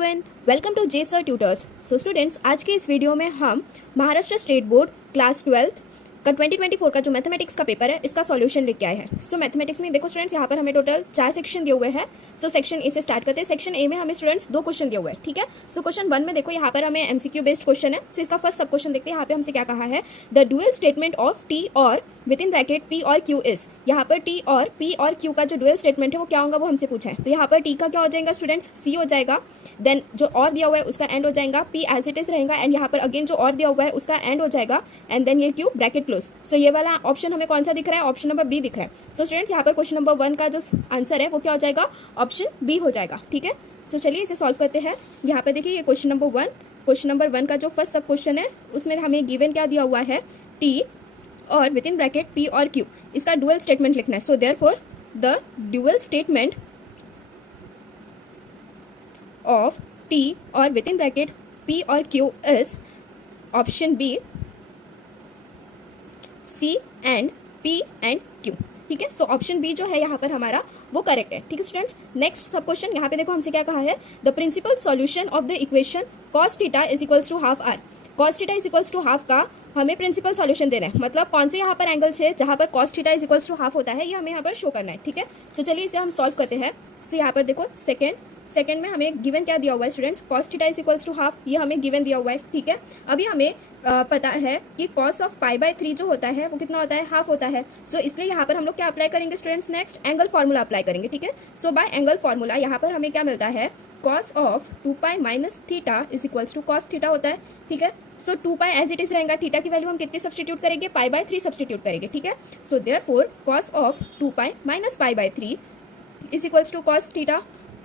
Everyone, welcome to J sir tutors. So students, आज के इस वीडियो में हम महाराष्ट्र स्टेट बोर्ड क्लास 12 का 2024 का जो मैथमेटिक्स का पेपर है इसका सॉल्यूशन लेके आए हैं। सो मैथमेटिक्स में देखो स्टूडेंट्स, यहाँ पर हमें टोटल 4 सेक्शन दिए हुए हैं। सो सेक्शन ए से स्टार्ट करते हैं। सेक्शन ए में हमें स्टूडेंट्स 2 क्वेश्चन दिए हुए हैं, ठीक है। सो क्वेश्चन 1 में देखो, यहाँ पर हमें एमसीक्यू बेस्ड क्वेश्चन है। सो इसका फर्स्ट सब क्वेश्चन देखते हैं। यहाँ पे हमसे क्या कहा है, the dual statement of T और विद इन ब्रैकेट पी और क्यू इज। यहाँ पर टी और पी और क्यू का जो डुअल स्टेटमेंट है वो क्या होगा, वो हमसे पूछा है। तो यहाँ पर टी का क्या हो जाएगा स्टूडेंट्स, सी हो जाएगा। देन जो और दिया हुआ है उसका एंड हो जाएगा, पी एज इट इज रहेगा। एंड यहाँ पर अगेन जो और दिया हुआ है उसका एंड हो जाएगा। एंड देन ये क्यू ब्रैकेट क्लोज। सो ये वाला ऑप्शन हमें कौन सा दिख रहा है, ऑप्शन नंबर बी दिख रहा है। सो स्टूडेंट्स, यहाँ पर क्वेश्चन नंबर 1 का जो आंसर है वो क्या हो जाएगा, ऑप्शन बी हो जाएगा, ठीक है। सो चलिए इसे सॉल्व करते हैं। यहाँ पर देखिए, ये क्वेश्चन नंबर 1 का जो फर्स्ट सब क्वेश्चन है उसमें हमें गिवन क्या दिया हुआ है, टी और विद इन ब्रैकेट पी और क्यू, इसका डुअल स्टेटमेंट लिखना है। So therefore the dual statement of T और विद इन ब्रैकेट पी और Q is option B, C and P and Q, ठीक है। सो ऑप्शन बी जो है यहाँ पर हमारा वो करेक्ट है, ठीक है स्टूडेंट्स। नेक्स्ट सब क्वेश्चन, यहाँ पे देखो हमसे क्या कहा है, the principal solution of the equation cos theta is equals to half are. cos theta is equals to half का हमें प्रिंसिपल सॉल्यूशन देना है। मतलब कौन से यहाँ पर एंगल से जहाँ पर cos theta is equals to half होता है, ये हमें यहाँ पर शो करना है, ठीक है। सो चलिए इसे हम सॉल्व करते हैं। सो यहाँ पर देखो, सेकंड में हमें गिवन क्या दिया हुआ है students, cos theta is equals to half, ये हमें गिवन दिया हुआ है, ठीक है। अभी हमें पता है कि cos ऑफ पाई बाय 3 जो होता है वो कितना होता है, हाफ होता है। सो इसलिए यहाँ पर हम लोग क्या अप्लाई करेंगे students, next angle formula apply करेंगे, ठीक है। सो बाय एंगल फार्मूला यहाँ पर हमें क्या मिलता है, cos of 2 pi minus theta is equals to cos theta होता है, ठीक है। So 2 pi as it is रहेगा, थीटा की वैल्यू हम कितनी सब्सटीट्यूट करेंगे, पाई बाय 3 सब्सटीट्यूट करेंगे, ठीक है। So therefore cos of 2 pi minus pi by 3 is equals to cos theta.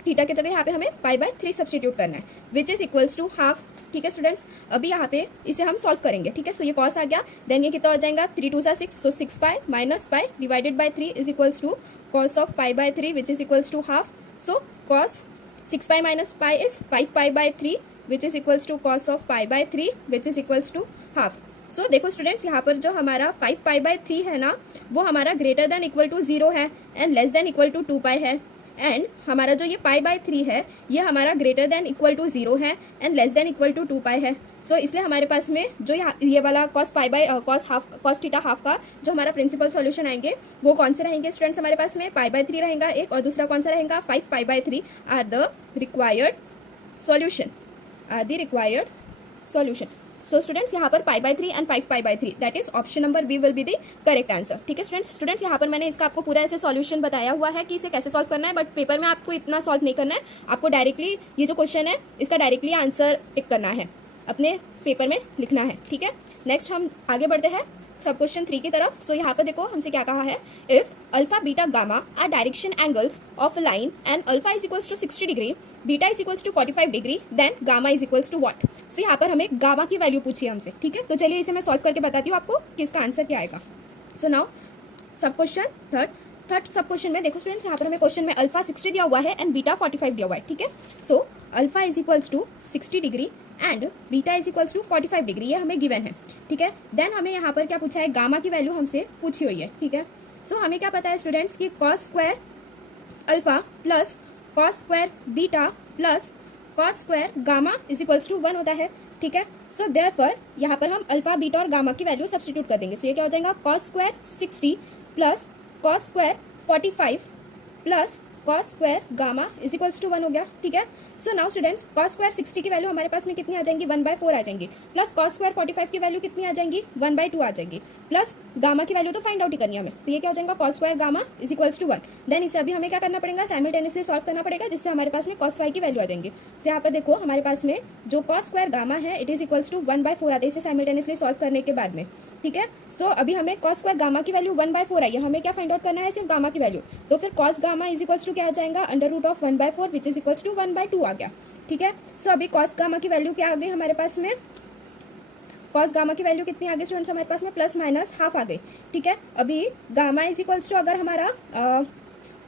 Theta की जगह यहाँ पे हमें पाई बाय 3 सब्सटीट्यूट करना है, which is equals to half, ठीक है स्टूडेंट्स। अभी यहाँ पे इसे हम सॉल्व करेंगे, ठीक है। सो ये cos आ गया, देन ये कितना हो जाएगा, 3 2 6, so 6 pi minus pi divided by 3 is equals to cos of pi by 3 which is equals to half. So cos 6 pi minus pi is 5 pi by 3 which is equals to cos of pi by 3 which is equals to half. So देखो students, यहाँ पर जो हमारा 5 pi by 3 है ना, वो हमारा greater than equal to 0 है and less than equal to 2 pi है। एंड हमारा जो ये पाई बाय 3 है ये हमारा ग्रेटर देन इक्वल टू 0 है and less than equal to 2 pi है। सो इसलिए हमारे पास में जो ये वाला cos थीटा हाफ का जो हमारा प्रिंसिपल सॉल्यूशन आएंगे वो कौन से रहेंगे स्टूडेंट्स, हमारे पास में पाई बाय 3 रहेगा एक, और दूसरा कौन सा रहेगा, 5 pi by 3 are the required solution. So students, यहाँ पर pi by 3 and 5 pi by 3, that is option number B will be the correct answer, ठीक है स्टूडेंट्स। यहाँ पर मैंने इसका आपको पूरा ऐसे सॉल्यूशन बताया हुआ है कि इसे कैसे सॉल्व करना है, बट पेपर में आपको इतना सॉल्व नहीं करना है। आपको डायरेक्टली ये जो क्वेश्चन है इसका डायरेक्टली आंसर टिक करना है, अपने पेपर में लिखना है, ठीक है। नेक्स्ट हम आगे बढ़ते हैं सब क्वेश्चन 3 की तरफ। सो यहाँ पर देखो हमसे क्या कहा है, if alpha beta gamma are direction angles of a line and alpha is equals to 60 degree, beta is equals to 45 degree, then gamma is equals to what. So यहाँ पर हमें गामा की वैल्यू पूछी है हमसे, ठीक है। तो चलिए इसे मैं सॉल्व करके बताती हूँ आपको कि इसका आंसर क्या आएगा। सो नाउ सब क्वेश्चन थर्ड सब क्वेश्चन में देखो स्टूडेंट्स, यहाँ पर हमें क्वेश्चन में अल्फा 60 दिया हुआ है एंड बीटा 45 दिया हुआ है, ठीक है। So alpha is equals to 60 degree and beta is equals to 45 degree, ये हमें गिवन है, ठीक है। देन हमें यहाँ पर क्या पूछा है, गामा की वैल्यू हमसे पूछी हुई है, ठीक है। सो हमें क्या पता है स्टूडेंट्स कि cos square alpha plus cos square beta plus cos square gamma is equals to 1 होता है, ठीक है। सो देयरफॉर यहाँ पर हम अल्फा बीटा और गामा की वैल्यू सब्स्टिट्यूट कर देंगे। सो ये क्या हो जाएगा, cos square 60 plus cos square 45 plus cos square gamma is equals to 1 हो गया, ठीक है। So now students, cos square 60 की वैल्यू हमारे पास में कितनी आ जाएंगी, 1/4 आ जाएंगी, प्लस cos स्क्वायर 45 की वैल्यू कितनी आ जाएंगी, 1/2 आ जाएंगी, प्लस गामा की वैल्यू तो फाइंड आउट ही करनी है हमें। तो ये क्या हो जाएगा, cos square gamma is equals to 1। Then इसे अभी हमें क्या करना पड़ेगा, साइमल्टेनियसली सॉल्व करना पड़ेगा, जिससे हमारे पास में cos y की वैल्यू आ जाएंगी। सो यहाँ पर देखो हमारे पास में जो cos स्क्वायर गामा है इट इज इक्वल्स टू 1/4 आता है इसे साइमल्टेनियसली सॉल्व करने के बाद में, ठीक है। सो अभी हमें cos स्क्वायर गामा की वैल्यू 1/4 आई है, हमें क्या फाइंड आउट करना है, सिर्फ गामा की वैल्यू। तो फिर cos gamma is equals to क्या आ जाएगा, under root of 1/4 which is equals to 1/2 आ गया, ठीक है। सो अभी cos गामा की वैल्यू क्या आ गई हमारे पास में, cos गामा की वैल्यू कितनी आ गई स्टूडेंट्स, हमारे पास में प्लस माइनस हाफ आ गई, ठीक है। अभी गामा इज इक्वल्स टू अगर हमारा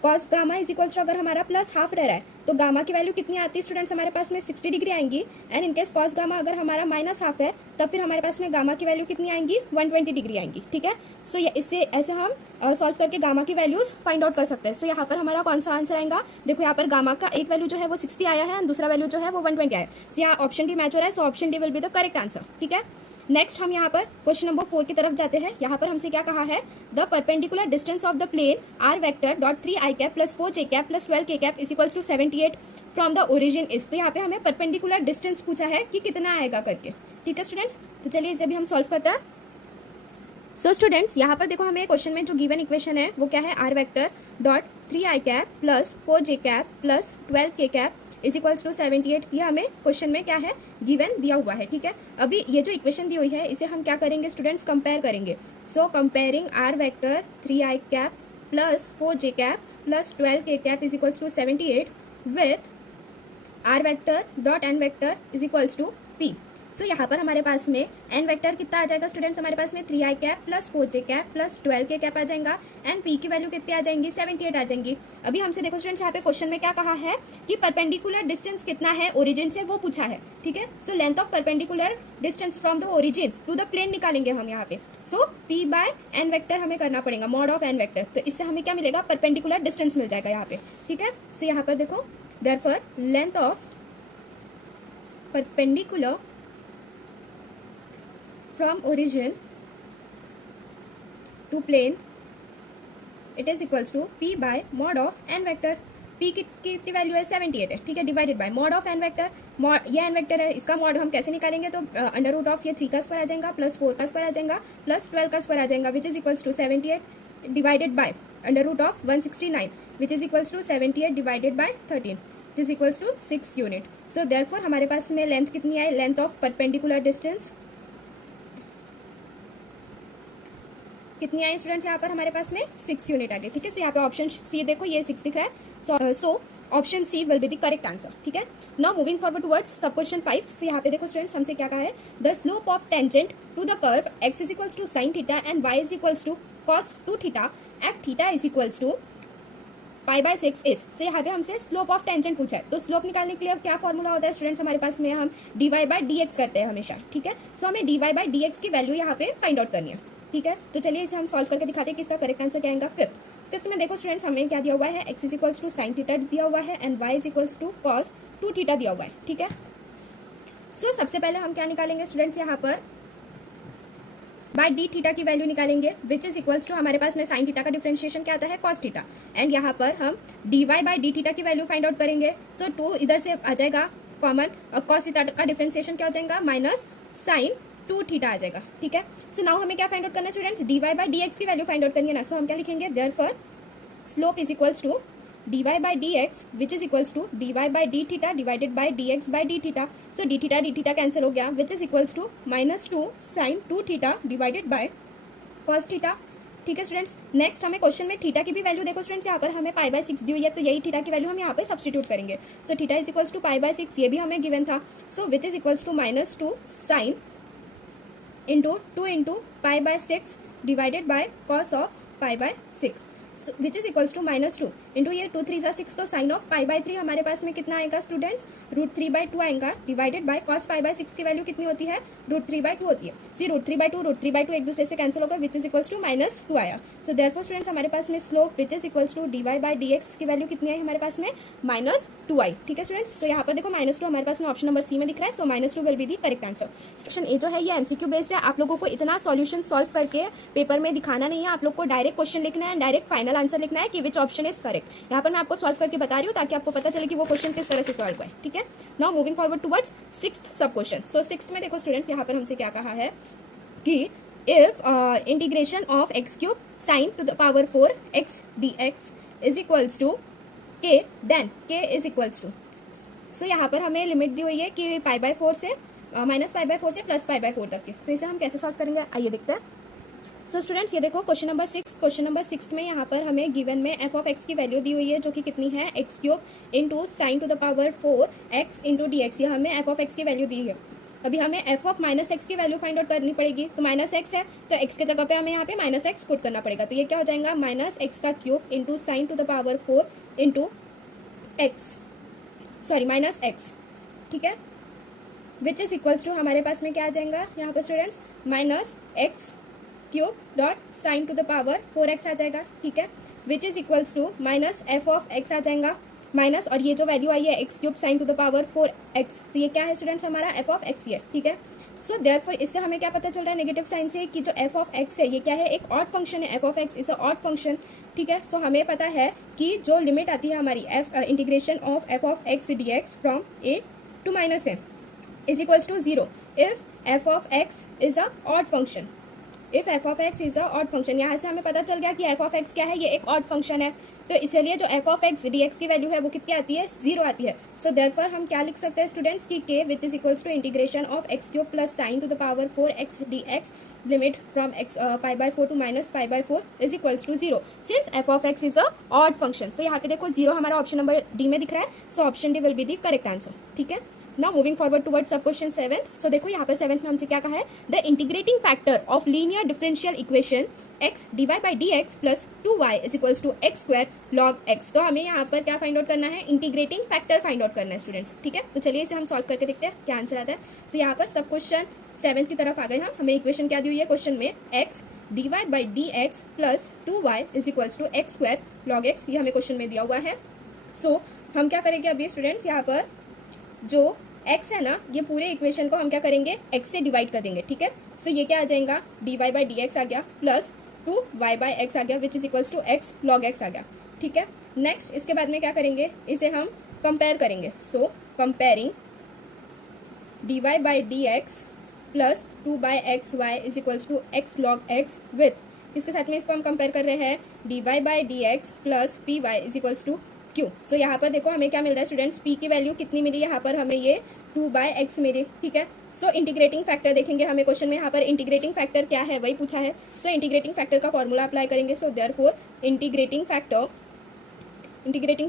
cos gamma is equals to अगर हमारा प्लस हाफ रह रहा है तो गामा की वैल्यू कितनी आती है स्टूडेंट्स हमारे पास में 60 डिग्री आएंगी। एंड इनकेस कॉस गामा अगर हमारा -1/2 है तब फिर हमारे पास में गामा की वैल्यू कितनी आएंगी 120 डिग्री आएंगी। ठीक है, सो इससे ऐसे हम सॉल्व करके गामा की वैल्यूज फाइंड आउट कर सकते हैं। सो यहाँ पर हमारा कौन सा आंसर आएगा, देखो यहाँ पर गामा का एक वैल्यू जो है वो 60 आया है एंड दूसरा वैल्यू जो है वो 120 आया है। सो यहाँ ऑप्शन डी मैच हो रहा है, so option d will be the correct answer. ठीक है, नेक्स्ट हम यहाँ पर क्वेश्चन नंबर 4 की तरफ जाते हैं। यहाँ पर हमसे क्या कहा है, the perpendicular distance of the plane r vector dot 3i cap plus 4j cap plus 12k cap is equals to 78 from the origin is. तो यहाँ पे हमें परपेंडिकुलर डिस्टेंस पूछा है कि कितना आएगा करके। ठीक है स्टूडेंट्स, तो चलिए इसे भी हम सॉल्व करते हैं। सो स्टूडेंट्स यहाँ पर देखो हमें क्वेश्चन में जो गिवन इक्वेशन है वो क्या है, r vector dot 3i cap plus 4j cap plus 12k cap is equals to 78, ये हमें क्वेश्चन में क्या है गिवन दिया हुआ है। ठीक है, अभी ये जो इक्वेशन दी हुई है इसे हम क्या करेंगे स्टूडेंट्स, कंपेयर करेंगे। So comparing r vector 3i cap plus 4j cap plus 12k cap is equals to 78 with r vector dot n vector is equals to p. So यहाँ पर हमारे पास में एन वेक्टर कितना आ जाएगा स्टूडेंट्स, हमारे पास में 3i cap plus 4j cap plus 12k cap आ जाएगा एंड पी की वैल्यू कितनी आ जाएंगी 78 आ जाएंगी। अभी हमसे देखो स्टूडेंट्स यहाँ पे क्वेश्चन में क्या कहा है कि परपेंडिकुलर डिस्टेंस कितना है ओरिजिन से वो पूछा है। ठीक है, so length of perpendicular distance from the origin to the plane निकालेंगे हम यहाँ पे। So p by n vector हमें करना पड़ेगा, मॉड ऑफ एन वेक्टर, तो इससे हमें क्या मिलेगा, परपेंडिकुलर डिस्टेंस मिल जाएगा यहाँ पे। ठीक है, सो यहाँ पर देखो therefore length of perpendicular from origin to plane it is equals to p by mod of n vector। p की कितनी वैल्यू है 78 है। ठीक है, divided by mod of n vector, ये n वेक्टर है, इसका मॉड हम कैसे निकालेंगे, तो अंडर रूट ऑफ ये 3 का स्क्वायर आ जाएगा प्लस 4 का स्क्वायर आ जाएगा प्लस 12 का स्क्वायर आ जाएगा which is equals to 78 divided by under root of 169 which is equals to 78 divided by 13 which is equals to 6 unit. So therefore हमारे पास में लेंथ कितनी आई, लेंथ ऑफ परपेंडिकुलर डिस्टेंस कितनी आई स्टूडेंट्स, यहाँ पर हमारे पास में 6 यूनिट आ गए। ठीक है, सो यहाँ पे ऑप्शन सी देखो ये 6 दिख रहा है, so option c will be the correct answer. ठीक है, now moving forward towards sub question 5। So यहाँ पे देखो स्टूडेंट्स हमसे क्या कहा है, the slope of tangent to the curve x is equals to sine theta and y is equals to cos 2 theta at theta is equals to pi by 6 is. तो यहाँ पे हमसे स्लोप ऑफ टेंजेंट पूछा है, तो slope निकालने के लिए क्या फॉर्मूला होता है स्टूडेंट्स, हमारे पास में हम dy बाय dx करते हैं हमेशा। ठीक है, सो हमें dy बाय dx की वैल्यू यहाँ पे फाइंड आउट करनी है। ठीक है, तो चलिए इसे हम सॉल्व करके दिखाते हैं कि इसका करेक्ट आंसर क्या आएगा। फिफ्थ में देखो स्टूडेंट्स हमें क्या दिया हुआ है, x is equals to sine theta दिया हुआ है and y is equals to cos 2 theta दिया हुआ है। ठीक है, सो सबसे पहले हम क्या निकालेंगे स्टूडेंट्स, यहाँ पर बाय डी थीटा की वैल्यू निकालेंगे विच इज इक्वल्स टू हमारे पास में साइन थीटा का डिफरेंशिएशन क्या आता है कॉस थीटा एंड यहाँ पर हम d y by d theta की वैल्यू फाइंड आउट करेंगे। सो 2 इधर से आ जाएगा कॉमन, और कॉस थीटा का डिफरेंशिएशन क्या हो जाएगा माइनस साइन 2 थीटा आ जाएगा। ठीक है, सो नाउ हमें क्या फाइंड आउट करना है students, d y by d x की वैल्यू फाइंड आउट करनी है ना। सो हम क्या लिखेंगे, therefore slope is equals to dy by dx which is equals to dy by d theta divided by dx by d theta। so d theta cancel हो गया which is equals to -2 sin 2 theta divided by cos theta। ठीक है students, next हमें question में theta की भी value देखो students, यहाँ पर हमें पाई बाय 6 दी हुई है, तो यही थीटा की वैल्यू हम यहाँ पे सब्सटीट्यूट करेंगे। So theta is equals to pi by 6, ये भी हमें गिवन था। So which is equals to -2 sine into 2 into pi by 6 divided by cos of pi by 6 which is equals to -2 into ये 2 3 6, तो साइन ऑफ पाई बाय 3 हमारे पास में कितना आएगा स्टूडेंट्स, √3/2 आएगा divided by cos pi by 6 की value कितनी होती है, √3/2 होती है। सी √3/2 एक दूसरे से कैंसिल होगा विच इज इक्वल्स टू -2 आया। सो देयरफॉर स्टूडेंट्स हमारे पास में slope which is equals to dy by dx की वैल्यू कितनी आई हमारे पास में -2 आई। ठीक है स्टूडेंट्स, तो यहाँ पर देखो -2 हमारे पास में ऑप्शन नंबर सी में दिख रहा है। So -2 will be the correct answer. Question A जो है ये एमसीक्यू बेस्ड है, आप लोगों को इतना सॉल्यूशन सॉल्व करके पेपर में दिखाना नहीं है, आप लोग को डायरेक्ट क्वेश्चन लिखना है, डायरेक्ट फाइनल आंसर लिखना है कि विच ऑप्शन इज करेक्ट। यहाँ पर मैं आपको सॉल्व करके बता रही हूँ ताकि आपको पता चले कि वो क्वेश्चन किस तरह से सॉल्व हुआ है। ठीक है, now moving forward towards 6th सब क्वेश्चन। सो 6th में देखो स्टूडेंट्स यहाँ पर हमसे क्या कहा है कि if integration of x cube sine to the power 4 x dx is equals to k then k is equals to. So यहाँ पर हमें लिमिट दी हुई है कि पाई बाय 4 से -π/4 से +π/4 तक की, तो इसे हम कैसे सॉल्व करेंगे आइए देखते हैं। तो स्टूडेंट्स ये देखो क्वेश्चन नंबर 6 में यहाँ पर हमें गिवन में f ऑफ x की वैल्यू दी हुई है जो कि कितनी है x³ into sine to the power 4 x into D x, ये हमें f ऑफ x की वैल्यू दी है। अभी हमें f ऑफ -x की वैल्यू फाइंड आउट करनी पड़ेगी, तो -x है तो x के जगह पे हमें यहाँ पे -x पुट करना पड़ेगा, तो ये क्या हो जाएगा -x³ into sine to the power 4 into x sorry minus x, ठीक है, विच इज इक्वल्स टू हमारे पास में क्या आ जाएगा यहाँ पर students, minus x cube dot sine to the power 4x आ जाएगा, ठीक है, which is equals to minus f of x आ जाएगा, माइनस और ये जो वैल्यू आई है x cube sine to the power 4x, तो ये क्या है स्टूडेंट्स हमारा एफ ऑफ एक्स है, ठीक है। सो देयरफॉर इससे हमें क्या पता चल रहा है नेगेटिव साइन से कि जो एफ ऑफ एक्स है ये क्या है, एक ऑड फंक्शन है, F of x is a odd function, ठीक है। सो हमें पता है कि जो लिमिट आती है हमारी f integration of F of x D x from A to minus a is equals to 0 if F of x is a odd function, if F of x is a odd function. यहाँ से हमें पता चल गया कि f of x क्या है, ये एक ऑड फंक्शन है, तो इसलिए जो F of x D x की वैल्यू है वो कितनी आती है, 0 आती है। सो देयरफॉर हम क्या लिख सकते हैं स्टूडेंट्स की के which is equals to integration of x cube plus sine to the power 4x d x limit from x pi by 4 to minus pi by 4 is equals to 0 since f of x is a odd function. तो यहाँ पे देखो 0 हमारा option number D में दिख रहा है, so option d will be the correct answer, ठीक है। Now moving forward towards sub question 7th। So देखो यहाँ पर 7th में हमसे क्या कहा है, the integrating factor of linear differential equation x dy by D x plus 2y is equals to x square log x। तो हमें यहाँ पर क्या फाइंड आउट करना है, इंटीग्रेटिंग फैक्टर फाइंड आउट करना है स्टूडेंट्स, ठीक है। तो चलिए इसे हम सॉल्व करके देखते हैं क्या आंसर आता है। सो यहाँ पर सब क्वेश्चन 7th की तरफ आ गए हम, हमें इक्वेशन क्या दी हुई है क्वेश्चन में, x dy by D x plus 2y is equals to x square log x, ये हमें क्वेश्चन में दिया हुआ है। सो हम क्या करेंगे अभी स्टूडेंट्स, यहाँ पर जो x है ना, ये पूरे इक्वेशन को हम क्या करेंगे, x से डिवाइड कर देंगे, ठीक है। सो ये क्या आ जाएगा, dy बाई डी एक्स आ गया प्लस 2y बाई एक्स आ गया which is equals to x log x आ गया, ठीक है। नेक्स्ट इसके बाद में क्या करेंगे, इसे हम कंपेयर करेंगे। So comparing dy by D x plus 2 by x y is equals to x log x with, इसके साथ में इसको हम कंपेयर कर रहे हैं dy by D x plus p y is equals to q। So यहाँ पर देखो हमें क्या मिल रहा है स्टूडेंट्स, p की वैल्यू कितनी मिली, यहाँ पर हमें ये 2 बाई एक्स मिली, ठीक है। सो इंटीग्रेटिंग फैक्टर देखेंगे हमें क्वेश्चन में, यहाँ पर इंटीग्रेटिंग फैक्टर क्या है वही पूछा है। सो इंटीग्रेटिंग फैक्टर का फॉर्मूला अप्लाई करेंगे। सो देयरफॉर इंटीग्रेटिंग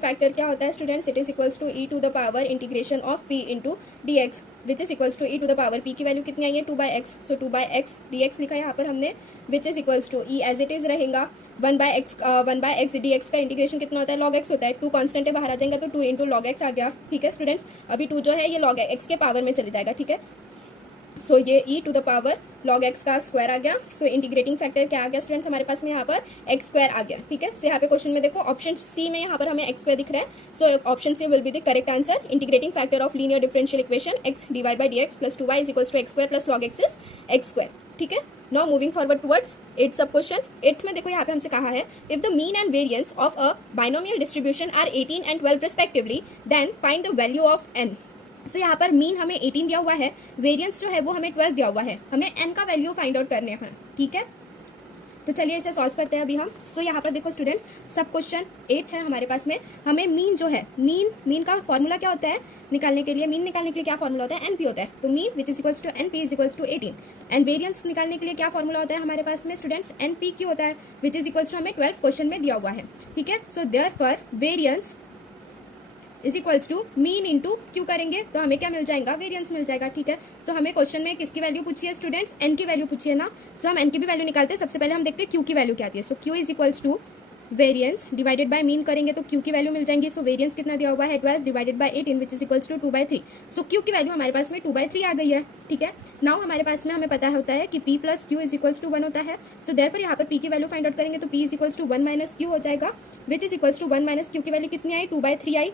फैक्टर क्या होता है students, it is equals to e to the power integration of p into D x which is equals to e to the power, p की value कितनी आई है 2 by x, so 2 by x D x लिखा है यहाँ पर हमने, which is equals to e as it is रहेगा 1 बाई एक्स डी एक्स का इंटीग्रेशन कितना होता है, लॉग एक्स होता है, 2 कॉन्स्टेंट है बाहर आ जाएगा तो 2 इंटू लॉग एक्स आ गया, ठीक है स्टूडेंट्स। अभी 2 जो है ये लॉग एक्स के पावर में चले जाएगा, ठीक है। सो ये e to the power log x का स्क्वायर आ गया। सो इंटीग्रेटिंग फैक्टर क्या आ गया स्टूडेंट्स हमारे पास में यहाँ पर एक्स स्क्वायर आ गया, ठीक है। सो यहाँ पे क्वेश्चन में देखो ऑप्शन सी में यहाँ पर हमें एक्स स्क्वायर दिख रहा है, so option c will be the correct answer. Integrating factor of linear differential equation x d Y by D x plus 2y is equals to x square plus log x is x square, ठीक है। Now moving forward towards 8th सब question. 8th में देखो यहाँ पे हमसे कहा है, if the mean and variance of a binomial distribution are 18 and 12 respectively then find the value of n। So यहाँ पर मीन हमें 18 दिया हुआ है, वेरियंस जो है वो हमें 12 दिया हुआ है, हमें n का वैल्यू फाइंड आउट करने हैं, ठीक है। तो चलिए इसे सॉल्व करते हैं अभी हम। सो यहाँ पर देखो स्टूडेंट्स सब क्वेश्चन 8 है हमारे पास में, हमें मीन जो है, मीन का फॉर्मूला क्या होता है निकालने के लिए, मीन निकालने के लिए क्या फॉर्मूला होता है, एनपी होता है, तो mean which is equals to np is equals to 18। And variance निकालने के लिए क्या फॉर्मूला होता है हमारे पास में स्टूडेंट्स, एनपी क्यू होता है विच इज इक्वल्स टू हमें 12 क्वेश्चन में दिया हुआ है, ठीक है। So therefore variance is equals to mean into q करेंगे तो हमें क्या मिल जाएगा, वेरियंस मिल जाएगा, ठीक है। सो हमें क्वेश्चन में किसकी वैल्यू पूछी है स्टूडेंट्स, एन की वैल्यू पूछी है ना। सो हम एन की भी वैल्यू निकालते हैं, सबसे पहले हम देखते हैं क्यू की वैल्यू क्या आती है। So q is equals to variance divided by mean करेंगे तो क्यू की वैल्यू मिल जाएंगी। सो वेरियंस कितना दिया हुआ है 12 divided by 18 which is equals to 2/3। So q की वैल्यू हमारे पास में 2/3 आ गई है, ठीक है। नाउ हमारे पास में हमें पता होता है कि p plus q is equals to 1 होता है। सो देयरफॉर यहाँ पर p की वैल्यू फाइंड आउट करेंगे तो p is equals to 1 minus q हो जाएगा which is equals to 1 minus q की वैल्यू कितनी आई 2/3 आई।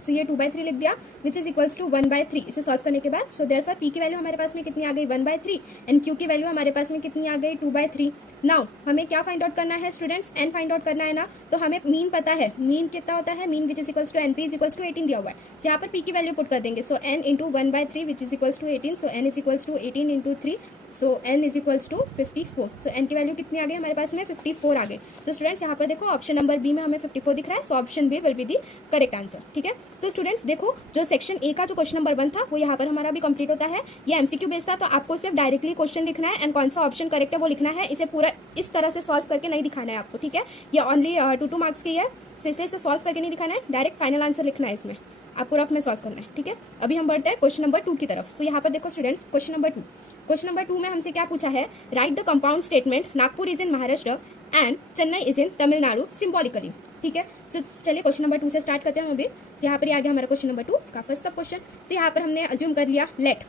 सो ये 2/3 लिख दिया विच इज इक्वल्स टू 1/3 इसे सॉल्व करने के बाद। सो देयरफॉर p की वैल्यू हमारे पास में कितनी आ गई 1/3 एंड q की वैल्यू हमारे पास में कितनी आ गई 2/3। नाउ हमें क्या फाइंड आउट करना है स्टूडेंट्स, n फाइंड आउट करना है ना। तो हमें मीन पता है, मीन कितना होता है, mean which is equals to np is equals to 18 दिया हुआ है। सो यहाँ पर p की वैल्यू पुट कर देंगे। So n into 1/3 which is equals to 18। So n is equals to 18 into 3, so n is equals to 54। So n की value कितनी आ गई हमारे पास में 54 आ गई। सो स्टूडेंट्स यहाँ पर देखो ऑप्शन नंबर बी में हमें 54 दिख रहा है, so option b will be the correct answer, ठीक है। सो स्टूडेंट्स देखो जो सेक्शन ए का जो क्वेश्चन नंबर 1 था वो यहाँ पर हमारा भी कंप्लीट होता है। ये एमसीक्यू बेस्ड था, तो आपको सिर्फ डायरेक्टली क्वेश्चन लिखना है एंड कौन सा ऑप्शन करेक्ट है वो लिखना है, इसे पूरा इस तरह से सॉल्व करके नहीं दिखाना है आपको, ठीक है। ये ओनली 2 मार्क्स की है, सो इसलिए इसे सॉल्व करके नहीं दिखाना है, डायरेक्ट फाइनल आंसर लिखना है, इसमें आपको रफ में सॉल्व करना है, ठीक है। अभी हम बढ़ते हैं क्वेश्चन नंबर 2 की तरफ। सो यहाँ पर देखो स्टूडेंट्स क्वेश्चन नंबर 2 में हमसे क्या पूछा है, right the compound statement Nagpur is in Maharashtra and Chennai is in Tamil Nadu symbolically. ठीक है। सो चलिए क्वेश्चन नंबर 2 से स्टार्ट करते हैं हम अभी। यहाँ पर आ गया हमारा क्वेश्चन नंबर 2 का फर्स्ट सब क्वेश्चन। सो यहाँ पर हमने अज्यूम कर लिया let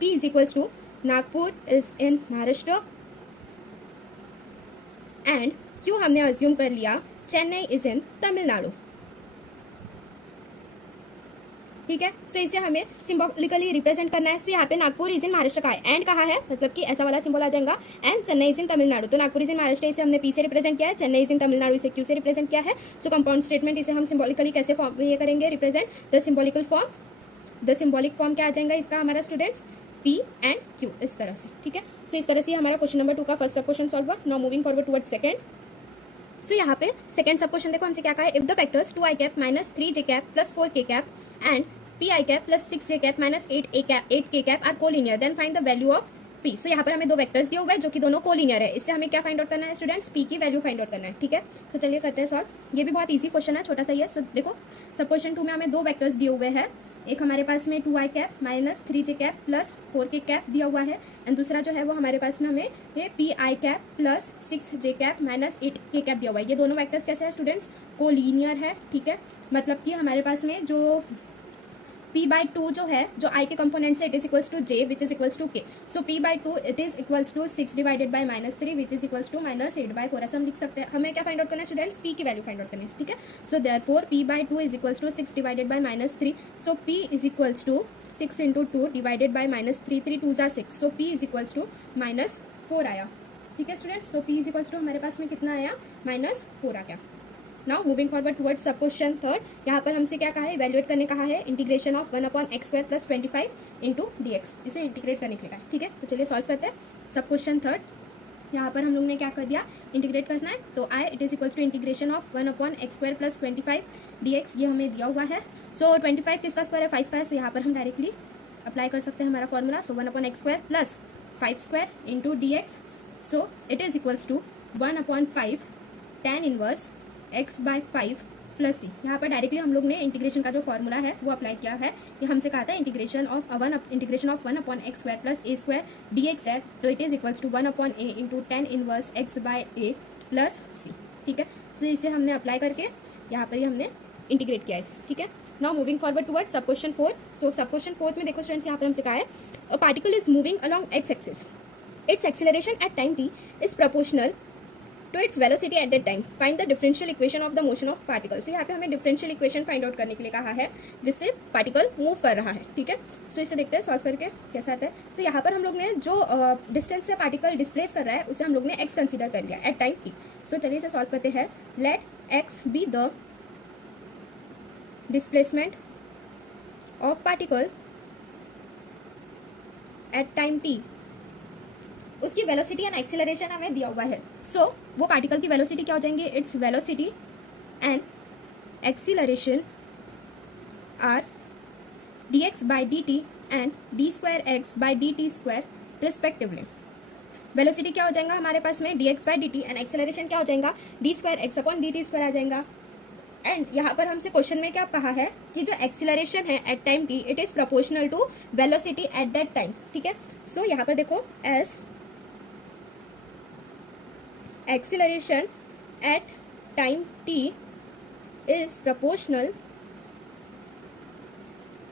P is equals to Nagpur is in Maharashtra and Q हमने अज्यूम कर लिया चेन्नई इज इन तमिलनाडु। ठीक है। सो इसे हमें सिंबॉलिकली रिप्रेजेंट करना है। सो यहाँ पे नागपुर इज इन महाराष्ट्र का है, एंड कहा है, मतलब कि ऐसा वाला सिंबल आ जाएगा, and Chennai is in Tamil Nadu. तो नागपुर इज इन महाराष्ट्र इसे हमने पी से रिप्रेजेंट किया है, चेन्नई इज इन तमिलनाडु इसे क्यू से रिप्रेजेंट किया है। सो कंपाउंड स्टेटमेंट इसे हम सिंबॉलिकली कैसे फॉर्म ये करेंगे represent the symbolical form. The symbolic form क्या आ जाएगा इसका हमारा स्टूडेंट्स, पी एंड क्यू, इस तरह से। ठीक है। सो इस तरह से हमारा क्वेश्चन नंबर 2 का फर्स्ट सब क्वेश्चन सॉल्व हुआ। Now moving forward towards second. So यहाँ पे सेकंड सब क्वेश्चन देखो हमसे क्या कहा है, if the vectors 2i cap minus 3j cap plus 4k cap and pi cap plus 6j cap minus 8k cap are collinear then find the value of p। सो यहाँ पर हमें दो वेक्टर्स दिए हुए हैं जो कि दोनों कोलिनियर है। इससे हमें क्या फाइंड आउट करना है स्टूडेंट्स, p की वैल्यू फाइंड आउट करना है। ठीक है। सो चलिए करते हैं सॉल्व। ये भी बहुत ईजी क्वेश्चन है, छोटा सा ही है। सो देखो सब क्वेश्चन 2 में हमें दो वेक्टर्स दिए हुए हैं। एक हमारे पास में 2i cap minus 3j cap plus 4k cap दिया हुआ है, एंड दूसरा जो है वो हमारे पास में हमें ये pi cap plus 6j cap minus 8k cap दिया हुआ है। ये दोनों वेक्टर्स कैसे हैं स्टूडेंट्स, कोलिनियर है। ठीक है। मतलब कि हमारे पास में जो p/2 जो है, जो i के कंपोनेंट से it is equals to j which is equals to k। So p/2 it is equals to 6 divided by -3 which is equals to -8/4। ऐसा हम लिख सकते हैं। हमें क्या फाइंड आउट करना है स्टूडेंट्स, p की वैल्यू फाइंड आउट करनी है। ठीक है। So therefore p/2 is equals to 6 divided by -3। So p is equals to 6 into 2 divided by -3, 3 2 6। So p is equals to -4 आया। ठीक है students. So p is equals to हमारे पास में कितना आया, -4 आ गया। Now moving forward towards sub question third. यहाँ पर हमसे क्या कहा है, इवैल्यूएट करने कहा है integration of 1/x² plus 25 into dx। इसे इंटीग्रेट करने के लिए कहा है। ठीक है। तो चलिए सॉल्व करते हैं सब क्वेश्चन थर्ड। यहाँ पर हम लोग ने क्या कर दिया, इंटीग्रेट करना है। तो i it is equals to integration of 1/x² plus 25 dx, ये हमें दिया हुआ है। सो 25 किसका स्क्वायर है, 5 का है। सो यहाँ पर हम डायरेक्टली अप्लाई कर सकते हैं हमारा formula. So 1/x² plus 5² into dx। So it is equals to 1/5 tan inverse x/5 plus c. यहाँ पर डायरेक्टली हम लोग ने इंटीग्रेशन का जो फॉर्मूला है वो अप्लाई किया है। ये हमसे कहा था integration of 1/x² plus a² dx है। तो it is equals to 1/a into tan inverse x/a plus सी। ठीक है। सो इसे हमने अप्लाई करके यहाँ पर ही हमने इंटीग्रेट किया इसे। ठीक है। नाउ मूविंग फॉरवर्ड टुवर्ड सब क्वेश्चन 4। सो सब क्वेश्चन 4 में देखो स्टूडेंट्स, यहाँ पर हमसे कहा है a particle is moving along x axis, its acceleration at time t is proportional to its velocity at that time, find the differential equation of the motion of particle. So यहाँ पे हमें differential equation find out करने के लिए कहा है जिससे particle move कर रहा है। ठीक है। सो इसे देखते हैं सॉल्व करके कैसा आता है। सो यहाँ पर हम लोग ने जो डिस्टेंस से पार्टिकल डिस्प्लेस कर रहा है उसे हम लोग ने x कंसीडर कर लिया एट टाइम t। सो चलिए इसे सॉल्व करते हैं। Let x be the displacement of particle at time t, उसकी वेलोसिटी एंड एक्सीलरेशन हमें दिया हुआ है। सो वो पार्टिकल की वेलोसिटी क्या हो जाएंगे, it's velocity and acceleration are dx/dt and d²x/dt² respectively. Velocity क्या हो जाएगा हमारे पास में dx/dt एंड एक्सीलरेशन क्या हो जाएगा d²x/dt² आ जाएगा। एंड यहाँ पर हमसे क्वेश्चन में क्या कहा है कि जो एक्सीलरेशन है at time t it is proportional to velocity at that time. ठीक है। सो यहाँ पर देखो as acceleration at time t is proportional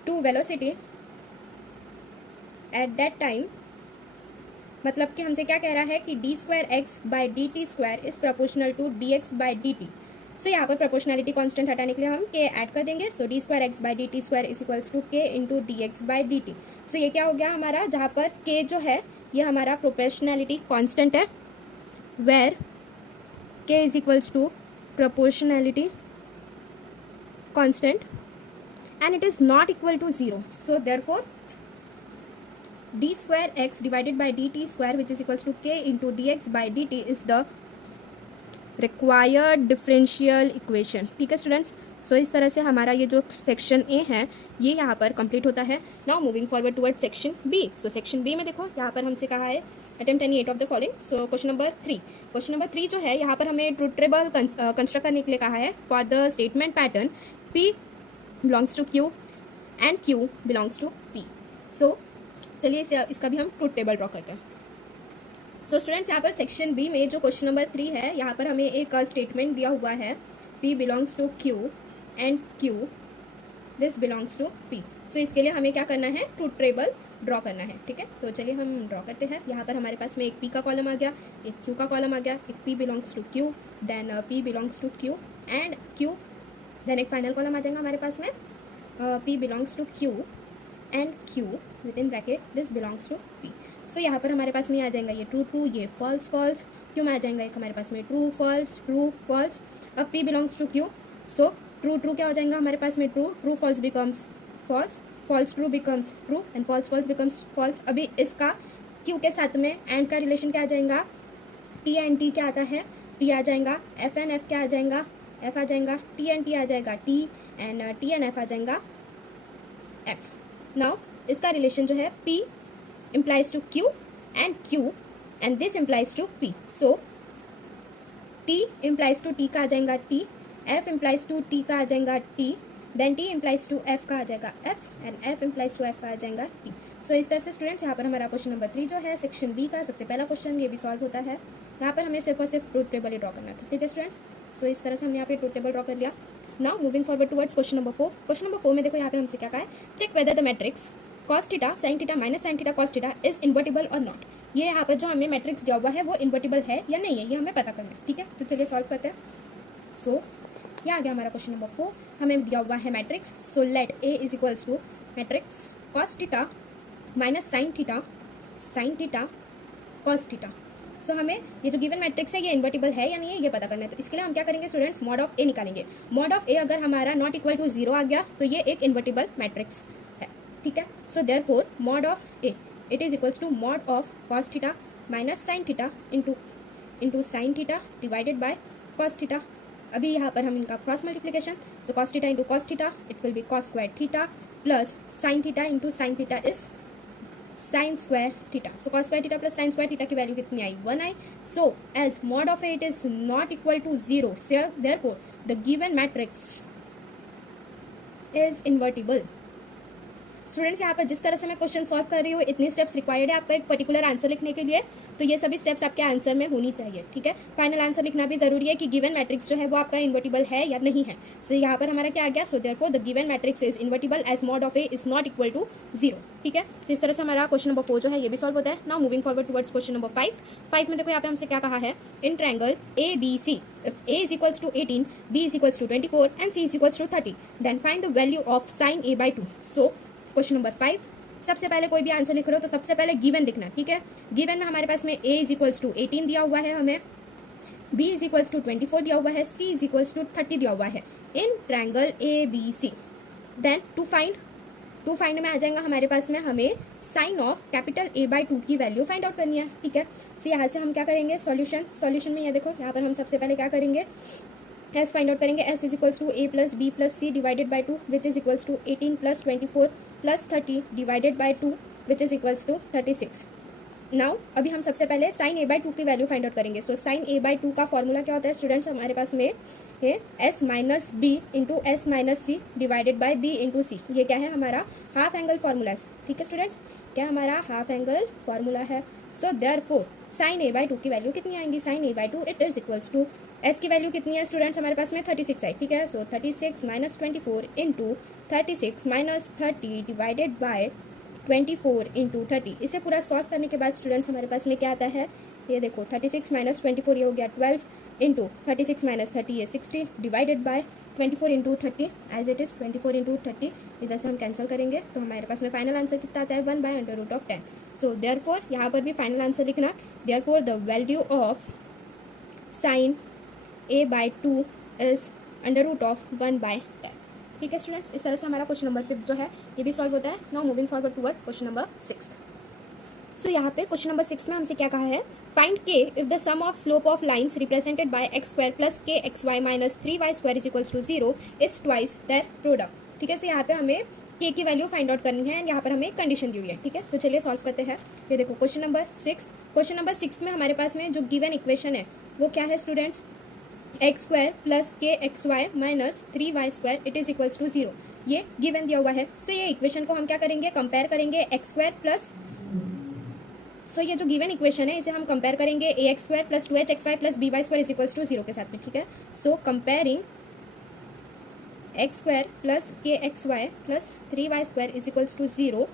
to velocity at that time, मतलब कि हमसे क्या कह रहा है कि d²x/dt² is proportional to dx/dt। सो यहाँ पर प्रोपोर्शनलिटी कांस्टेंट हटाने के लिए हम k ऐड कर देंगे। So d²x/dt² is equals to k into dx/dt। So ये क्या हो गया हमारा, जहाँ पर k जो है ये हमारा प्रोपोर्शनलिटी कांस्टेंट है, where k is equals to proportionality constant and it is not equal to 0. So therefore d²x divided by dt² which is equals to k into dx/dt is the required differential equation। ठीक है students. सो इस तरह से हमारा ये जो section A है ये यहाँ पर कंप्लीट होता है। Now moving forward toward section B. So section B में देखो यहाँ पर हमसे कहा है attempt any 8 of the following. So question number 3। Question number 3 जो है यहाँ पर हमें ट्रूथ टेबल कंस्ट्रक्ट करने के लिए कहा है for the statement pattern p belongs to q and q belongs to p। So चलिए इसका भी हम ट्रूथ टेबल ड्रॉ करते हैं। सो स्टूडेंट्स यहाँ पर सेक्शन बी में जो क्वेश्चन नंबर 3 है यहाँ पर हमें एक स्टेटमेंट दिया हुआ है P belongs to Q and Q this belongs to P। सो इसके लिए हमें क्या करना है, ट्रूथ टेबल ड्रॉ करना है, ठीक है। तो चलिए हम ड्रॉ करते हैं। यहाँ पर हमारे पास में एक P का कॉलम आ गया, एक Q का कॉलम आ गया, एक P belongs to Q, then P belongs to Q and Q, then एक फाइनल कॉलम आ जाएगा हमारे पास में P belongs to Q and Q with in bracket this belongs to P। सो यहाँ पर हमारे पास में आ जाएगा ये ट्रू ट्रू, ये फॉल्स फॉल्स, Q में आ जाएगा एक हमारे पास में ट्रू फॉल्स। अब P belongs to Q, so true true क्या हो जाएगा हमारे पास में, true false becomes false, false true becomes true and false false becomes false. अभी इसका Q के साथ में एंड का रिलेशन क्या आ जाएगा, T एंड T क्या आता है, T आ जाएगा, F एंड F क्या आ जाएगा, F आ जाएगा, T एंड T आ जाएगा T and T and F आ जाएगा F। नाउ इसका रिलेशन जो है P implies to Q and this implies to P। so T implies to T का आ जाएगा T, F implies to T का आ जाएगा T, then T implies to F का आ जाएगा F and F implies to F का आ जाएगा T। सो इस तरह से स्टूडेंट्स यहाँ पर हमारा क्वेश्चन नंबर 3 जो है सेक्शन बी का सबसे पहला क्वेश्चन ये भी सॉल्व होता है। यहाँ पर हमें सिर्फ और सिर्फ ट्रूथ टेबल ही ड्रॉ करना था, ठीक है स्टूडेंट्स। सो इस तरह से हमने यहाँ पे ट्रूथ टेबल ड्रॉ कर लिया। Now moving forward towards question number 4। Question number 4 में देखो यहाँ पे हमसे क्या कहा है, check whether the matrix cos theta sin theta minus sin theta cos theta is invertible और नॉट। ये यहाँ पर जो हमें मैट्रिक्स दिया हुआ है वो इन्वर्टिबल है या नहीं है, ये हमें पता करना है, ठीक है। तो चलिए सॉल्व करते हैं। सो ये आ गया हमारा क्वेश्चन नंबर 4, हमें दिया हुआ है matrix. So let A is equals to matrix cos theta minus sin theta cos theta. So हमें ये जो गिवन मैट्रिक्स है ये इन्वर्टिबल है या नहीं है ये पता करना है। तो इसके लिए हम क्या करेंगे स्टूडेंट्स, मॉड ऑफ A निकालेंगे। मॉड ऑफ A अगर हमारा नॉट इक्वल टू 0 आ गया तो ये एक इन्वर्टिबल मैट्रिक्स है, ठीक है। So therefore mod of A it is equals to mod of cos theta minus sin theta into sin theta divided by cos theta. अभी यहाँ पर हम इनका cross multiplication, so cos theta into cos theta it will be cos square theta plus sin theta into sin theta is sin square theta. So cos square theta plus sin square theta की value कितनी आई, 1 आई। सो as mod of it is not equal to 0, therefore the given matrix is invertible. Students यहाँ पर जिस तरह से मैं question solve कर रही हूँ इतनी स्टेप्स रिक्वायर्ड है आपका एक पर्टिकुलर आंसर लिखने के लिए, तो ये सभी स्टेप्स आपके आंसर में होनी चाहिए, ठीक है। फाइनल आंसर लिखना भी जरूरी है कि गिवन मैट्रिक्स जो है वो आपका इन्वर्टिबल है या नहीं है। सो यहाँ पर हमारा क्या आ गया, so therefore the given matrix is invertible as mod of A is not equal to 0, ठीक है। सो इस तरह से हमारा क्वेश्चन नंबर 4 जो है ये भी सॉल्व होता है। Now moving forward towards question number 5 में देखो यहाँ पे हमसे क्या कहा है, in triangle ABC if A is equals to 18, B is equals to 24 and C is equals to 30, then find the value of sin A by 2। so question number 5, सबसे पहले कोई भी आंसर लिख रहे हो तो सबसे पहले गिवन लिखना है, ठीक है। गिवन में हमारे पास में A इज इक्वल्स टू 18 दिया हुआ है, हमें B इज इक्वल्स टू 24 दिया हुआ है, C इज इक्वल्स टू 30 दिया हुआ है in triangle ABC। Then to find में आ जाएगा हमारे पास में हमें sine of capital A by 2 की वैल्यू फाइंड आउट करनी है, ठीक है। सो यहाँ से हम क्या करेंगे, सॉल्यूशन में ये देखो यहाँ पर हम सबसे पहले क्या करेंगे, एस फाइंड आउट करेंगे। S is equals to A plus B plus C divided by 2 which is equals to 18 plus 24 plus 30 divided by 2 which is equals to 36। Now अभी हम सबसे पहले साइन A बाई 2 की वैल्यू फाइंड आउट करेंगे। So sine A by 2 का formula क्या होता है स्टूडेंट्स, हमारे पास में है S minus B into S minus C divided by B into C। ये क्या है, हमारा हाफ एंगल फॉर्मूला है, ठीक है स्टूडेंट्स, क्या हमारा हाफ एंगल फॉर्मूला है। So therefore sine A by 2 की वैल्यू कितनी आएंगी, sine A by 2 it is equals to S की वैल्यू कितनी है स्टूडेंट्स, हमारे पास में 36 आई, ठीक है। सो 36 minus 24 into 36 minus 30 divided by 24 into 30। इसे पूरा सॉल्व करने के बाद स्टूडेंट्स हमारे पास में क्या आता है, ये देखो 36 माइनस 24 ये हो गया 12 इंटू 36 माइनस 30 ये 60 divided by 24 into 30 as it is 24 into 30। इधर से हम कैंसिल करेंगे तो हमारे पास में फाइनल आंसर कितना आता है, 1 by under root of 10। So therefore यहाँ पर भी फाइनल आंसर लिखना, therefore the value of sine A by 2 is under root of 1 by 10, ठीक है स्टूडेंट्स। इस तरह से हमारा क्वेश्चन नंबर 5 जो है ये भी सॉल्व होता है। Now moving forward toward question number 6। सो यहाँ पे क्वेश्चन नंबर 6 में हमसे क्या कहा है, find K if the sum of slope of lines represented by x square plus k x y minus 3y square is equals to 0 is twice that product, ठीक है। So यहाँ पे हमें K की वैल्यू फाइंड आउट करनी है and यहाँ पर हमें एक कंडीशन दी हुई है, ठीक है। तो चलिए सॉल्व करते हैं। ये देखो क्वेश्चन नंबर 6 में हमारे पास में जो गिवन इक्वेशन है वो क्या है students, x square plus k x y minus 3y square it is equals to 0, ये गिवन दिया हुआ है। सो ये इक्वेशन को हम क्या करेंगे, कंपेयर करेंगे एक्स स्क्वायर प्लस, सो ये जो गिवन इक्वेशन है इसे हम कंपेयर करेंगे a x square plus 2h x y plus b y square is equals to 0 के साथ में, ठीक है। So comparing x square plus k x y plus 3y square is equals to 0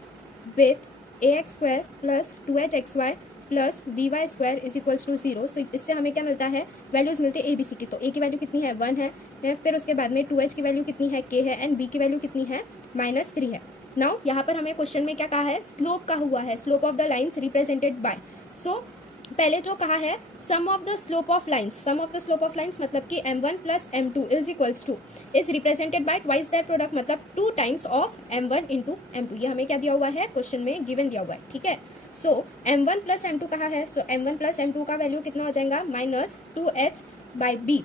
with a x square plus 2h x y plus b y square is equals to 0। So इससे हमें क्या मिलता है, वैल्यूज़ मिलती है A B C की। तो ए की वैल्यू कितनी है 1 है, फिर उसके बाद में 2h की वैल्यू कितनी है k है, एंड b की वैल्यू कितनी है -3 है। नाउ यहाँ पर हमें क्वेश्चन में क्या कहा है, स्लोप का हुआ है, slope of the lines represented by. So पहले जो कहा है sum of the slope of lines, sum of the slope of lines मतलब कि m1 plus m2 is equals to is represented by twice that product, मतलब 2 times of m1 into m2। ये हमें क्या दिया हुआ है, क्वेश्चन में गिवन दिया हुआ है, ठीक है। सो m1 प्लस m2 कहा है, सो m1 प्लस m2 का वैल्यू कितना हो जाएगा -2h by b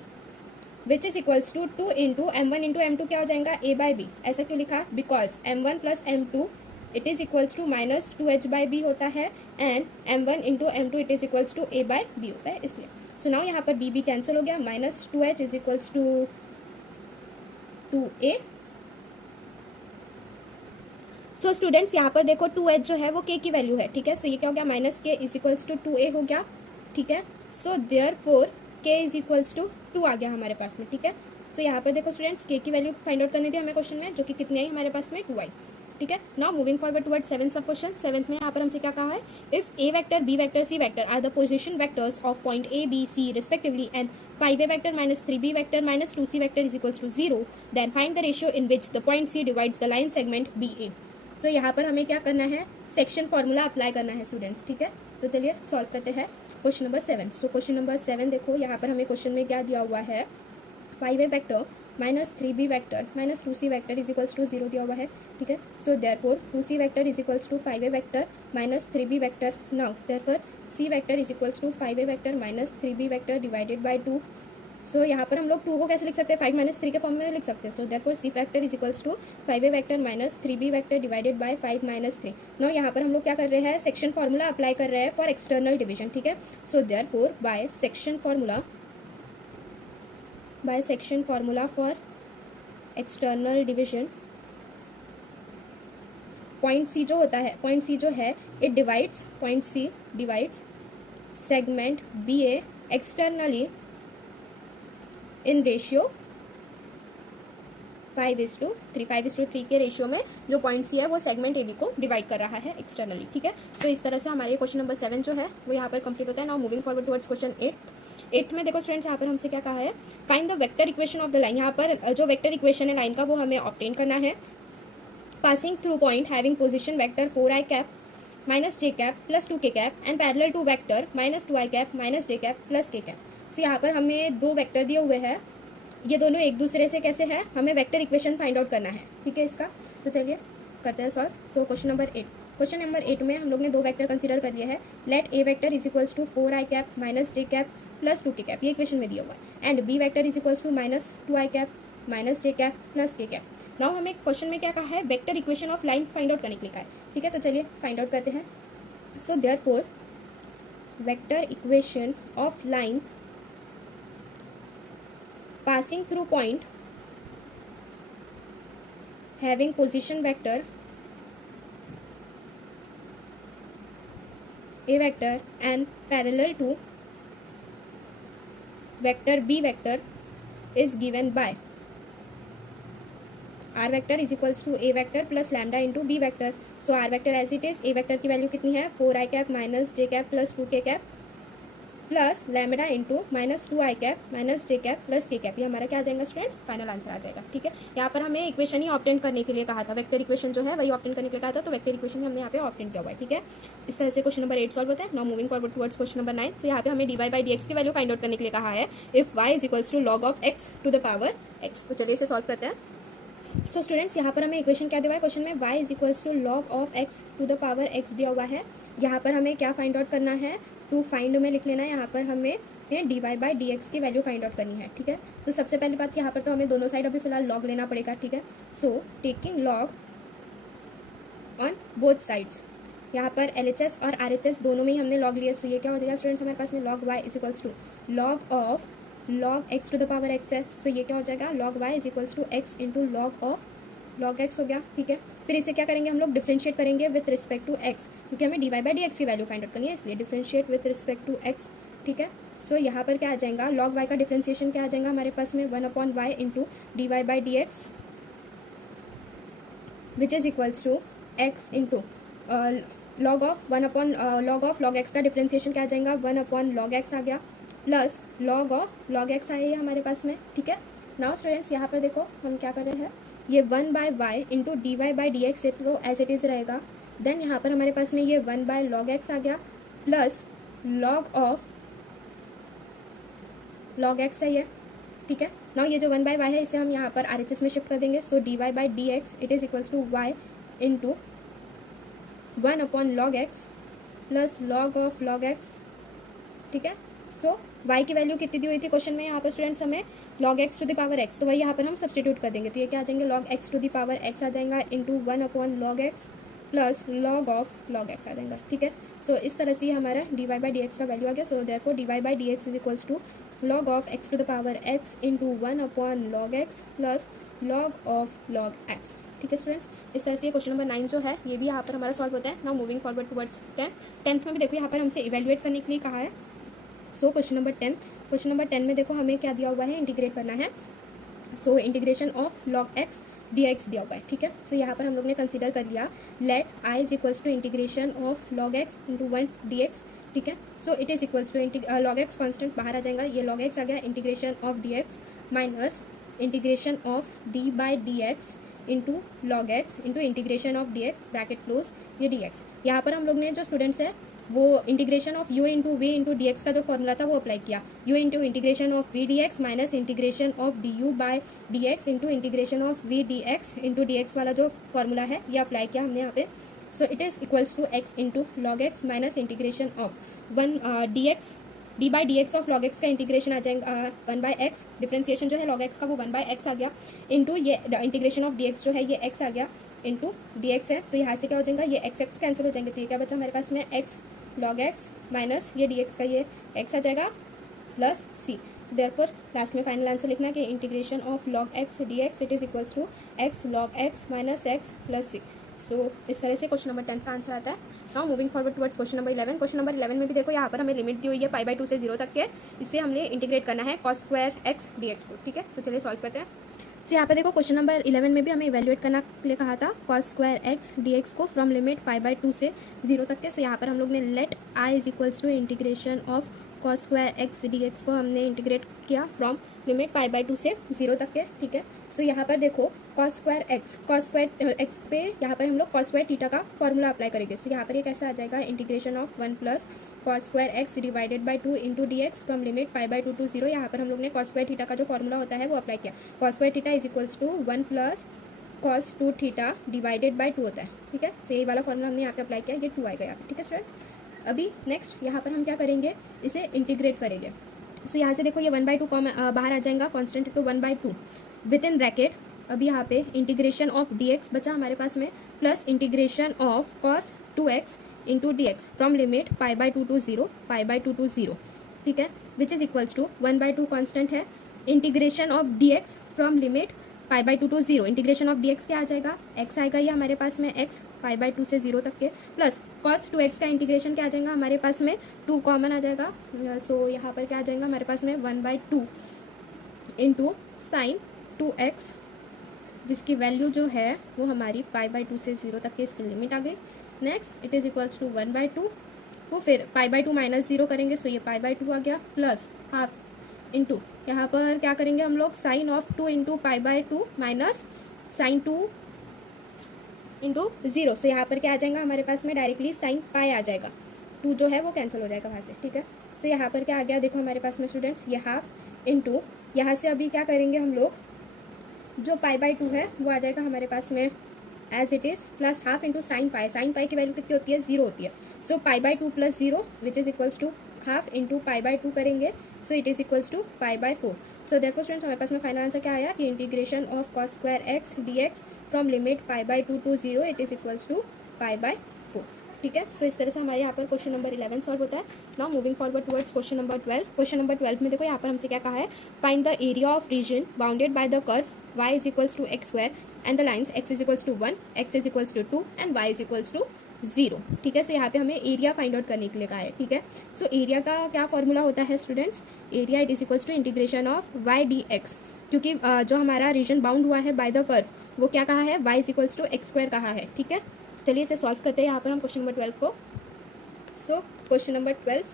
which is equals to 2 into m1 into m2 क्या हो जाएगा a बाई बी। ऐसा क्यों लिखा, because m1 plus m2 it is equals to -2h by b होता है, and m1 into m2 it is equals to a by b होता है, इसलिए। सो नाउ यहाँ पर b कैंसिल हो गया, -2h is equals to 2a। So students यहाँ पर देखो 2h जो है वो k की वैल्यू है, ठीक है। सो ये क्या हो गया, -k is equals to 2a हो गया, ठीक है। So therefore k is equals to 2 आ गया हमारे पास में, ठीक है। सो यहाँ पर देखो स्टूडेंट्स k की वैल्यू फाइंड आउट करनी थी हमें क्वेश्चन में, जो कि कितनी आई हमारे पास में 2 आई, ठीक है। Now moving forward towards seventh sub question. Seventh में यहाँ पर हमसे क्या कहा है, if a vector b vector c vector are the position vectors of point a b c respectively and 5a vector -3b vector -2c vector is equals to 0, then find the ratio in which the point c divides the line segment ba। So यहाँ पर हमें क्या करना है, section formula apply करना है students, ठीक है। तो चलिए सॉल्व करते हैं क्वेश्चन नंबर 7। सो क्वेश्चन नंबर 7 देखो, यहाँ पर हमें क्वेश्चन में क्या दिया हुआ है, 5a vector -3b vector -2c vector is equals to 0 दिया हुआ है, ठीक है। So therefore 2c vector is equals to 5a vector -3b vector. Now therefore c vector is equals to 5a vector -3b vector divided by 2। So यहाँ पर हम लोग 2 को कैसे लिख सकते हैं, 5 - 3 के फॉर्म में लिख सकते हैं। So therefore c vector is equals to 5a vector -3b vector divided by 5 - 3। Now यहाँ पर हम लोग क्या कर रहे हैं, सेक्शन फार्मूला अप्लाई कर रहे हैं फॉर एक्सटर्नल डिवीजन, ठीक है। So therefore by section formula for external division, point C जो होता है, पॉइंट सी जो है it divides, point C divides segment B A externally in ratio 5:3, 5:3 के रेशियो में जो पॉइंट सी है वो सेगमेंट ए बी को डिवाइड कर रहा है एक्सटर्नली, ठीक है। सो इस तरह से हमारे क्वेश्चन नंबर 7 जो है वो यहाँ पर कंप्लीट होता है। Now moving forward towards question 8 में देखो स्टूडेंट्स, यहाँ पर हमसे क्या कहा है, find the vector equation of the line. यहाँ पर जो वेक्टर इक्वेशन है लाइन का वो हमें ऑब्टेन करना है, passing through point having position vector 4i cap -j cap plus 2k cap and parallel to vector -2i cap -j cap plus k cap. So यहाँ पर हमें 2 वेक्टर दिए हुए हैं, ये दोनों एक दूसरे से कैसे है, हमें वेक्टर इक्वेशन फाइंड आउट करना है, ठीक है इसका। तो चलिए करते हैं सॉल्व। सो क्वेश्चन नंबर 8 में हम लोग ने 2 वेक्टर कंसीडर कर लिए हैं। Let a vector is equals to 4i cap -j cap plus 2k cap, ये इक्वेशन में दिया हुआ है, and b vector is equals to -2i cap -j cap plus k cap. Now हमें क्वेश्चन में क्या कहा है, vector equation of line find out करने के लिए कहा है, ठीक है। तो चलिए फाइंड आउट करते हैं। So therefore vector equation of line passing through point having position vector a vector and parallel to vector b vector is given by r vector is equals to a vector plus lambda into b vector। so r vector as it is, a vector की value कितनी है 4i cap -j cap plus 2k cap plus lambda into -2i cap -j cap plus k cap. ये हमारा क्या आ जाएगा students, final answer आ जाएगा, ठीक है। यहाँ पर हमें इक्वेशन ही ऑब्टेन करने के लिए कहा था, वेक्टर इक्वेशन जो है वही ऑब्टेन करने के लिए कहा था, तो वेक्टर इक्वेशन हमने यहाँ पे ऑब्टेन किया हुआ है, ठीक है। इस तरह से क्वेश्चन नंबर 8 सॉल्व होता है। Now moving forward towards question number 9। सो यहाँ पे हमें dy/dx की वैल्यू फाइंड आउट करने के लिए कहा है, if y is equals to log of x to the power x। तो चलिए इसे सॉल्व करते हैं। सो स्टूडेंट्स यहाँ पर हमें इक्वेशन क्या दिया हुआ है, क्वेश्चन में y is equals to log of x to the power x दिया हुआ है। यहाँ पर हमें क्या फाइंड आउट करना है, टू फाइंड में लिख लेना है, यहाँ पर हमें dy/dx की वैल्यू फाइंड आउट करनी है, ठीक है। तो सबसे पहली बात यहाँ पर तो हमें दोनों साइड अभी फिलहाल log लेना पड़ेगा, ठीक है। So taking log on both sides, यहाँ पर LHS और RHS दोनों में ही हमने log लिया। सो ये क्या हो जाएगा स्टूडेंट्स, हमारे पास में log y is equals to log of log x to the power x है। सो ये क्या हो जाएगा, log y is equals to x into log of log x हो गया, ठीक है। फिर इसे क्या करेंगे हम लोग, डिफरेंशिएट करेंगे विथ रिस्पेक्ट टू x, क्योंकि हमें dy/dx की वैल्यू फाइंड आउट करनी है, इसलिए differentiate with respect to x, ठीक है। सो यहाँ पर क्या आ जाएगा, log y का डिफरेंशिएशन क्या आ जाएगा हमारे पास में 1/y into dy/dx which is equals to x into log of one upon log x का डिफ्रेंसिएशन क्या आ जाएगा, 1 अपॉन लॉग एक्स आ गया, plus log of log x आया हमारे पास में, ठीक है। नाउ स्टूडेंट्स यहाँ पर देखो हम क्या कर रहे हैं, ये 1 by y into D Y by D x तो एज इट इज़ रहेगा। देन यहाँ पर हमारे पास में ये 1 बाय लॉग एक्स आ गया, plus log of log x है ये, ठीक है। नाउ ये जो 1 बाय वाई है इसे हम यहाँ पर आर एच एस में शिफ्ट कर देंगे, so d Y by D x it is equals to y into 1 upon log x plus log of log x, ठीक है। सो y की वैल्यू कितनी दी हुई थी क्वेश्चन में यहाँ पर स्टूडेंट्स, हमें log x to the power x, तो वही यहाँ पर हम सब्सटीट्यूट कर देंगे, तो ये क्या आ जाएंगे log x to the power x आ जाएगा into 1 upon log x plus log of log x आ जाएगा, ठीक है। सो इस तरह से हमारा d Y by D x का वैल्यू आ गया। So therefore d Y by D x is equals to log of x to the power x into 1 upon log x plus log of log x, ठीक है students. इस तरह से ये question number 9 जो है ये भी यहाँ पर हमारा सॉल्व होता है। Now moving forward towards 10th में भी देखो यहाँ पर हमसे इवेल्युएट करने के लिए कहा है। सो क्वेश्चन नंबर 10 में देखो हमें क्या दिया हुआ है, इंटीग्रेट करना है। सो integration of log x D x दिया हुआ है, ठीक है। सो यहाँ पर हम लोग ने कंसिडर कर लिया let I is equals to integration of log x into 1 d x, ठीक है। So it is equals to log x constant बाहर आ जाएगा, ये लॉग एक्स आ गया integration of d x minus integration of d by D x into log x into integration of d x bracket close ये d x. यहाँ पर हम लोग ने जो स्टूडेंट्स है वो integration of you into v into D x का जो फॉर्मूला था वो अप्लाई किया, u into integration of v d x minus integration of d u by d x into integration of v d x into D x वाला जो formula है ये apply किया हमने यहाँ पे। So it is equals to x into log x minus integration of 1 d x d by D x of log x का integration आ जाएगा 1 बाई एक्स, डिफ्रेंसिएशन जो है लॉग एक्स का वो 1 बाई एक्स आ गया, इंटू ये इंटीग्रेशन ऑफ डी एक्स जो है ये एक्स आ गया इंटू डी एक्स है। सो यहाँ से क्या हो जाएगा, ये एक्स एक्स कैंसिल हो जाएंगे, तो ये क्या बचा हमारे पास में एक्स लॉग एक्स माइनस ये डी एक्स का ये एक्स आ जाएगा प्लस सी। सो देयरफॉर लास्ट में फाइनल आंसर लिखना कि integration of log x D x it is equals to x log x minus x plus C. So इस तरह से क्वेश्चन नंबर 10 का आंसर आता है। Now moving forward towards question number 11। Question number 11 में भी देखो यहाँ पर हमें लिमिट दी हुई है पाई बाई 2 से 0 तक के, इससे हमने इंटीग्रेट करना है cos square x D x को, ठीक है। तो चलिए सॉल्व करते हैं। तो यहाँ पे देखो क्वेश्चन नंबर 11 में भी हमें इवेल्युएट करना के लिए कहा था cos square x D x को फ्रॉम लिमिट पाई बाई 2 से 0 तक के। सो यहाँ पर हम लोग ने let I is equals to integration of cos square x D x को हमने इंटीग्रेट किया फ्रॉम लिमिट पाई बाई 2 से 0 तक के, ठीक है। सो यहाँ पर देखो कॉस स्क्वायर एक्स पे यहाँ पर हम लोग कॉस स्क्वायर थीटा का फॉर्मूला अप्लाई करेंगे। सो यहाँ पर ये कैसा आ जाएगा, integration of 1 plus cos square x divided by 2 into D x from limit pi by 2 to 0। यहाँ पर हम लोग ने कॉस स्क्वायर थीटा का जो फॉर्मूला होता है वो अप्लाई किया, cos square theta is equals to 1 plus cos 2 theta divided by 2 होता है, ठीक है। सो ये वाला फॉर्मूला हमने यहाँ पे अप्लाई किया, ये 2 आएगा यहाँ पे, ठीक है स्टूडेंट्स। अभी नेक्स्ट यहाँ पर हम क्या करेंगे, इसे इंटीग्रेट करेंगे। सो यहाँ से देखो ये 1 बाई 2 बाहर आ जाएगा, कॉन्स्टेंट है तो 1 बाई 2 विद इन ब्रैकेट। अभी यहाँ पे इंटीग्रेशन ऑफ डी एक्स बचा हमारे पास में plus integration of cos 2x into D x from limit pi by 2 to 0 pi by 2 to 0, ठीक है, which is equals to 1 by 2 constant है, integration of d x from limit pi by 2 to 0, integration of d x क्या आ जाएगा, x आएगा ये हमारे पास में एक्स पाई बाई 2 से 0 तक के, प्लस कॉस 2x का इंटीग्रेशन क्या आ जाएगा हमारे पास में 2 कॉमन आ जाएगा। सो यहाँ पर क्या आ जाएगा हमारे पास में 1 बाई 2 इंटू साइन 2x जिसकी वैल्यू जो है वो हमारी पाई बाई 2 से 0 तक की इसकी लिमिट आ गई। Next it is equals to 1 by 2, वो फिर पाई बाई 2 माइनस 0 करेंगे, सो ये पाई बाई 2 आ गया प्लस हाफ इंटू यहाँ पर क्या करेंगे हम लोग sine of 2 into pi by 2 minus sine 2 into 0। सो यहाँ पर क्या आ जाएगा हमारे पास में डायरेक्टली साइन पाई आ जाएगा, 2 जो है वो कैंसिल हो जाएगा वहाँ से, ठीक है। सो यहाँ पर क्या आ गया देखो हमारे पास में स्टूडेंट्स, ये हाफ इंटू यहाँ से अभी क्या करेंगे हम लोग, जो पाई बाई 2 है वो आ जाएगा हमारे पास में as it is plus half into sine pi की वैल्यू कितनी होती है, 0 होती है। So pi by 2 plus 0 which is equals to half into pi by 2 करेंगे, so it is equals to pi by 4। So therefore students हमारे पास में फाइनल आंसर क्या आया कि integration of cos square x D x from limit pi by 2 to 0 it is equals to pi by 4, ठीक है। So इस तरह से हमारे यहाँ पर क्वेश्चन नंबर 11 सॉल्व होता है। Now moving forward towards question number 12। Question number 12 में देखो यहाँ पर हमसे क्या कहा है, find the area of region bounded by the curve y is equals to x square and the lines x is equals to 1, x is equals to 2 and y is equals to 0, ठीक है। So यहाँ पे हमें area find out करने के लिए कहा है, ठीक है। सो एरिया का क्या फॉर्मूला होता है students, area it is equals to integration of y d x, क्योंकि जो हमारा रीजन बाउंड हुआ है बाय द कर्व वो क्या कहा है, y is equals to x square कहा है, ठीक है। चलिए इसे सॉल्व करते हैं यहाँ पर हम क्वेश्चन नंबर 12 को। So question number 12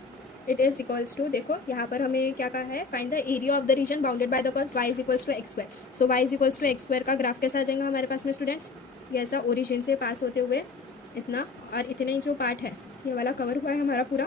it is equals to, देखो यहाँ पर हमें क्या कहा है, find the area of the region bounded by the curve y is equals to x square. So y is equals to x square का graph कैसा आ जाएगा हमारे पास में स्टूडेंट्स, ये ऐसा ओरिजिन से पास होते हुए इतना, और इतने ही जो पार्ट है ये वाला कवर हुआ है हमारा पूरा,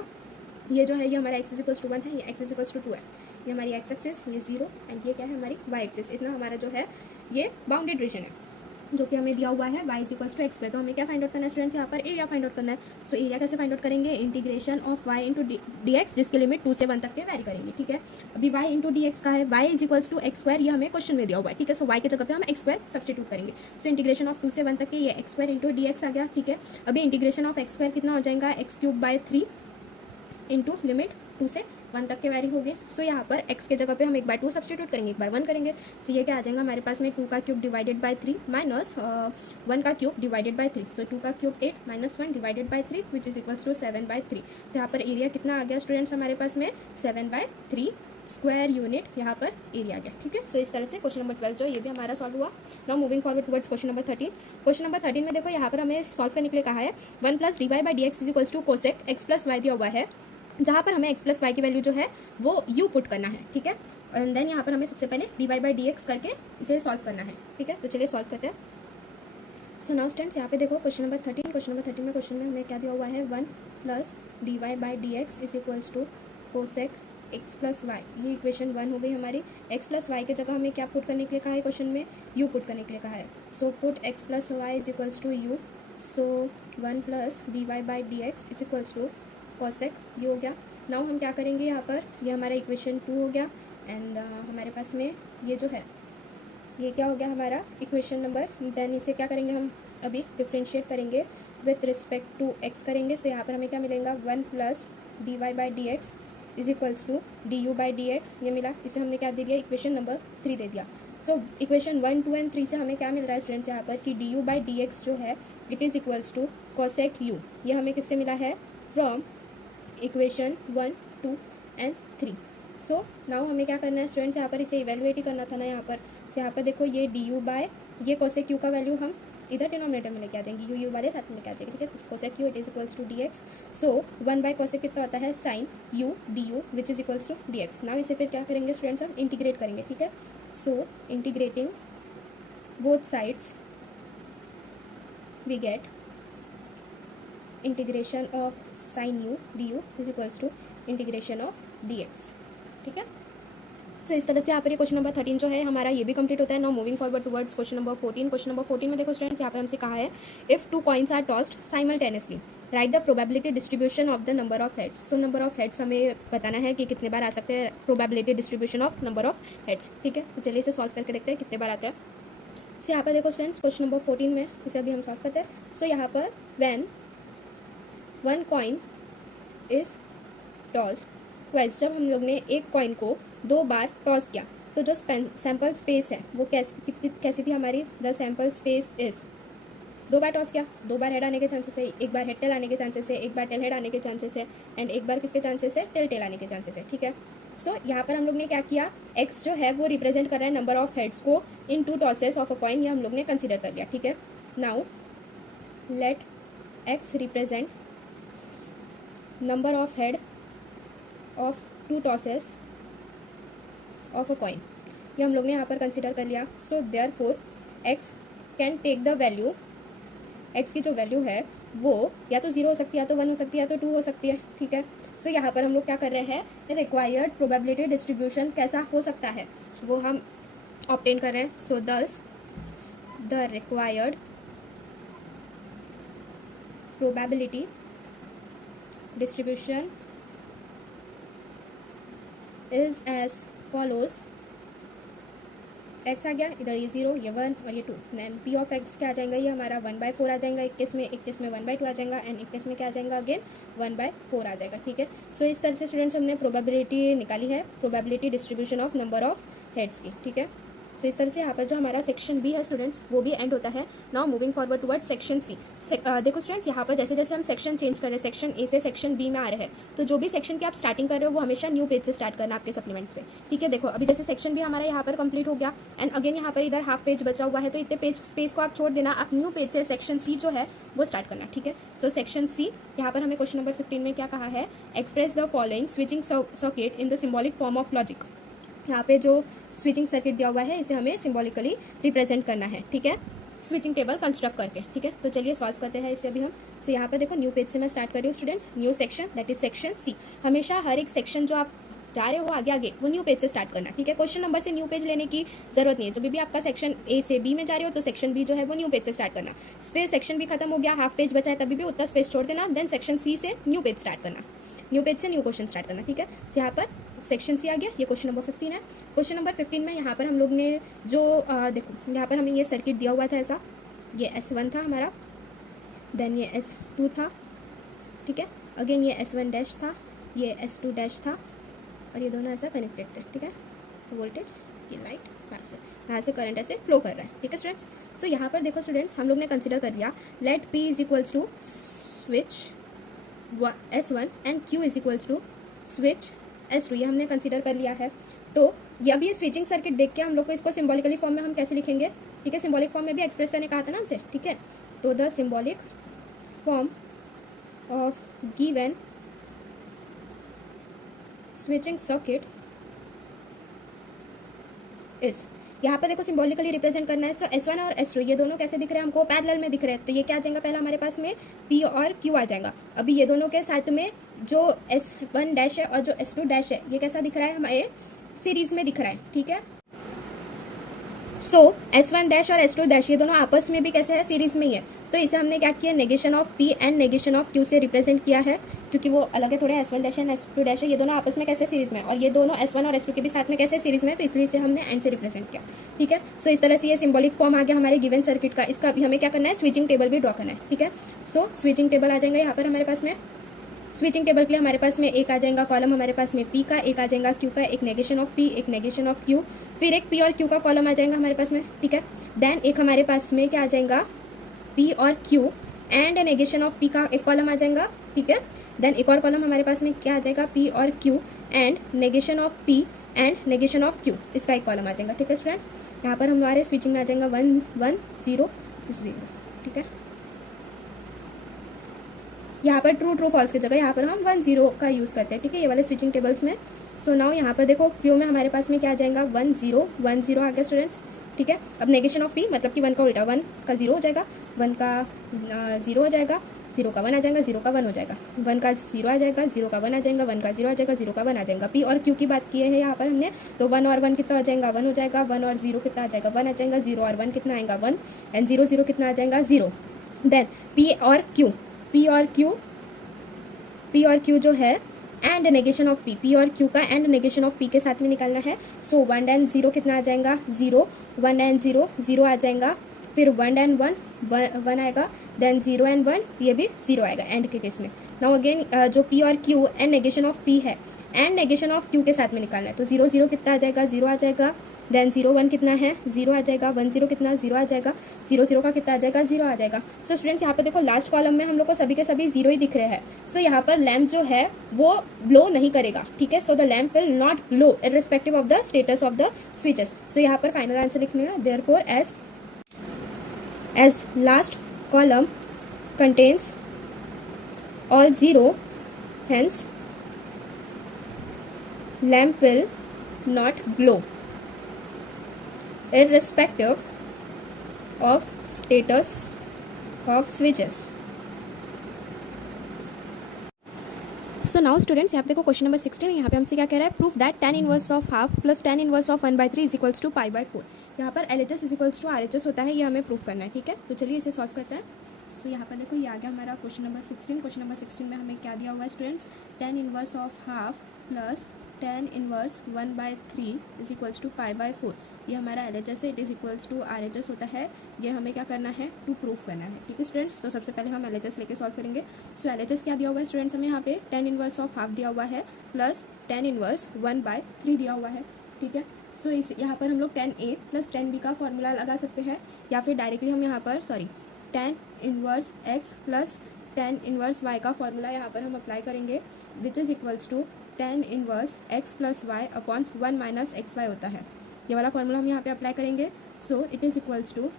ये जो है ये हमारा एक्स इज इक्वल्स टू 1 है, ये एक्स इज इक्वल्स टू 2 है, ये हमारी एक्स एक्सिस, ये 0 एंड ये क्या है हमारी वाई एक्सिस, इतना हमारा जो है ये बाउंडेड रीजन है जो कि हमें दिया हुआ है y is equals to x square. तो हमें क्या फाइंड आउट करना है स्टूडेंट्स, यहाँ पर एरिया फाइंड आउट करना है। सो एरिया कैसे फाइंड आउट करेंगे, integration of y into D x, जिसकी लिमिट 2 से 1 तक के वैरी करेंगे, ठीक है। अभी वाई इंटू डी एक्स का है, y is equals to x square, ये हमें क्वेश्चन में दिया हुआ है, ठीक है। सो वाई की जगह पे हम एक्स स्क्वायर सब्सटीट्यूट करेंगे। सो इंटीग्रेशन ऑफ 2 से 1 तक के ये x square into D x आ गया, ठीक है। अभी इंटीग्रेशन ऑफ एक्स स्क्वायर कितना हो जाएगा, x cube by 3 into limit 2 से 1 तक के वैरी हो गए। सो यहाँ पर x के जगह पे हम एक बार 2 सब्सटीट्यूट करेंगे, एक बार 1 करेंगे। सो ये क्या आ जाएगा हमारे पास में, 2 का क्यूब डिवाइडेड बाय 3 माइनस 1 का क्यूब डिवाइडेड बाय 3। सो 2 का cube 8 minus 1 divided by 3 which is equals to 7/3। तो यहाँ पर एरिया कितना आ गया स्टूडेंट्स हमारे पास में, 7/3 स्क्वायर यूनिट यहाँ पर एरिया आ गया, ठीक है। सो इस तरह से क्वेश्चन नंबर 12 जो ये भी हमारा सॉल्व हुआ। Now moving forward towards question number 13। Question number 13 में देखो यहाँ पर हमें सॉल्व करने के लिए कहा है 1 plus D Y by D x is equals to cosec x plus y दिया हुआ है, जहाँ पर हमें x प्लस वाई की वैल्यू जो है वो u पुट करना है, ठीक है। एंड देन यहाँ पर हमें सबसे पहले d Y by D x करके इसे सॉल्व करना है, ठीक है। तो चलिए सॉल्व करते हैं। सो नाउ स्टूडेंट्स यहाँ पे देखो क्वेश्चन नंबर 13, क्वेश्चन नंबर 13 में क्वेश्चन में हमें क्या दिया हुआ है, 1 plus D Y by D x is equals to cosec x plus y, ये इक्वेशन 1 हो गई हमारी। एक्स प्लस वाई की जगह हमें क्या पुट करने के लिए कहा है, क्वेश्चन में u पुट करने के लिए कहा है। So put x plus y is equals to u, so 1 plus D Y by D x is equals to cosec ये हो गया। नाउ हम क्या करेंगे यहाँ पर, ये हमारा इक्वेशन 2 हो गया एंड हमारे पास में ये जो है ये क्या हो गया हमारा इक्वेशन नंबर। देन इसे क्या करेंगे हम अभी डिफ्रेंशिएट करेंगे विथ रिस्पेक्ट टू एक्स करेंगे। सो यहाँ पर हमें क्या मिलेगा, 1 plus D Y by D x is equals to d u by D x, ये मिला। इसे हमने क्या दे दिया, इक्वेशन नंबर 3 दे दिया। सो इक्वेशन 1, 2 एंड 3 से हमें क्या मिल रहा है स्टूडेंट्स यहाँ पर कि d u by D x जो है it is equals to cosec u, ये हमें किससे मिला है, from equation 1, 2 and 3। So now हमें क्या करना है स्टूडेंट्स, यहाँ पर इसे इवेलुएट ही करना था ना यहाँ पर। सो यहाँ पर देखो ये डी यू बाय ये कोसेक यू का वैल्यू हम इधर डिनोमिनेटर में लेके आ जाएंगे, यू वाले साथ में लेके आ जाएंगे, ठीक है। Cosec u it is equals to d x. So 1 by cosec कितना होता है, sine u d u which is equals to d x. Now इसे फिर क्या करेंगे स्टूडेंट्स, हम इंटीग्रेट करेंगे, ठीक है। So integrating both sides we get integration of sine u d u is equals to integration of d x, ठीक है। तो इस तरह से यहाँ पर ये क्वेश्चन नंबर 13 जो है हमारा ये भी कंप्लीट होता है। Now moving forward towards question number 14। Question number 14 में देखो स्टूडेंट्स यहाँ पर हमसे कहा है if 2 coins are tossed simultaneously write the probability distribution of the number of heads. So number of heads हमें बताना है कि कितने बार आ सकते हैं, probability distribution of number of heads, ठीक है। तो चलिए इसे सॉल्व करके देखते हैं कितने बार आता है। सो यहाँ पर देखो स्टूडेंट्स क्वेश्चन नंबर 14 में इसे अभी हम सॉल्व करते हैं। सो यहाँ पर when 1 coin is tossed twice, जब हम लोग ने एक कॉइन को 2 बार टॉस किया तो जो सैम्पल स्पेस है वो कैसी थी हमारी, the sample space is 2 bar toss किया, 2 बार हेड आने के चांसेस है, एक बार हेड टेल आने के चांसेस है, एक बार टेल हेड आने के चांसेस है एंड एक बार किसके चांसेस है, टेल टेल आने के चांसेस है, ठीक है। सो यहाँ पर हम लोग ने क्या किया, एक्स जो है वो रिप्रेजेंट कर रहा है नंबर ऑफ हेड्स को in 2 tosses of a coin, ये हम लोग ने कंसिडर कर लिया, ठीक है। Now let x represent number of head of 2 tosses of a coin, ये हम लोग ने यहाँ पर कंसिडर कर लिया। So therefore x can take the value, x की जो वैल्यू है वो या तो 0 हो सकती है, या तो 1 हो सकती है, या तो 2 हो सकती है, ठीक है। सो यहाँ पर हम लोग क्या कर रहे हैं, रिक्वायर्ड प्रोबेबिलिटी डिस्ट्रीब्यूशन कैसा हो सकता है वो हम ऑब्टेन कर रहे हैं। So thus the required probability distribution is as follows, x आ गया इधर, ये 0, ये 1 और ये 2, देन पी ऑफ एक्स क्या आ जाएगा, ये हमारा 1/4 आ जाएगा 21 में, 21 में 1/2 आ जाएगा एंड 21 में क्या आ जाएगा, अगेन 1/4 आ जाएगा, ठीक है। सो इस तरह से स्टूडेंट्स हमने प्रोबेबिलिटी निकाली है, probability distribution of number of heads की, ठीक है। सो इस तरह से यहाँ पर जो हमारा सेक्शन बी है स्टूडेंट्स वो भी एंड होता है। Now moving forward toward section C. देखो स्टूडेंट्स यहाँ पर जैसे जैसे हम सेक्शन चेंज कर रहे हैं, सेक्शन ए से सेक्शन बी में आ रहे हैं, तो जो भी सेक्शन की आप स्टार्टिंग कर रहे हो वो हमेशा न्यू पेज से स्टार्ट करना आपके सप्लीमेंट से। ठीक है, देखो अभी जैसे सेक्शन बी हमारा यहाँ पर कंप्लीट हो गया एंड अगेन यहाँ पर इधर हाफ पेज बचा हुआ है, तो इतने पेज स्पेस को आप छोड़ देना, आप न्यू पेज से सेक्शन सी जो है वो स्टार्ट करना। ठीक है, तो सेक्शन सी यहाँ पर हमें क्वेश्चन नंबर 15 में क्या कहा है, express the following switching circuit in the symbolic form of logic. यहाँ पे जो स्विचिंग सर्किट दिया हुआ है इसे हमें सिंबॉलिकली रिप्रेजेंट करना है। ठीक है, स्विचिंग टेबल कंस्ट्रक्ट करके। ठीक है, तो चलिए सॉल्व करते हैं इससे अभी हम। सो यहाँ पे देखो न्यू पेज से मैं स्टार्ट कर रही हूँ students, new section that is section C. हमेशा हर एक सेक्शन जो आप जा रहे हो आगे आगे वो न्यू पेज से स्टार्ट करना। ठीक है, क्वेश्चन नंबर से न्यू पेज लेने की जरूरत नहीं है। जब भी आपका सेक्शन ए से बी में जा रहे हो तो सेक्शन बी जो है वो न्यू पेज से स्टार्ट करना। फिर सेक्शन बी खत्म हो गया, हाफ पेज बचा है, तभी भी उतना स्पेस छोड़ देना, देन सेक्शन सी से न्यू पेज स्टार्ट करना, न्यू पेज से न्यू क्वेश्चन स्टार्ट करना। ठीक है, तो यहाँ पर सेक्शन सी आ गया, ये क्वेश्चन नंबर 15 है। क्वेश्चन नंबर 15 में यहाँ पर हम लोग ने जो देखो यहाँ पर हमें ये सर्किट दिया हुआ था ऐसा, ये S1 था हमारा, देन ये S2 था। ठीक है, अगेन ये S1 डैश था, ये S2 डैश था और ये दोनों ऐसा कनेक्टेड थे। ठीक है, वोल्टेज, ये लाइट, यहाँ से करंट ऐसे फ्लो कर रहा है। ठीक है स्टूडेंट्स, सो यहाँ पर देखो स्टूडेंट्स हम लोग ने कंसिडर कर लिया let P is equals to switch S1 and Q is equals to switch S2, ये हमने कंसिडर कर लिया है। तो ये अभी स्विचिंग सर्किट देख के हम लोग को इसको सिंबॉलिकली फॉर्म में हम कैसे लिखेंगे। ठीक है, सिंबॉलिक फॉर्म में भी एक्सप्रेस करने कहा था ना हमसे। ठीक है, तो the symbolic form of given switching circuit is, यहाँ पर देखो सिंबॉलिकली रिप्रेजेंट करना है। तो S1 और S2 ये दोनों कैसे दिख रहे हैं हमको, पैरेलल में दिख रहे हैं, तो ये क्या आ जाएगा, पहले हमारे पास में P और Q आ जाएगा। अभी ये दोनों के साथ में जो S1 डैश है और जो S2 डैश है ये कैसा दिख रहा है, हमारे सीरीज में दिख रहा है। ठीक है, सो S1 डैश और S2 डैश ये दोनों आपस में भी कैसे है, सीरीज में ही है, तो इसे हमने क्या किया, negation of P and negation of Q से रिप्रेजेंट किया है, क्योंकि वो अलग है थोड़े, S1 dash and S2 dash है, ये दोनों आपस में कैसे सीरीज में, और ये दोनों S1 और S2 के भी साथ में कैसे सीरीज में, तो इसलिए इसे हमने एंड से रिप्रेजेंट किया। ठीक है, सो इस तरह से ये सिंबॉलिक फॉर्म आ गया हमारे गिवन सर्किट का। इसका अभी हमें क्या करना है, स्विचिंग टेबल भी ड्रॉ करना है। ठीक है, सो स्विचिंग टेबल आ जाएगा यहाँ पर हमारे पास में। स्विचिंग टेबल के लिए हमारे पास में एक आ जाएगा कॉलम हमारे पास में P का, एक आ जाएगा Q का, एक नेगेशन ऑफ P, एक नेगेशन ऑफ Q, फिर एक P और Q का कॉलम आ जाएगा हमारे पास में। ठीक है, देन एक हमारे पास में क्या आ जाएगा, P और Q and negation of P का एक कॉलम आ जाएगा। ठीक है, देन एक और कॉलम हमारे पास में क्या आ जाएगा, P और Q and negation of P and negation of Q, इसका एक कॉलम आ जाएगा। ठीक है स्टूडेंट्स, यहाँ पर हमारे स्विचिंग में आ जाएगा 1 1 0 0। ठीक है, यहाँ पर ट्रू ट्रू फॉल्स की जगह यहाँ पर हम 1 0 का यूज़ करते हैं। ठीक है, ये वाले स्विचिंग टेबल्स में। सो नाउ यहाँ पर देखो Q में हमारे पास में क्या आ जाएगा, 1 0 1 0 आ गया स्टूडेंट्स। ठीक है, अब नेगेशन ऑफ P मतलब कि 1 का उल्टा, 1 का 0 हो जाएगा, 1 का 0 हो जाएगा, 0 का 1 आ जाएगा, 0 का 1 हो जाएगा, 1 का 0 आ जाएगा, 0 का 1 आ जाएगा, 1 का 0 आ जाएगा, 0 का 1 आ जाएगा। P और Q की बात की है यहाँ पर हमने, तो 1 और 1 कितना हो जाएगा, 1 हो जाएगा, 1 और 0 कितना आ जाएगा, 1 आ जाएगा, 0 और 1 कितना आएगा, 1 एंड 0 0 कितना आ जाएगा, 0। देन P और Q जो है एंड नेगेशन ऑफ P और Q का एंड नेगेशन ऑफ P के साथ में निकालना है। सो 1 एंड 0 कितना आ जाएगा, 0, 1 एंड 0 0 आ जाएगा, फिर 1 एंड 1 आएगा, देन 0 एंड 1 ये भी 0 आएगा एंड के केस में। नाउ अगेन जो P और Q and negation of P है एंड नेगेशन ऑफ Q के साथ में निकालना है, तो 0 0 कितना आ जाएगा, 0 आ जाएगा, देन 0 1 कितना है, 0 आ जाएगा, 1 0 कितना, 0 आ जाएगा, 0 0 का कितना आ जाएगा, 0 आ जाएगा। सो स्टूडेंट्स यहाँ पे देखो लास्ट कॉलम में हम लोग को सभी के सभी 0 ही दिख रहे हैं। सो यहाँ पर लैम्प जो है वो ग्लो नहीं करेगा। ठीक है, so the lamp will not glow irrespective of the status of the switches. So यहाँ पर फाइनल आंसर लिखने का, therefore as last column contains all 0, hence lamp will not glow irrespective of status of switches. So now students यहाँ पे देखो question number 16, यहाँ पे हमसे क्या कह रहा है, proof that tan inverse of half plus tan inverse of 1/3 is equals to π/4। यहाँ पर LHS is equals to RHS होता है, ये हमें प्रूफ करना है। ठीक है, तो चलिए इसे सॉल्व करते हैं। सो यहाँ पर देखो ये आ गया हमारा क्वेश्चन नंबर 16। क्वेश्चन नंबर 16 में हमें क्या दिया हुआ है students, tan inverse of half plus tan inverse 1/3 is equals to π/4। ये हमारा LHS है, it is equals to RHS होता है, ये हमें क्या करना है, टू प्रूफ करना है। ठीक है स्टूडेंट्स, तो सबसे पहले हम LHS लेके सॉल्व करेंगे। सो LHS क्या दिया हुआ है स्टूडेंट्स, हमें यहाँ पे tan इनवर्स ऑफ हाफ दिया हुआ है प्लस tan इनवर्स 1/3 दिया हुआ है। ठीक है, सो इस यहाँ पर हम लोग 10A प्लस 10B का फॉर्मूला लगा सकते हैं, या फिर डायरेक्टली हम यहाँ पर tan inverse x plus tan inverse y का फॉर्मूला यहाँ पर हम अप्लाई करेंगे, which is equals to tan inverse x plus y upon 1 minus x y होता है। ये वाला फॉर्मूला हम यहाँ पे अप्लाई करेंगे। So it is equals to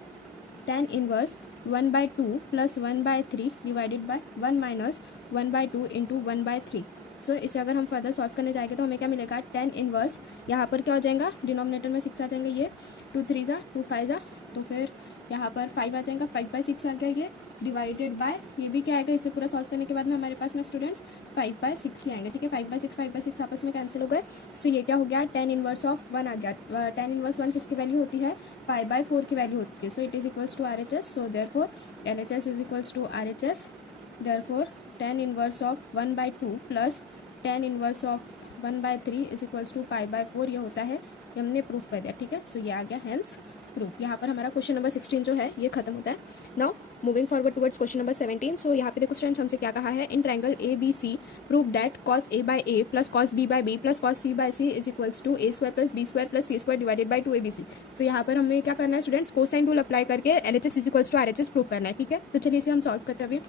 tan inverse 1/2 plus 1/3 divided by 1 minus 1/2 into 1/3। सो इसे अगर हम फर्दर सॉल्व करने जाएंगे तो हमें क्या मिलेगा, tan इनवर्स यहाँ पर क्या हो जाएगा, डिनोमिनेटर में 6 आ जाएंगे, ये 2 3 ज़ा 2 5 ज़ा, तो फिर यहाँ पर 5 आ जाएगा, 5/6 आ जाएगा, डिवाइडेड बाय ये भी क्या आएगा, इससे पूरा सॉल्व करने के बाद में हमारे पास में स्टूडेंट्स 5/6 ही आएंगे। ठीक है, 5/6 आपस में कैंसिल हो गए। सो ये क्या हो गया, tan इनवर्स ऑफ 1 आ गया। tan इनवर्स 1 किसकी वैल्यू होती है, π/4 की वैल्यू होती है। So it is equals to RHS। So therefore LHS is equals to RHS। Therefore tan inverse of 1/2 plus tan inverse of 1/3 is equals to π/4 ये होता है, ये हमने प्रूफ कर दिया। ठीक है, सो ये आ गया हेंस प्रूफ। यहाँ पर हमारा क्वेश्चन नंबर 16 जो है ये खत्म होता है। Now moving forward towards question number 17। So यहाँ पे देखो स्टूडेंट्स हमसे क्या कहा है, in triangle ABC prove that cos A/A plus cos B/B plus cos C/C is equals to A² plus B² plus C² divided by 2ABC। सो यहाँ पर हमें क्या करना है स्टूडेंट्स, कोसाइन रूल अप्लाई करके LHS is equals to RHS prove करना है। ठीक है, तो चलिए इसे हम सॉल्व करते हैं अभी।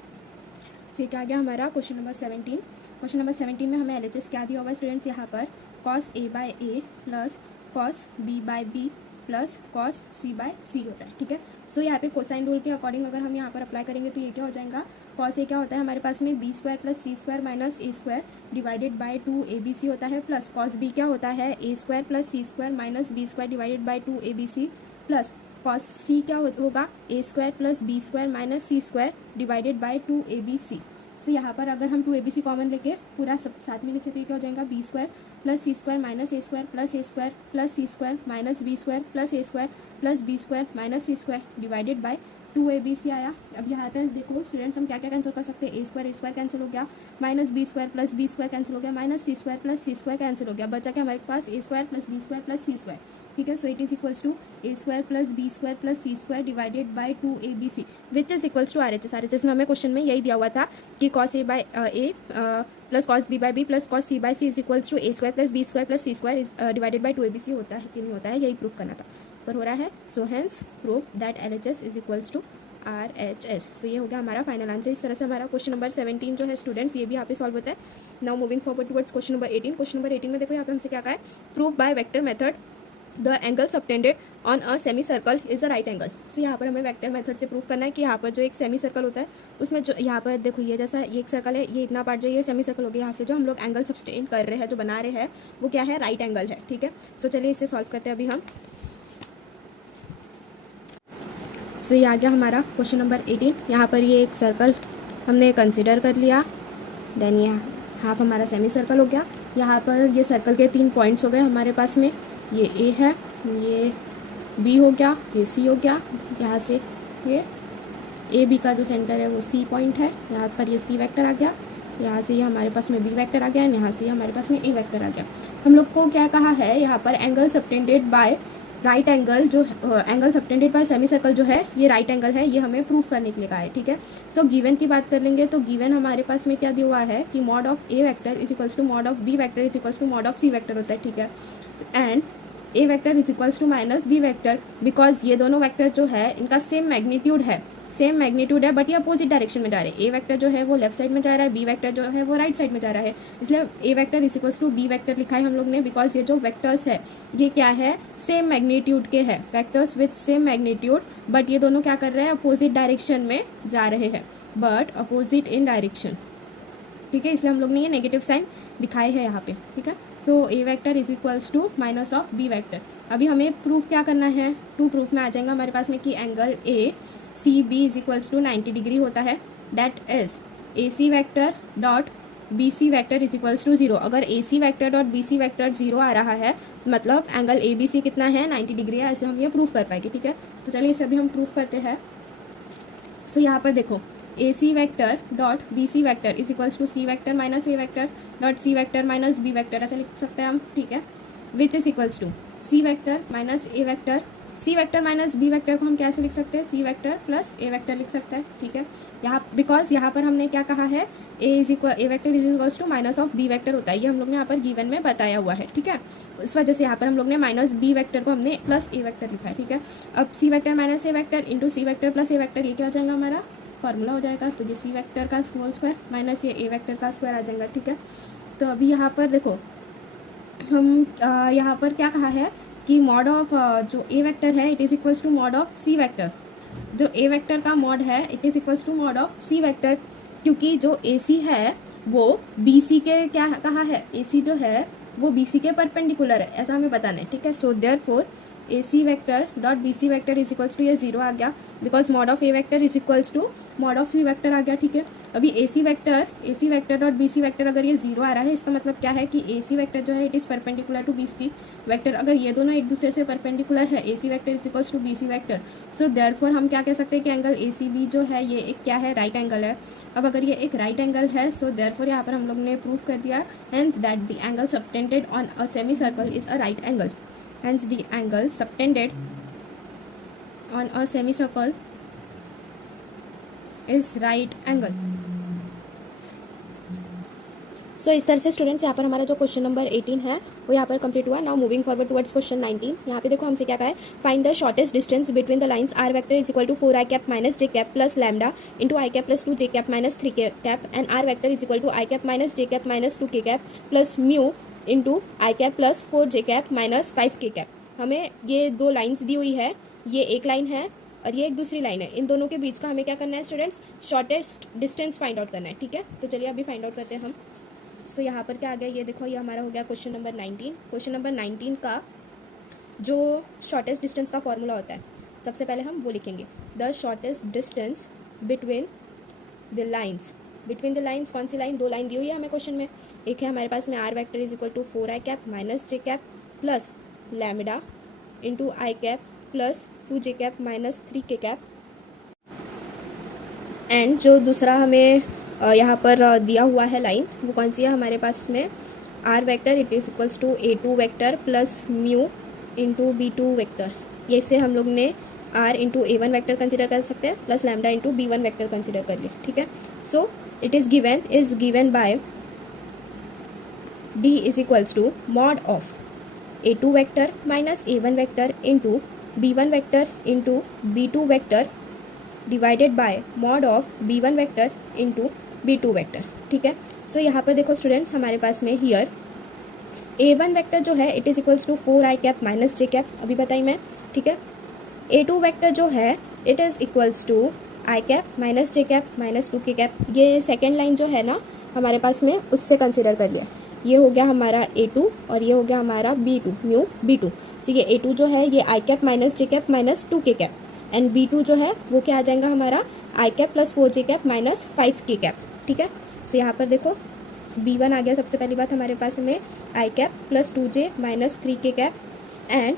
सो ये क्या आ गया हमारा क्वेश्चन नंबर 17। क्वेश्चन नंबर 17 में हमें LHS क्या दिया हुआ है स्टूडेंट्स, यहाँ पर cos A/A plus cos B/B plus cos C/C होता है। ठीक है, सो यहाँ पे कोसाइन रूल के अकॉर्डिंग अगर हम यहाँ पर अप्लाई करेंगे तो ये क्या हो जाएगा, cos A क्या होता है हमारे पास में B² plus C² minus A² divided by 2ABC होता है, प्लस cos B क्या होता है A² plus C² minus B² divided by 2ABC plus cos C क्या होगा A² plus B² minus C² divided by 2ABC। सो यहाँ पर अगर हम 2ABC कॉमन लेके पूरा सब साथ में लिखे तो क्या हो जाएगा, B² plus C² minus A² plus A² plus C² minus B² plus A² plus B² minus C² divided by 2ABC आया। अब यहाँ पर देखो स्टूडेंट्स हम क्या क्या कैंसिल कर सकते हैं, A² कैंसिल हो गया, minus B² plus B² cancel हो गया, minus C² plus C² cancel हो गया, बचा क्या हमारे पास A² plus B² plus C²। ठीक है, so it is equals to A² plus B² plus C² divided by 2ABC which is equals to RHS। RHS में हमें क्वेश्चन में यही दिया हुआ था कि cos A/A plus cos B/B plus cos C/C is equals to A² plus B² plus C² divided by 2ABC होता है कि नहीं होता है, यही प्रूफ करना था, पर हो रहा है। So hence proof that LHS is equals to RHS। सो ये हो गया हमारा फाइनल आंसर। इस तरह से हमारा क्वेश्चन नंबर 17 जो है स्टूडेंट्स ये भी यहाँ पे सॉल्व होता है। Now moving forward towards question number 18। Question number 18 में देखो यहाँ पे हमसे क्या कहा है, proof by vector method the angle subtended on a semi circle is a right angle. So यहाँ पर हमें वेक्टर मेथड से प्रूफ करना है कि यहाँ पर जो एक सेमी सर्कल होता है उसमें जो यहाँ पर देखो ये जैसा ये एक सर्कल है, ये इतना पार्ट जो ये सेमी सर्कल हो गया, यहाँ से जो हम लोग एंगल सबटेंड कर रहे हैं जो बना रहे हैं वो क्या है, राइट एंगल है। ठीक है, सो चलिए इसे सॉल्व करते हैं अभी हम। सो ये आ गया हमारा क्वेश्चन नंबर 18। यहाँ पर ये एक सर्कल हमने कंसिडर कर लिया, देन ये हाफ हमारा सेमी सर्कल हो गया। यहाँ पर ये सर्कल के 3 पॉइंट्स हो गए हमारे पास में, ये A है, ये B हो गया, ये C हो गया। यहाँ से ये AB का जो सेंटर है वो C पॉइंट है, यहाँ पर ये C वेक्टर आ गया, यहाँ से ये हमारे पास में B वेक्टर आ गया, यहाँ से हमारे पास में A वेक्टर आ गया। हम लोग को क्या कहा है यहाँ पर, angle subtended by right angle, जो angle subtended by semi circle जो है ये राइट एंगल है, ये हमें प्रूफ करने के लिए कहा है। ठीक है, सो गिवन की बात कर लेंगे तो गिवन हमारे पास में क्या दिया हुआ है कि mod of A vector is equals to mod of B vector is equals to mod of C vector होता है। ठीक है, and A vector is equals to minus B vector, because ये दोनों वेक्टर जो है इनका सेम मैग्नीट्यूड है, बट ये अपोजिट डायरेक्शन में जा रहे हैं। A वेक्टर जो है वो लेफ्ट साइड में जा रहा है, B वेक्टर जो है वो राइट साइड में जा रहा है, इसलिए A vector is equals to B vector लिखा है हम लोग ने, बिकॉज ये जो वेक्टर्स है ये क्या है, सेम मैग्नीट्यूड के हैं, vectors with same magnitude, but ये दोनों क्या कर रहे हैं, अपोजिट डायरेक्शन में जा रहे हैं, बट अपोजिट इन डायरेक्शन। ठीक है, इसलिए हम लोग ने ये नेगेटिव साइन दिखाए हैं यहाँ पे। ठीक है, so A vector is equals to minus of B vector. अभी हमें प्रूफ क्या करना है, 2 प्रूफ में आ जाएगा हमारे पास में कि angle ACB is equals to 90 degree होता है, that is AC vector dot BC vector is equals to 0। अगर AC vector dot BC vector 0 आ रहा है मतलब एंगल ABC कितना है, 90 डिग्री है, ऐसे हम ये प्रूफ कर पाएंगे। ठीक है, तो चलिए इसे अभी हम प्रूफ करते हैं। सो यहाँ पर देखो AC vector dot BC vector is equals to C vector minus A vector dot C vector minus B vector, ऐसे लिख सकते हैं हम। ठीक है, which is equals to C vector minus A vector C vector minus B vector को हम कैसे लिख सकते हैं, C vector plus A vector लिख सकते हैं, ठीक है। यहाँ बिकॉज यहाँ पर हमने क्या कहा है, A vector is equals to minus of B vector होता है, ये हम लोग ने यहाँ पर गिवन में बताया हुआ है, ठीक है। इस वजह से यहाँ पर हम लोग ने माइनस बी वेक्टर को हमने प्लस ए वेक्टर लिखा है, ठीक है। अब सी vector minus A vector into C vector plus A vector, ये क्या हो जाएगा हमारा फॉर्मूला हो जाएगा। तो ये सी वेक्टर का होल स्क्वायर माइनस ये ए वेक्टर का स्क्वायर आ जाएगा, ठीक है। तो अभी यहाँ पर देखो हम यहाँ पर क्या कहा है कि मॉड ऑफ जो ए वेक्टर है it is equals to mod of C vector, जो ए वेक्टर का मॉड है it is equals to mod of C vector, क्योंकि जो ए सी है वो बी सी के क्या कहा है, ए सी जो है वो बी सी के परपेंडिकुलर है, ऐसा हमें बताना है, ठीक है। So therefore A C vector dot B C vector is equals to, ये जीरो आ गया because mod of A vector is equals to mod of C vector आ गया, ठीक है। अभी A C vector dot B C vector अगर ये जीरो आ रहा है, इसका मतलब क्या है कि ए सी वेक्टर जो है it is perpendicular to B C vector, अगर ये दोनों एक दूसरे से परपेंडिकुलर है, A C vector is equals to B C vector, so therefore हम क्या कह सकते हैं कि एंगल ए सी बी जो है ये एक क्या है, राइट एंगल है। अब अगर ये एक राइट एंगल है, सो देयरफॉर यहाँ पर हम लोग ने प्रूव कर दिया hence that the angle subtended on a semi circle is a right angle, hence the angle subtended on a semicircle is right angle। सो इस तरह से स्टूडेंट्स यहाँ पर हमारा जो क्वेश्चन नंबर 18 है वो यहाँ पर कंप्लीट हुआ। Now moving forward towards question 19। यहाँ पे देखो हमसे क्या कहा है, find the shortest distance between the lines r vector is equal to 4 i cap minus j cap plus lambda into i cap plus 2 J cap minus 3 cap and r vector is equal to i cap minus j cap minus 2 k cap plus mu into i cap plus 4 J cap minus 5 K cap. हमें ये दो lines दी हुई है, ये एक line है और ये एक दूसरी लाइन है, इन दोनों के बीच का हमें क्या करना है students, shortest distance find out करना है, ठीक है। तो चलिए अभी फाइंड आउट करते हैं हम। सो यहाँ पर क्या आ गया, ये देखो ये हमारा हो गया क्वेश्चन नंबर 19। क्वेश्चन नंबर 19 का जो शॉर्टेस्ट डिस्टेंस का फॉर्मूला होता है, सबसे पहले हम वो लिखेंगे, the shortest distance between the lines. Between the lines कौन सी लाइन, दो लाइन दी हुई है हमें क्वेश्चन में, एक है हमारे पास में r vector is equal to 4 i cap minus j cap plus lambda into i cap plus 2 J cap minus 3 k cap, and जो दूसरा हमें यहाँ पर दिया हुआ है लाइन वो कौन सी है हमारे पास में, r vector it is equals to a2 vector plus mu into b2 vector. ये से हम लोग ने r into a1 vector consider कर सकते हैं plus lambda into b1 vector consider कर लिया, ठीक है। So it is given by d is equals to mod of a2 vector minus a1 vector into b1 vector into b2 vector divided by mod of b1 vector into b2 vector, ठीक है। So यहाँ पर देखो students हमारे पास में here a1 vector जो है it is equals to 4 i cap minus j cap, अभी बताई मैं, ठीक है। a2 वेक्टर जो है it is equals to i cap minus j cap minus 2 k cap, ये सेकेंड लाइन जो है ना हमारे पास में उससे कंसिडर कर लिया, ये हो गया हमारा a2 और ये हो गया हमारा b2 म्यू b2। तो ये a2 जो है ये आई cap minus j cap minus 2 k cap and b2 जो है वो क्या आ जाएगा हमारा आई कैप प्लस 4 जे कैप माइनस 5 के कैप, ठीक है। सो यहाँ पर देखो b1 आ गया सबसे पहली बात हमारे पास में I cap plus 2j minus 3 k cap and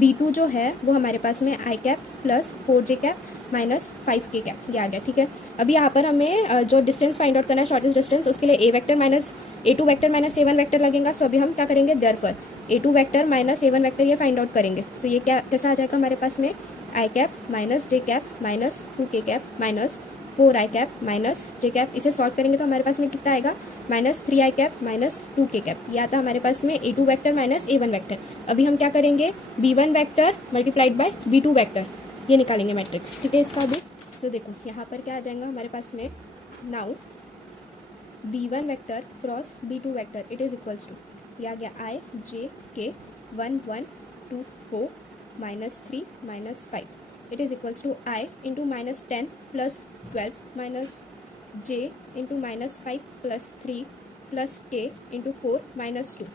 b2 जो है वो हमारे पास में I cap plus 4j cap minus 5 K cap, ये आ गया, ठीक है। अभी यहाँ पर हमें जो डिस्टेंस फाइंड आउट करना है शॉर्टेस्ट डिस्टेंस, उसके लिए a vector minus a2 vector minus a1 vector लगेगा। सो अभी हम क्या करेंगे, therefore a2 vector minus a1 vector ये फाइंड आउट करेंगे। सो ये क्या कैसा आ जाएगा हमारे पास में, I cap minus j cap minus 2 k cap minus 4 i cap minus j cap, इसे सॉल्व करेंगे तो हमारे पास में कितना आएगा, minus 3 i cap minus 2 k cap, ये आता हमारे पास में a2 vector minus a1 vector. अभी हम क्या करेंगे, b1 vector multiplied by b2 vector, ये निकालेंगे मैट्रिक्स, ठीक है इसका भी। सो देखो यहाँ पर क्या आ जाएगा हमारे पास में, now b1 vector cross b2 vector it is equals to, ये आ गया i j k 1 1 2 4 minus 3 minus 5, it is equals to i into minus 10 plus 12 minus j into minus 5 plus 3 plus k into 4 minus 2।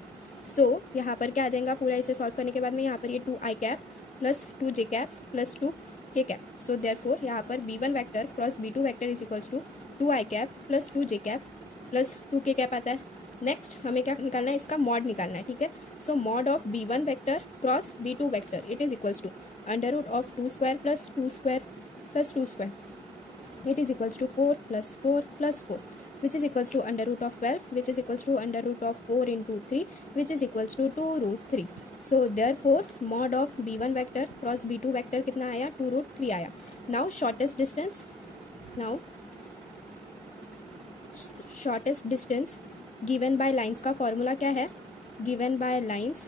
So यहाँ पर क्या आ जाएगा, पूरा इसे सॉल्व करने के बाद में यहाँ पर ये 2 i cap plus 2 j cap plus 2 k cap. So therefore यहाँ पर b1 vector cross b2 vector is equals to 2 i cap plus 2 j cap plus 2 k cap आता है। नेक्स्ट हमें क्या निकालना है, इसका मॉड निकालना है, ठीक है। So mod of b1 vector cross b2 vector it is equals to under root of 2 square plus 2 square plus 2 square, it is equals to 4 plus 4 plus 4 which is equals to under root of 12 which is equals to under root of 4 into 3 which is equals to 2 root 3। So therefore mod of b1 vector cross b2 vector कितना आया 2√3 आया. Now shortest distance given by lines का formula क्या है. Given by lines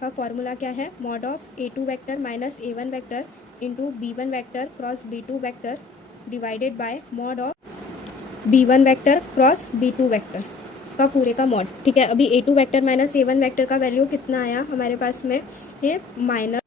का formula क्या है. Mod of a2 vector minus a1 vector into b1 vector cross b2 vector divided by mod of b1 vector cross b2 vector, इसका पूरे का mod. ठीक है, अभी a2 vector minus a1 vector का वैल्यू कितना आया हमारे पास में, ये माइनस.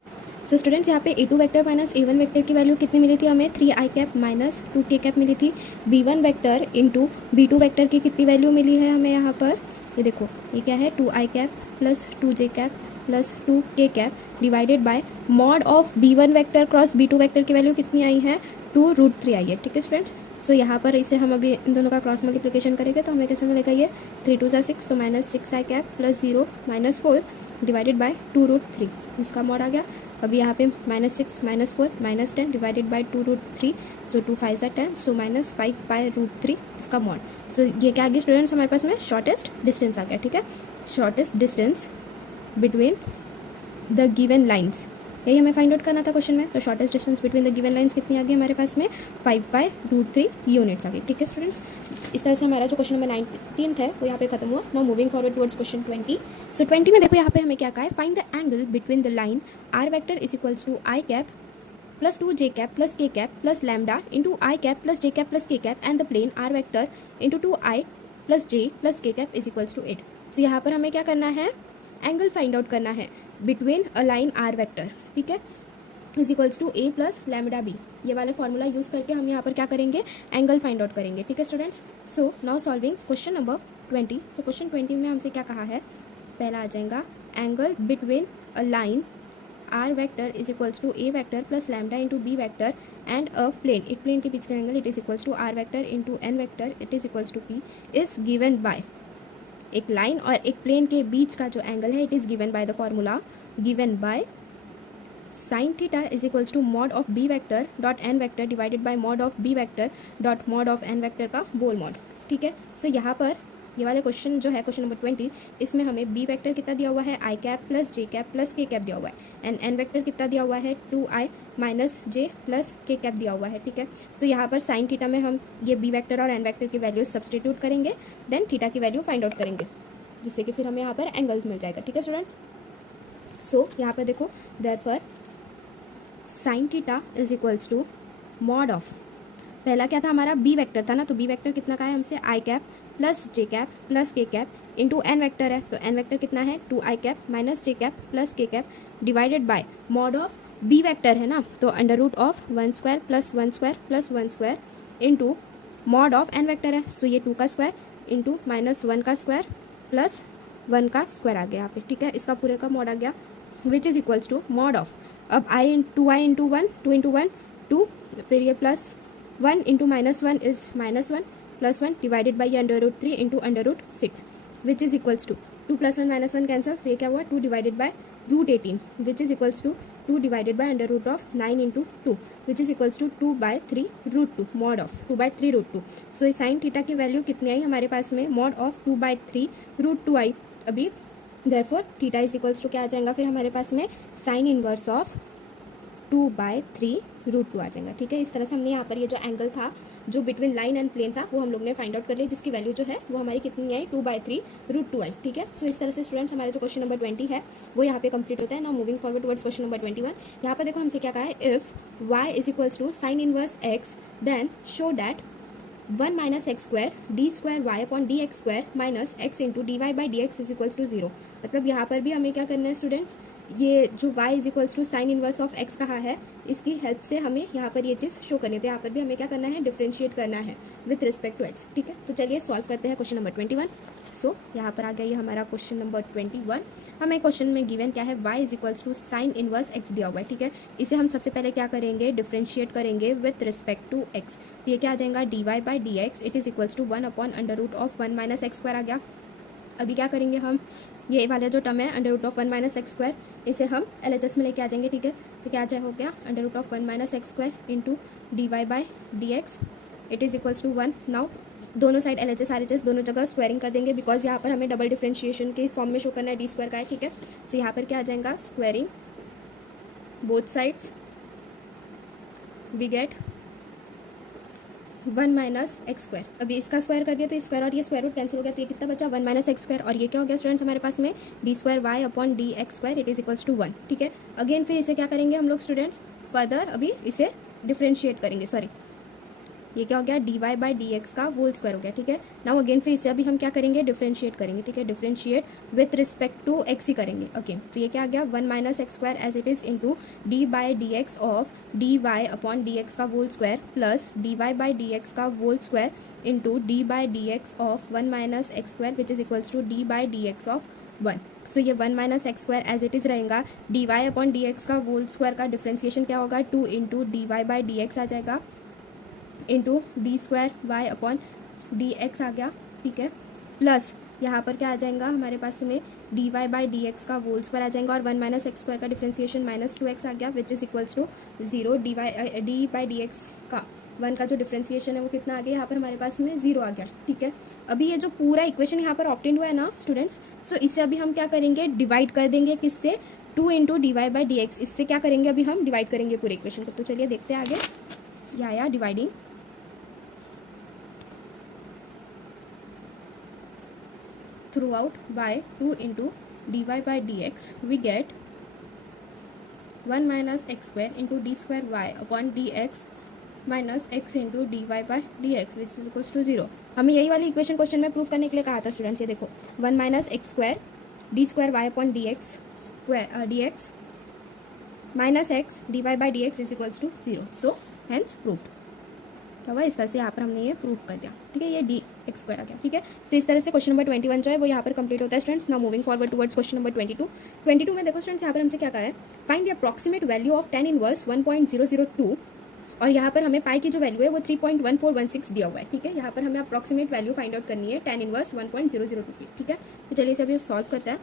सो स्टूडेंट्स यहाँ पे a2 vector minus a1 vector की वैल्यू कितनी मिली थी हमें 3i cap minus 2k cap मिली थी. b1 vector into b2 vector की कितनी वैल्यू मिली है हमें यहाँ पर, ये देखो ये क्या है 2i cap plus 2j cap plus 2k cap divided by mod of b1 vector cross b2 vector की वैल्यू कितनी आई है 2√3 आई है. ठीक है स्टूडेंट्स, सो यहाँ पर इसे हम अभी इन दोनों का क्रॉस मल्टीप्लिकेशन करेंगे तो हमें कैसे मिलेगा, ये 3 2 6 तो minus 6i cap plus 0 minus 4 divided bye 2√3, इसका मॉड आ गया. अभी यहाँ पे minus 6 minus 4 minus 10 divided by 2√3, so 2 5 10, so minus 5/√3 इसका मॉड. सो ये क्या आ गया स्टूडेंट्स हमारे पास में शॉर्टेस्ट डिस्टेंस आ गया. ठीक है, shortest distance between the given lines, यही हमें फाइंड आउट करना था क्वेश्चन में. तो shortest distance between the given lines कितनी आ गई हमारे पास में 5/√3 यूनिट्स आ गई. ठीक है स्टूडेंट्स, इस तरह से हमारा जो क्वेश्चन नंबर 19 है वो यहाँ पे खत्म हुआ. Now moving forward towards question 20. So 20 में देखो यहाँ पे हमें क्या कहा है, find the angle between the line r vector is equals to i cap plus 2j cap plus k cap plus lambda into i cap plus j cap plus k cap and the plane r vector into 2i plus j plus k cap is equals to 8. So यहाँ पर हमें क्या करना है, angle find out करना है between a line r vector. ठीक है, is equals to a plus lambda b, ये वाला फॉर्मूला यूज़ करके हम यहाँ पर क्या करेंगे, एंगल फाइंड आउट करेंगे. ठीक है students, so now solving question number 20. So question 20 में हमसे क्या कहा है, पहला आ जाएगा angle between a line r vector is equals to a vector plus lambda into b vector and a plane, एक प्लेन के बीच का angle it is equals to r vector into n vector it is equals to p is given by, एक line और एक plane के बीच का जो एंगल है it is given by the formula given by sine theta is equals to mod of B vector dot n vector divided by mod of B vector dot mod of n vector का whole mod. ठीक है, so यहाँ पर ये वाले question जो है question number 20, इसमें हमें बी वेक्टर कितना दिया हुआ है आई cap plus j cap plus k cap दिया हुआ है एंड एन वेक्टर कितना दिया हुआ है 2i माइनस जे प्लस के कैप दिया हुआ है. ठीक है, सो यहाँ पर साइन थीटा में हम ये बी वेक्टर और एन वेक्टर की वैल्यू सब्सटीट्यूट करेंगे, देन थीटा की वैल्यू फाइंड आउट करेंगे, जिससे कि फिर हमें यहाँ पर एंगल मिल जाएगा. ठीक है स्टूडेंट्स, सो यहाँ पर देखो therefore sine theta is equals to mod of, पहला क्या था हमारा बी वेक्टर था ना, तो बी वेक्टर कितना का है हमसे i cap plus j cap plus k cap into n vector है, तो एन वेक्टर कितना है 2i cap minus j cap plus k cap divided by mod of B vector है ना, तो under root of 1 square plus 1 square plus 1 square into mod of n vector है, so ये 2 का स्क्वायर इंटू माइनस 1 का square plus 1 का square आ गया यहाँ पे. ठीक है, इसका पूरे का मॉड आ गया which is equals to mod of, अब टू इंटू वन 2 इंटू 1 2, फिर ये plus 1 into minus 1 is minus 1 plus 1 divided by ये under root 3 into under root 6 which is equals to 2 plus 1 minus 1 cancel, तो ये क्या हुआ 2 divided by root 18 which is equals to 2 divided by under root of 9 into 2 which is equals to 2/3 root 2 mod of 2/3 root 2. So sine theta की value कितनी आई हमारे पास में, मॉड ऑफ 2/3 रूट 2 आई. अभी therefore theta is equals to क्या आ जाएगा फिर हमारे पास में साइन इनवर्स ऑफ 2/3 रूट 2 आ जाएगा. ठीक है, इस तरह से हमने यहाँ पर ये जो एंगल था जो बिटवीन लाइन एंड प्लेन था वो हम लोग ने फाइंड आउट कर लिया, जिसकी वैल्यू जो है वो हमारी कितनी आई 2/3 रूट 2 आई. ठीक है, सो इस तरह से स्टूडेंट्स हमारे जो क्वेश्चन नंबर 20 है वो यहाँ पे कंप्लीट होता है. Now moving forward towards question number 21. यहाँ पर देखो हमसे क्या कहा है, if y is equals to sine inverse x then show that 1 minus x square d square Y upon D x square minus x into D Y by D x is equals to 0. मतलब यहाँ पर भी हमें क्या करना है students, ये जो y is equals to sine inverse of x कहा है इसकी हेल्प से हमें यहाँ पर ये चीज़ शो करनी है. तो यहाँ पर भी हमें क्या करना है, डिफ्रेंशिएट करना है विथ रिस्पेक्ट टू x. ठीक है, तो चलिए सॉल्व करते हैं क्वेश्चन नंबर 21. सो यहाँ पर आ गया ये हमारा क्वेश्चन नंबर 21. हमें क्वेश्चन में गिवन क्या है, y is equals to sine inverse x दिया हुआ है. ठीक है, इसे हम सबसे पहले क्या करेंगे, डिफ्रेंशिएट करेंगे विथ रिस्पेक्ट टू x. तो ये क्या आ जाएगा dy by D x it is equals to 1 upon under root of 1 minus x square आ गया. अभी क्या करेंगे हम, ये वाला जो टर्म है under root of 1 minus x square इसे हम LHS में लेके आ जाएंगे. ठीक है, तो क्या हो गया under root of 1 minus x square into D Y by D x it is equals to 1. Now दोनों साइड LHS RHS दोनों जगह स्क्वायरिंग कर देंगे, बिकॉज यहाँ पर हमें डबल डिफरेंशिएशन के फॉर्म में शो करना है, डी स्क्वायर का है, ठीक है। तो यहाँ पर क्या आ जाएगा, squaring both sides, we get 1 minus x square. अभी इसका स्क्वायर कर दिया तो स्क्वायर और ये स्क्वायर रूट कैंसिल हो गया, तो ये कितना बचा 1 माइनस एक्स स्क्वायर, और ये क्या हो गया स्टूडेंट्स हमारे पास में d square Y upon D x square it is equals to 1, ठीक है। अगेन फिर इसे क्या करेंगे हम लोग स्टूडेंट्स, फर्दर अभी इसे डिफ्रेंशिएट करेंगे, सॉरी ये क्या हो गया, d Y by D x का होल स्क्वायर हो गया, ठीक है। नाउ अगेन फिर इसे अभी हम क्या करेंगे, डिफ्रेंशिएट करेंगे, ठीक है। Differentiate with respect to X ही करेंगे अगेन, तो ये क्या आ गया 1 minus x square as it is into D by D x of D Y upon D x का whole square plus D Y by D x का whole square into D by D x of 1 minus x square which is equals to D by D x of 1। So ये 1 minus x square as it is रहेगा, D Y upon D x का whole square का differentiation क्या होगा 2 into D Y by D x आ जाएगा into D square Y upon D x आ गया, ठीक है। प्लस यहाँ पर क्या आ जाएगा हमारे पास में D Y by D x का होल स्क्वायर आ जाएगा, और 1 माइनस एक्स स्क्वायर का डिफ्रेंसिएशन माइनस 2x आ गया which is equals to 0। D by D x का 1 का जो डिफ्रेंसिएशन है वो कितना आ गया, यहाँ पर हमारे पास में 0 आ गया, ठीक है। अभी ये जो पूरा इक्वेशन यहाँ पर ऑब्टेन हुआ है ना स्टूडेंट्स, सो इसे अभी हम क्या करेंगे, डिवाइड कर देंगे किससे, 2 into D Y by D x, इससे क्या करेंगे अभी हम डिवाइड करेंगे पूरे इक्वेशन को। तो चलिए देखते हैं आगे, या dividing throughout by 2 into dy by dx we get 1 minus x square into d square y upon dx minus x into D Y by D x which is equals to 0। हमें यही वाली इक्वेशन क्वेश्चन में prove करने के लिए कहा था students, ये देखो 1 minus x square d square Y upon D x square d x minus x d Y by D x is equals to 0, so hence proved. तो वह इस तरह से यहाँ पर हमने ये प्रूव कर दिया, ठीक है। ये डी एक्स स्क्वायर आ गया, ठीक है। तो इस तरह से क्वेश्चन नंबर 21 जो है वो यहाँ पर कंप्लीट होता है students. Now moving forward towards question number 22 में देखो स्टूडेंट्स, यहाँ पर हमसे क्या कहा है, find the approximate value of tan inverse 1.002, और यहाँ पर हमें पाई की जो वैल्यू है वो 3.1416 दिया हुआ है, ठीक है। यहाँ पर हमें अप्रॉक्सीमेट वैल्यू फाइंड आउट करनी है tan इनवर्स 1.002 की, ठीक है। तो चलिए इसे अभी सॉल्व करते हैं।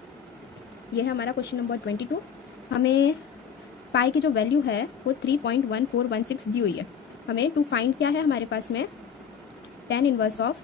ये है हमारा क्वेश्चन नंबर 22, हमें पाई की जो वैल्यू है वो 3.1416 दी हुई है। हमें टू फाइंड क्या है हमारे पास में, tan इनवर्स ऑफ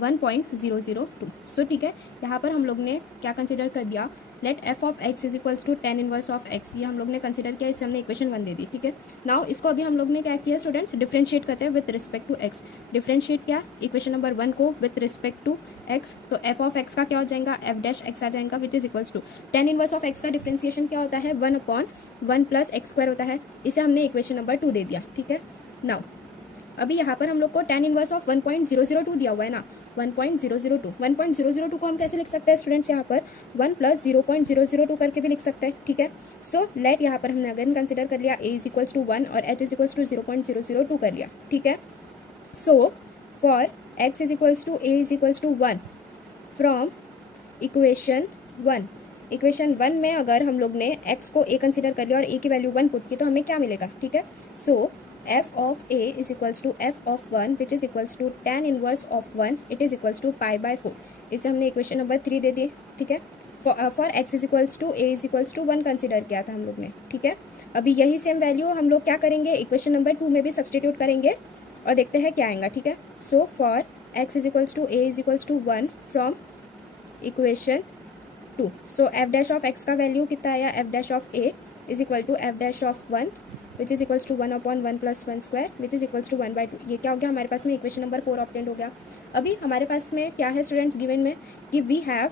1.002। सो ठीक है, यहाँ पर हम लोग ने क्या कंसिडर कर दिया, let f of x is equals to tan inverse of x, ये हम लोग ने कंसिडर किया, इससे हमने इक्वेशन 1 दे दी, ठीक है। नाउ इसको अभी हम लोग ने क्या किया स्टूडेंट्स, डिफरेंशिएट करते हैं with respect to x। Differentiate क्या, इक्वेशन नंबर 1 को विथ रिस्पेक्ट टू x, तो f ऑफ x का क्या हो जाएगा, f डैश x आ जाएगा which is equals to tan inverse of x का डिफरेंशिएशन क्या होता है, 1 अपॉन 1 प्लस एक्स स्क्वायर होता है, इसे हमने इक्वेशन नंबर 2 दे दिया, ठीक है। नाउ अभी यहाँ पर हम लोग को tan इनवर्स ऑफ 1.002 दिया हुआ है ना, 1.002 को हम कैसे लिख सकते हैं स्टूडेंट्स, यहाँ पर 1 प्लस 0.002 करके भी लिख सकते हैं, ठीक है। सो लेट यहाँ पर हमने अगेन कंसिडर कर लिया a इज इक्वल्स टू 1 और h इज इक्वल्स टू 0.002 कर लिया, ठीक है। So for x is equals to a is equals to 1 from equation 1 में अगर हम लोग ने x को a कंसिडर कर लिया और a की वैल्यू 1 पुट की तो हमें क्या मिलेगा, ठीक है। So f of a is equals to f of 1 which is equals to tan inverse of 1 it is equals to pi by 4, इसे हमने इक्वेशन नंबर 3 दे दी, ठीक है। For x is equals to a is equals to 1 consider किया था हम लोग ने, ठीक है। अभी यही सेम वैल्यू हम लोग क्या करेंगे, इक्वेशन नंबर 2 में भी सब्सटीट्यूट करेंगे और देखते हैं क्या आएगा, ठीक है। So for x is equals to a is equals to 1 from equation 2, so f dash of x का वैल्यू कितना आया, f dash of a is equal to f dash of 1 which is equals to 1 upon 1 plus 1 square which is equals to 1/2। ये क्या हो गया हमारे पास में, इक्वेशन नंबर 4 ऑब्टेंड हो गया। अभी हमारे पास में क्या है स्टूडेंट्स गिवन में कि वी हैव,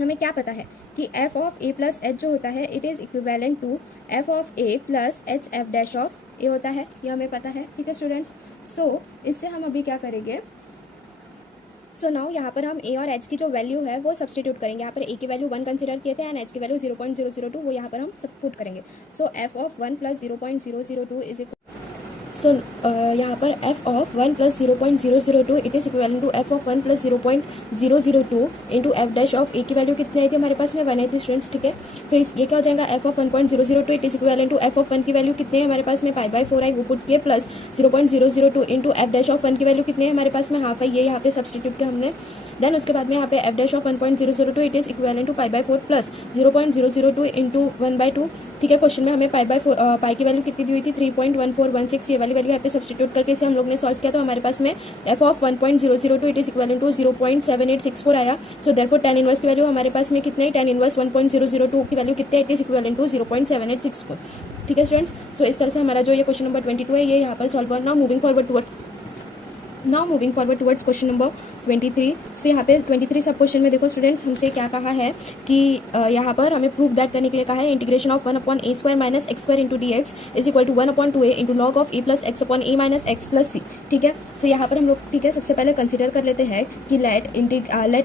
हमें क्या पता है कि f of a plus h जो होता है it is equivalent to f of a plus h f dash of a होता है, ये हमें पता है, ठीक है स्टूडेंट्स। सो इससे हम अभी क्या करेंगे, सो नाउ यहाँ पर हम a और h की जो वैल्यू है वो सब्सटीट्यूट करेंगे। यहाँ पर a की वैल्यू 1 कंसिडर किए थे एंड h की वैल्यू 0.002, वो यहाँ पर हम सब पुट करेंगे। So f of 1 plus 0.002 is equal, so यहाँ पर f of 1 plus 0.002 it is equal to f of 1 plus 0.002 into f dash of a की वैल्यू कितनी आई थी हमारे पास में, 1 आई थी स्टूडेंट्स, ठीक है। फिर ये क्या हो जाएगा, f of 1.002 it is equal to f of 1 की वैल्यू कितनी है हमारे पास में, पाई बाय 4 आई, वो पुट किए, plus 0.002 into f dash of 1 की वैल्यू कितनी है हमारे पास में, हाफ है, ये यहाँ पे सब्सटीट्यूट किया हमने। देन उसके बाद में यहाँ पे f dash of 1.002 it is equal to pi by 4 plus 0.002 into 1/2, ठीक है। क्वेश्चन में हमें पाई की वैल्यू कितनी दी हुई थी, 3.1416, ये वाली वैल्यू यहाँ पे सब्सटीट्यूट करके इसे हम लोग ने सॉल्व किया, तो हमारे पास में f of 1.002 it is equal to 0.7864 आया। सो देयरफॉर tan इनवर्स की वैल्यू हमारे पास में कितने, tan इनवर्स 1.002 की वैल्यू कितने, इट इज इक्वल टू 0.7864। ठीक है स्टूडेंट्स, सो इस तरह से हमारा जो ये क्वेश्चन नंबर 22 है ये यहाँ पर सॉल्व हुआ। Now moving forward towards question number 23। सो यहाँ पे 23 सब क्वेश्चन में देखो स्टूडेंट्स हमसे क्या कहा है कि यहाँ पर हमें प्रूफ दैट करने के लिए कहा है integration of 1/a² minus x square into D x is equal to 1/2a into log of a plus X upon a minus x plus सी। ठीक है, सो यहाँ पर हम लोग ठीक है सबसे पहले कंसिडर कर लेते हैं कि let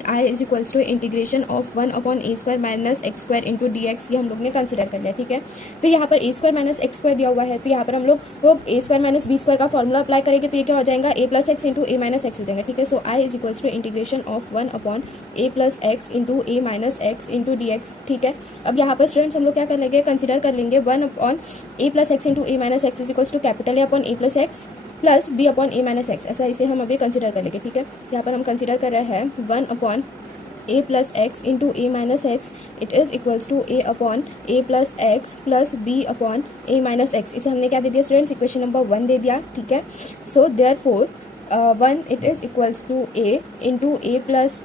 i is equals to integration of 1/a² minus x square into D x, ये हम लोग ने कंसिडर कर लिया। ठीक है, फिर यहाँ पर a² माइनस एक्स स्क्वायर दिया हुआ है, तो यहाँ पर हम लोग a² माइनस b स्क्वायर का फॉर्मूला अप्लाई करेंगे, तो ये क्या हो जाएगा a plus x into a minus x हो जाएगा। ठीक है, so i is equals to integration of 1/a plus x into a minus x into D x. ठीक है, अब यहाँ पर स्टूडेंट्स हम लोग क्या कर लेंगे, कंसिडर कर लेंगे 1/a plus x into a minus x is equals to capital A upon a plus x plus b upon a minus x, ऐसा इसे हम अभी कंसिडर कर लेंगे। ठीक है, यहाँ पर हम कंसिडर कर रहे हैं 1/a plus x into a minus x it is equals to a upon a plus x plus b upon a minus x, इसे हमने क्या दे दिया स्टूडेंट्स, इक्वेशन नंबर 1 दे दिया। ठीक है, so therefore 1 it is equals to a into a plus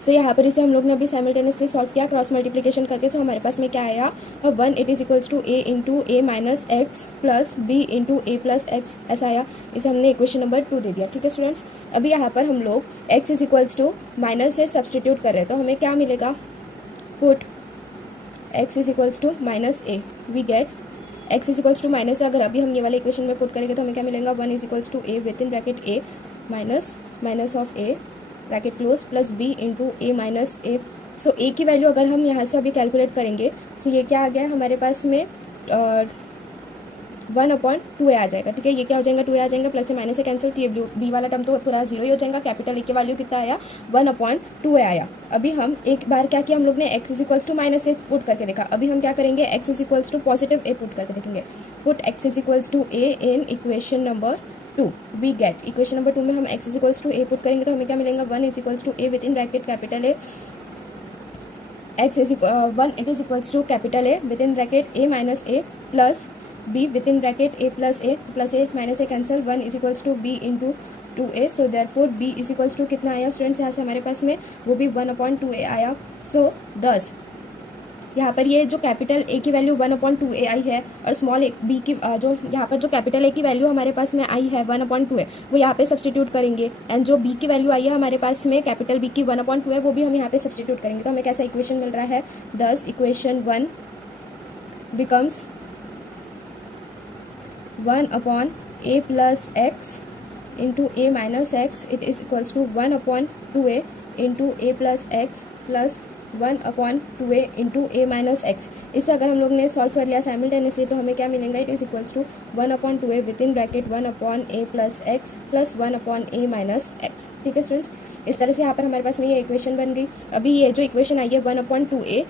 so यहाँ पर इसे हम लोग ने अभी साइमल्टेनियसली सॉल्व किया क्रॉस मल्टीप्लिकेशन करके। सो हमारे पास में क्या आया, 1 it is equals to a into a minus x plus b into a plus x, ऐसा आया, इसे हमने इक्वेशन नंबर 2 दे दिया। ठीक है स्टूडेंट्स, अभी यहाँ पर हम लोग x is equals to minus से सब्सटीट्यूट कर रहे हैं, तो हमें क्या मिलेगा, put x is equals to minus a, we get x is equals to minus, अगर अभी हम ये वाले इक्वेशन में पुट करेंगे तो हमें क्या मिलेगा, 1 is equals to a with in bracket a minus minus of a bracket close plus b into a minus a। So a की वैल्यू अगर हम यहाँ से अभी कैलकुलेट करेंगे, सो ये क्या आ गया हमारे पास में 1/2a आ जाएगा। ठीक है, ये क्या हो जाएगा, 2a आ जाएगा, प्लस से माइनस से कैंसिल, तो ये b वाला टर्म तो पूरा 0 ही हो जाएगा। कैपिटल A की वैल्यू कितना आया, 1/2a आया। अभी हम एक बार क्या किया, हम लोग ने x is equals to minus a put करके देखा, अभी हम क्या करेंगे, x is equals to positive a put करके देखेंगे। Put x is equals to a in equation number 2, we get equation number 2 में हम x is equals to a put करेंगे तो हमें क्या मिलेगा, 1 is equals to a with in bracket capital A x is 1 it is equals to capital A with in bracket a minus a plus b with in bracket a plus a minus a cancel, 1 is equals to b into 2a। So therefore b is equals to कितना आया students, यहाँ से हमारे पास में वो भी 1/2a आया। सो दस यहाँ पर ये जो कैपिटल A की वैल्यू 1/2a आई है और स्मॉल b की जो यहाँ पर जो कैपिटल A की वैल्यू हमारे पास में आई है 1/2a, वो यहाँ पे सब्सटीट्यूट करेंगे, एंड जो b की वैल्यू आई है हमारे पास में कैपिटल B की 1/2a, वो भी हम यहाँ पे सब्सटीट्यूट करेंगे, तो हमें कैसा इक्वेशन मिल रहा है, this equation 1 becomes 1/a plus x into a minus x it is equals to 1/2a into a plus x plus 1/2a into a minus x. इसे अगर हम लोग ने सॉल्व कर लिया साइमल्टेनियसली तो हमें क्या मिलेगा, it is equals to 1/2a with in bracket 1/a plus x plus 1/a minus x. ठीक है स्टूडेंट्स, इस तरह से यहाँ पर हमारे पास में ये इक्वेशन बन गई। अभी ये जो इक्वेशन आई है 1/2a,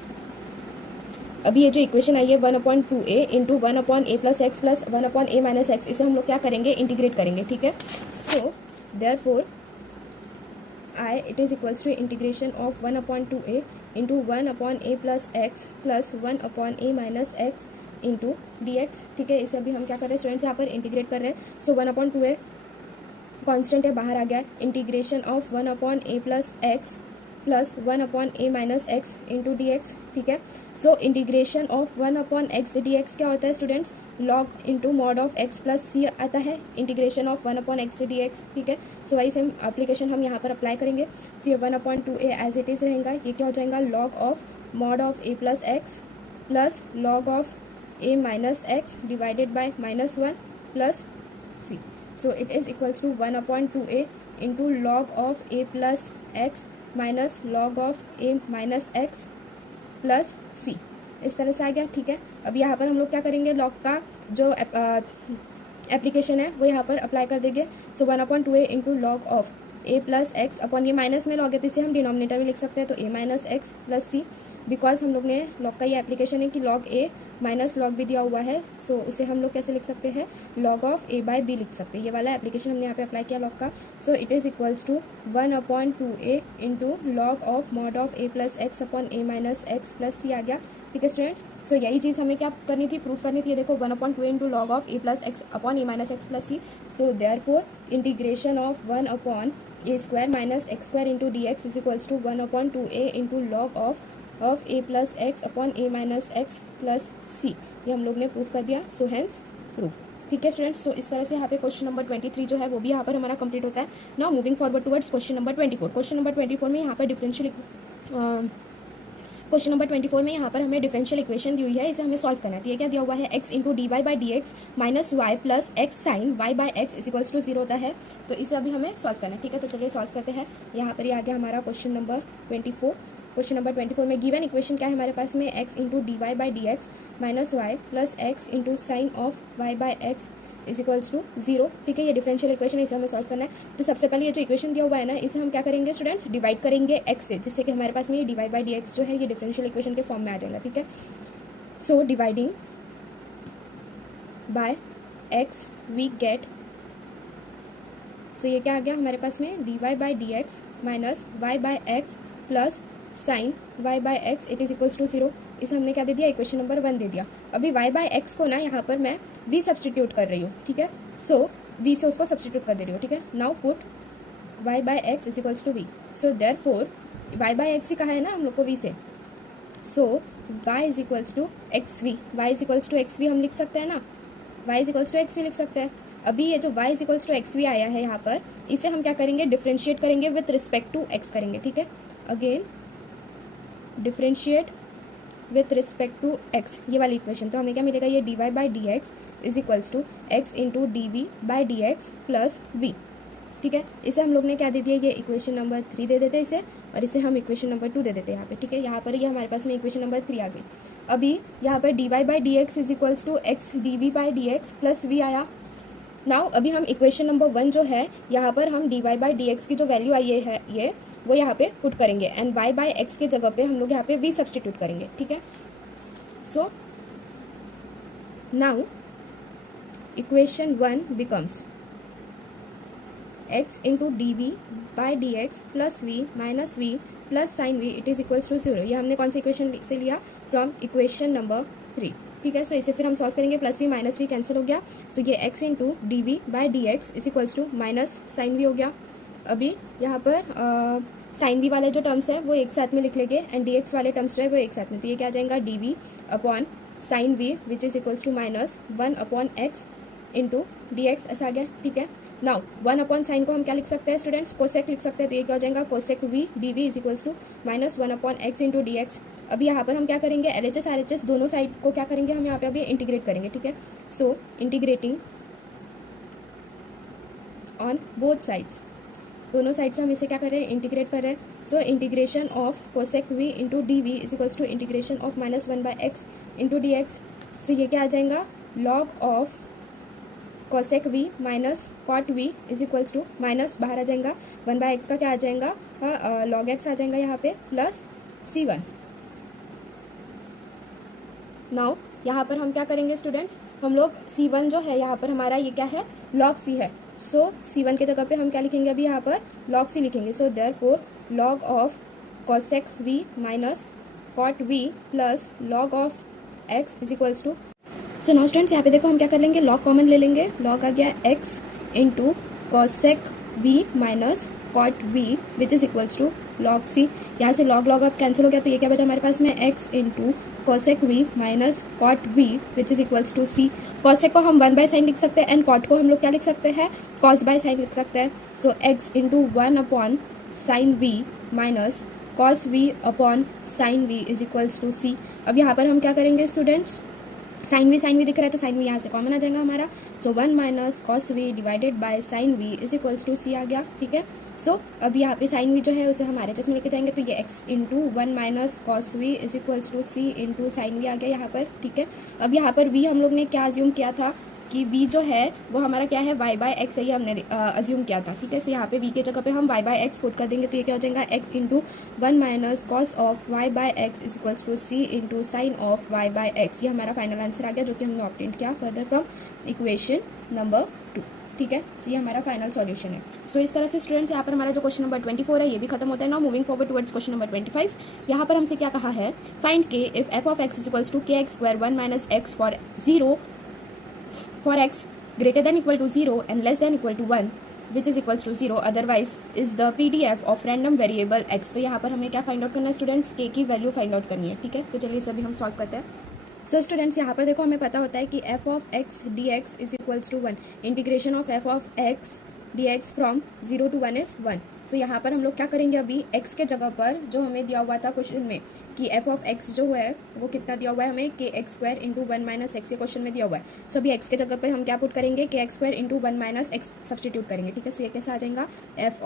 अभी ये जो इक्वेशन आई है 1/2a into 1/a plus x plus 1/a minus x, इसे हम लोग क्या करेंगे, इंटीग्रेट करेंगे। ठीक है, so therefore I it is equals to integration of 1/2a into 1/a plus x plus 1/a minus x into dx। ठीक है, इसे अभी हम क्या कर रहे हैं स्टूडेंट्स, यहाँ पर इंटीग्रेट कर रहे हैं। सो 1/2a कांस्टेंट है, बाहर आ गया, integration of 1/a plus x plus 1/a minus x into D x. ठीक है, सो integration of 1/x D x क्या होता है students, log into mod of X plus C आता है, integration of 1/x D x. ठीक है, सो वही सेम एप्लीकेशन हम यहाँ पर अप्लाई करेंगे। सो ये 1/2a एज इट इज़ रहेगा, ये क्या हो जाएगा, log of mod of a plus x plus log of a minus X divided by -1 plus C. So it is equals to 1/2a into log of a plus X minus log of a minus x plus C, इस तरह से आ गया। ठीक है, अब यहाँ पर हम लोग क्या करेंगे, लॉग का जो एप्लीकेशन है वो यहाँ पर अप्लाई कर देंगे। सो 1/2a into log of a plus X upon ये माइनस में लॉग है तो इसे हम डिनोमिनेटर में लिख सकते हैं, तो a minus x plus c because हम लोग ने लॉग का ये एप्लीकेशन है कि log a minus log b दिया हुआ है, सो उसे हम लोग कैसे लिख सकते हैं, log of a by b लिख सकते हैं। ये वाला एप्लीकेशन हमने यहाँ पे अप्लाई किया लॉग का, so it is equals to 1/2a into log of mod of A plus X upon A minus x plus C आ गया। ठीक है स्टूडेंट्स, सो यही चीज़ हमें क्या करनी थी, प्रूफ करनी थी। ये देखो 1/2 into log of A plus X upon A minus x plus C, so therefore integration of 1/a square minus x square into D x is equals to 1/2a into log of A plus X upon A minus x plus C. ये हम लोग ने proof कर दिया, so hence proof. ठीक है students, सो इस तरह से यहाँ पे क्वेश्चन नंबर 23 जो है वो भी यहाँ पर हमारा कंप्लीट होता है। Now moving forward towards question number 24। Question number 24 में यहाँ पर क्वेश्चन नंबर 24 में यहाँ पर हमें डिफरेंशियल इक्वेशन दी हुई है, इसे हमें सॉल्व करना है। तो ये क्या दिया हुआ है, x into D Y by D x minus y plus x sine Y by x is equals to 0 होता है। तो इसे अभी हमें सॉल्व करना है। ठीक है, तो चलिए सॉल्व करते हैं। यहाँ पर ये आ गया हमारा क्वेश्चन नंबर 24। क्वेश्चन नंबर 24 में गिवन इक्वेशन क्या है हमारे पास में, x into D Y by D x minus y plus x into sine of y by x is equals to 0। ठीक है, ये डिफरेंशियल इक्वेशन है, इसे हमें सॉल्व करना है। तो सबसे पहले ये जो इक्वेशन दिया हुआ है ना, इसे हम क्या करेंगे स्टूडेंट्स, डिवाइड करेंगे x से, जिससे कि हमारे पास में ये d Y by D x जो है ये डिफरेंशियल इक्वेशन के फॉर्म में आ जाएगा। ठीक है, so dividing by x we get, so ये क्या आ गया हमारे पास में, D Y by D x minus Y by X plus sine Y by X it is equals to 0। इसे हमने क्या दे दिया, इक्वेशन नंबर 1 दे दिया। अभी वाई बाई एक्स को ना यहाँ पर मैं v सब्सटीट्यूट कर रही हूँ। ठीक है, सो v से उसको सब्सटीट्यूट कर दे रही हूँ। ठीक है, now put y by x is equals to V, so therefore y by X ही कहा है ना हम लोग को v से, so y is equals to X V, Y is equals to X V हम लिख सकते हैं ना, y is equals to X V लिख सकते हैं। अभी ये जो y is equals to X V आया है यहाँ पर, इसे हम क्या करेंगे, डिफ्रेंशिएट करेंगे विथ रिस्पेक्ट टू x करेंगे। ठीक है, again differentiate with respect to x, ये वाली इक्वेशन। तो हमें क्या मिलेगा, ये d Y by D x is equals to x into D v by D x plus v. ठीक है, इसे हम लोग ने क्या दे दिया, ये इक्वेशन नंबर 3 दे देते इसे, और इसे हम इक्वेशन नंबर 2 दे देते हैं यहाँ पे। ठीक है, यहाँ पर ये हमारे पास में इक्वेशन नंबर 3 आ गई। अभी यहाँ पर d Y by D x is equals to x d v by D x plus v आया। नाउ अभी हम इक्वेशन नंबर 1 जो है यहाँ पर हम d Y by D x की जो वैल्यू आई है ये वो यहाँ पे पुट करेंगे, एंड y बाई एक्स के जगह पे हम लोग यहाँ पे v सब्सटीट्यूट करेंगे। ठीक है, so now equation 1 becomes x into D v by D x plus v minus v plus sine v it is equals to 0। ये हमने कौन सी इक्वेशन से लिया, फ्रॉम इक्वेशन नंबर 3। ठीक है, सो इसे फिर हम सॉल्व करेंगे, plus v minus v cancel हो गया, सो ये x into D v by D x is equals to minus sine v हो गया। अभी यहाँ पर साइन वी वाले जो टर्म्स हैं वो एक साथ में लिख लेंगे, एंड डी एक्स वाले टर्म्स जो है वो एक साथ में, तो ये क्या आ जाएगा, d v upon sine v which is equals to minus 1 upon x into D x, ऐसा आ गया। ठीक है, नाउ 1 अपॉन साइन को हम क्या लिख सकते हैं स्टूडेंट्स, कोसेक लिख सकते हैं, तो ये क्या हो जाएगा, cosec v d we is equals to minus 1 upon x into D x. अभी यहाँ पर हम क्या करेंगे, L H S R H S दोनों साइड को क्या करेंगे, हम यहाँ पे अभी इंटीग्रेट करेंगे। ठीक है, so integrating on both sides, दोनों साइड से हम इसे क्या कर रहे हैं, इंटीग्रेट कर रहे हैं। So integration of cosec V into D we is equals to integration of minus 1 by X into D x. So ये क्या आ जाएगा, log of cosec V minus cot V is equals to, minus बाहर आ जाएगा, 1 by x का क्या आ जाएगा, लॉग एक्स आ जाएगा यहाँ पे, प्लस C1। नाउ यहाँ पर हम क्या करेंगे स्टूडेंट्स, हम लोग C1 जो है यहाँ पर हमारा ये क्या है, लॉग C है, सो C1 के जगह पे हम क्या लिखेंगे, अभी यहाँ पर log C लिखेंगे। So therefore log of cosec v minus cot v plus log of x is equals to, so now students यहाँ पे देखो हम क्या कर लेंगे, log कॉमन ले लेंगे, log आ गया x into cosec v minus cot v which is equals to log C। यहाँ से log log अब कैंसिल हो गया, तो ये क्या बचा हमारे पास में, x into cosec v minus cot v which is equals to C। cosec को हम 1 बाय साइन लिख सकते हैं, एंड cot को हम लोग क्या लिख सकते हैं, cos बाय साइन लिख सकते हैं। So x into 1 upon sine v minus cos v upon sine v is equals to C। अब यहाँ पर हम क्या करेंगे स्टूडेंट्स, साइन वी दिख रहा है, तो साइन वी यहाँ से कॉमन आ जाएगा हमारा, so 1 minus cos v divided by sine v is equals to C आ गया। ठीक है, सो अब यहाँ पे साइन वी जो है उसे हम RHS में लेके जाएंगे, तो ये x into 1 minus cos V is equals to C into sine V आ गया यहाँ पर। ठीक है, अब यहाँ पर v हम लोग ने क्या अज्यूम किया था कि v जो है वो हमारा क्या है y बाय एक्स है, ये हमने अज्यूम किया था, ठीक है। सो यहाँ पे v के जगह पे हम y बाय एक्स पुट कर देंगे, तो ये क्या हो जाएगा x into 1 minus cos of y by x is equals to c into sine of y by x. ये हमारा फाइनल आंसर आ गया जो कि हमने ऑब्टेंड किया फर्दर फ्रॉम इक्वेशन नंबर 2, ठीक है। तो ये हमारा फाइनल सॉल्यूशन है। सो इस तरह से स्टूडेंट्स यहाँ पर हमारा जो क्वेश्चन नंबर 24 है ये भी खत्म होता है। Now moving forward towards question number 25। यहाँ पर हमसे क्या कहा है, find K if F of x is equals to K x square 1 minus X for 0 for X greater than equal to 0 and less than equal to 1 which is equals to 0 otherwise is the PDF of random variable X. तो यहाँ पर हमें क्या find out करना है students, के की value find out करनी है, ठीक है। तो चलिए इसे अभी हम सॉल्व करते हैं। सो स्टूडेंट्स यहाँ पर देखो हमें पता होता है कि f of x D x is equals to 1, integration of F of x D x from 0 to 1 is 1। सो यहाँ पर हम लोग क्या करेंगे, अभी x के जगह पर जो हमें दिया हुआ था क्वेश्चन में कि एफ ऑफ x जो है वो कितना दिया हुआ है हमें, के x square into 1 minus x, ये क्वेश्चन में दिया हुआ है। सो अभी x के जगह पर हम क्या पुट करेंगे, के x square into 1 minus x substitute करेंगे, ठीक है। सो ये कैसे आ जाएगा, एफ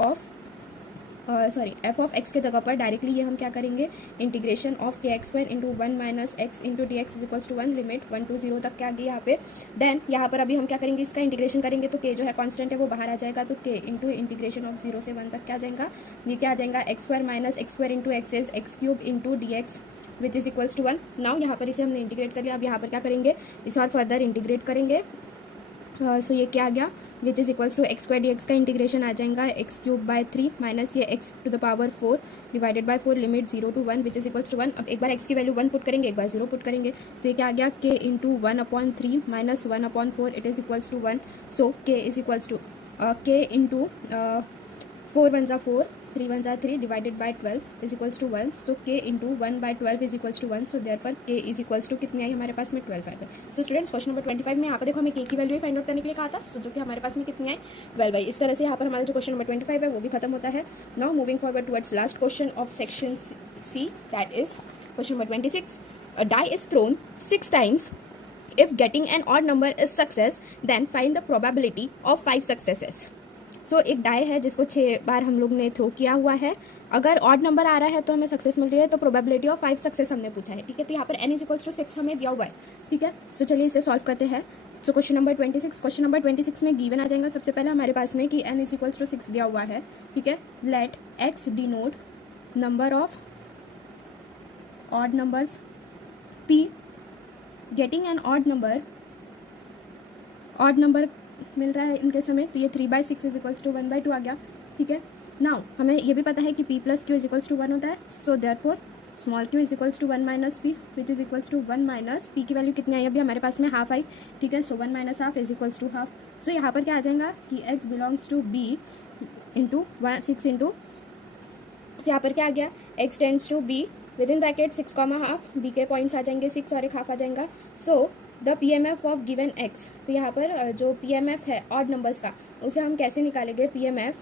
ऑफ एक्स के जगह पर डायरेक्टली ये हम क्या करेंगे, integration of k x square into 1 minus x into D x is equals to 1, limit 1 to 0 तक क्या आ गई यहाँ पे। देन यहाँ पर अभी हम क्या करेंगे, इसका इंटीग्रेशन करेंगे तो के जो है कांस्टेंट है वो बाहर आ जाएगा, तो के इंटू इंटीग्रेशन ऑफ 0 से 1 तक क्या आ जाएगा, ये क्या आ जाएगा, x square minus x square into x is x cube into D x which is equals to 1। Now यहाँ पर इसे हमने इंटीग्रेट कर लिया, अब यहाँ पर क्या करेंगे, इसे और फर्दर इंटीग्रेट करेंगे। सो ये क्या आ गया, which is equals to x square d x का इंटीग्रेशन आ जाएगा एक्स क्यूब बाय 3 माइनस ये x to the power 4 divided by 4, limit 0 to 1 which is equals to 1। अब एक बार एक्स की वैल्यू 1 पुट करेंगे, एक बार 0 पुट करेंगे, सो ये क्या आ गया, के इंटू 1/3 माइनस 1/4 it is equals to 1। So k is equals to k into 4 1 4 3 1 3 divided by 12 is equals to 1। So k into 1/12 is equals to 1। So therefore k is equals to कितनी आई हमारे पास में 12 आएगा। सो स्टूडेंट्स क्वेश्चन नंबर 25 में यहाँ पर देखो हमें के की वैल्यू फाइंड आउट करने के लिए कहा था, सो जो कि हमारे पास में कितनी आई 12 आई। इस तरह से यहाँ पर हमारा जो क्वेश्चन नंबर 25 है वो भी खत्म होता है। Now moving forward towards last question of section C, that is question number 26। A die is thrown 6 times. If getting an odd number is success, then find the probability of 5 successes. सो एक die है जिसको 6 बार हम लोग ने throw किया हुआ है, अगर ऑड नंबर आ रहा है तो हमें सक्सेस मिल रही है, तो प्रोबेबिलिटी ऑफ 5 सक्सेस हमने पूछा है, ठीक है। तो यहाँ पर n इज इक्वल्स टू 6 हमें दिया हुआ है, ठीक है। सो चलिए इसे सॉल्व करते हैं। सो क्वेश्चन नंबर 26 में गिवन आ जाएगा सबसे पहले हमारे पास में कि n इज इक्वल्स टू 6 दिया हुआ है, ठीक है। Let x denote number of odd numbers p, getting an odd number मिल रहा है इनके समय, तो ये 3/6 इज इक्वल्स टू 1/2 आ गया, ठीक है। नाउ हमें ये भी पता है कि p plus q is equals to 1 होता है, so therefore small q is equals to 1 minus p which is equals to 1 minus p की वैल्यू कितनी आई, अभी हमारे पास में हाफ आई, ठीक है। So 1 minus half is equals to half. So यहाँ पर क्या आ जाएगा कि x belongs to b into 6 into, यहाँ पर क्या आ गया, x tends to b with in bracket 6 comma half, b के पॉइंट्स आ जाएंगे 6 और एक हाफ आ जाएगा। So the PMF of given x, तो यहाँ पर जो PMF है ऑड नंबर्स का उसे हम कैसे निकालेंगे, PMF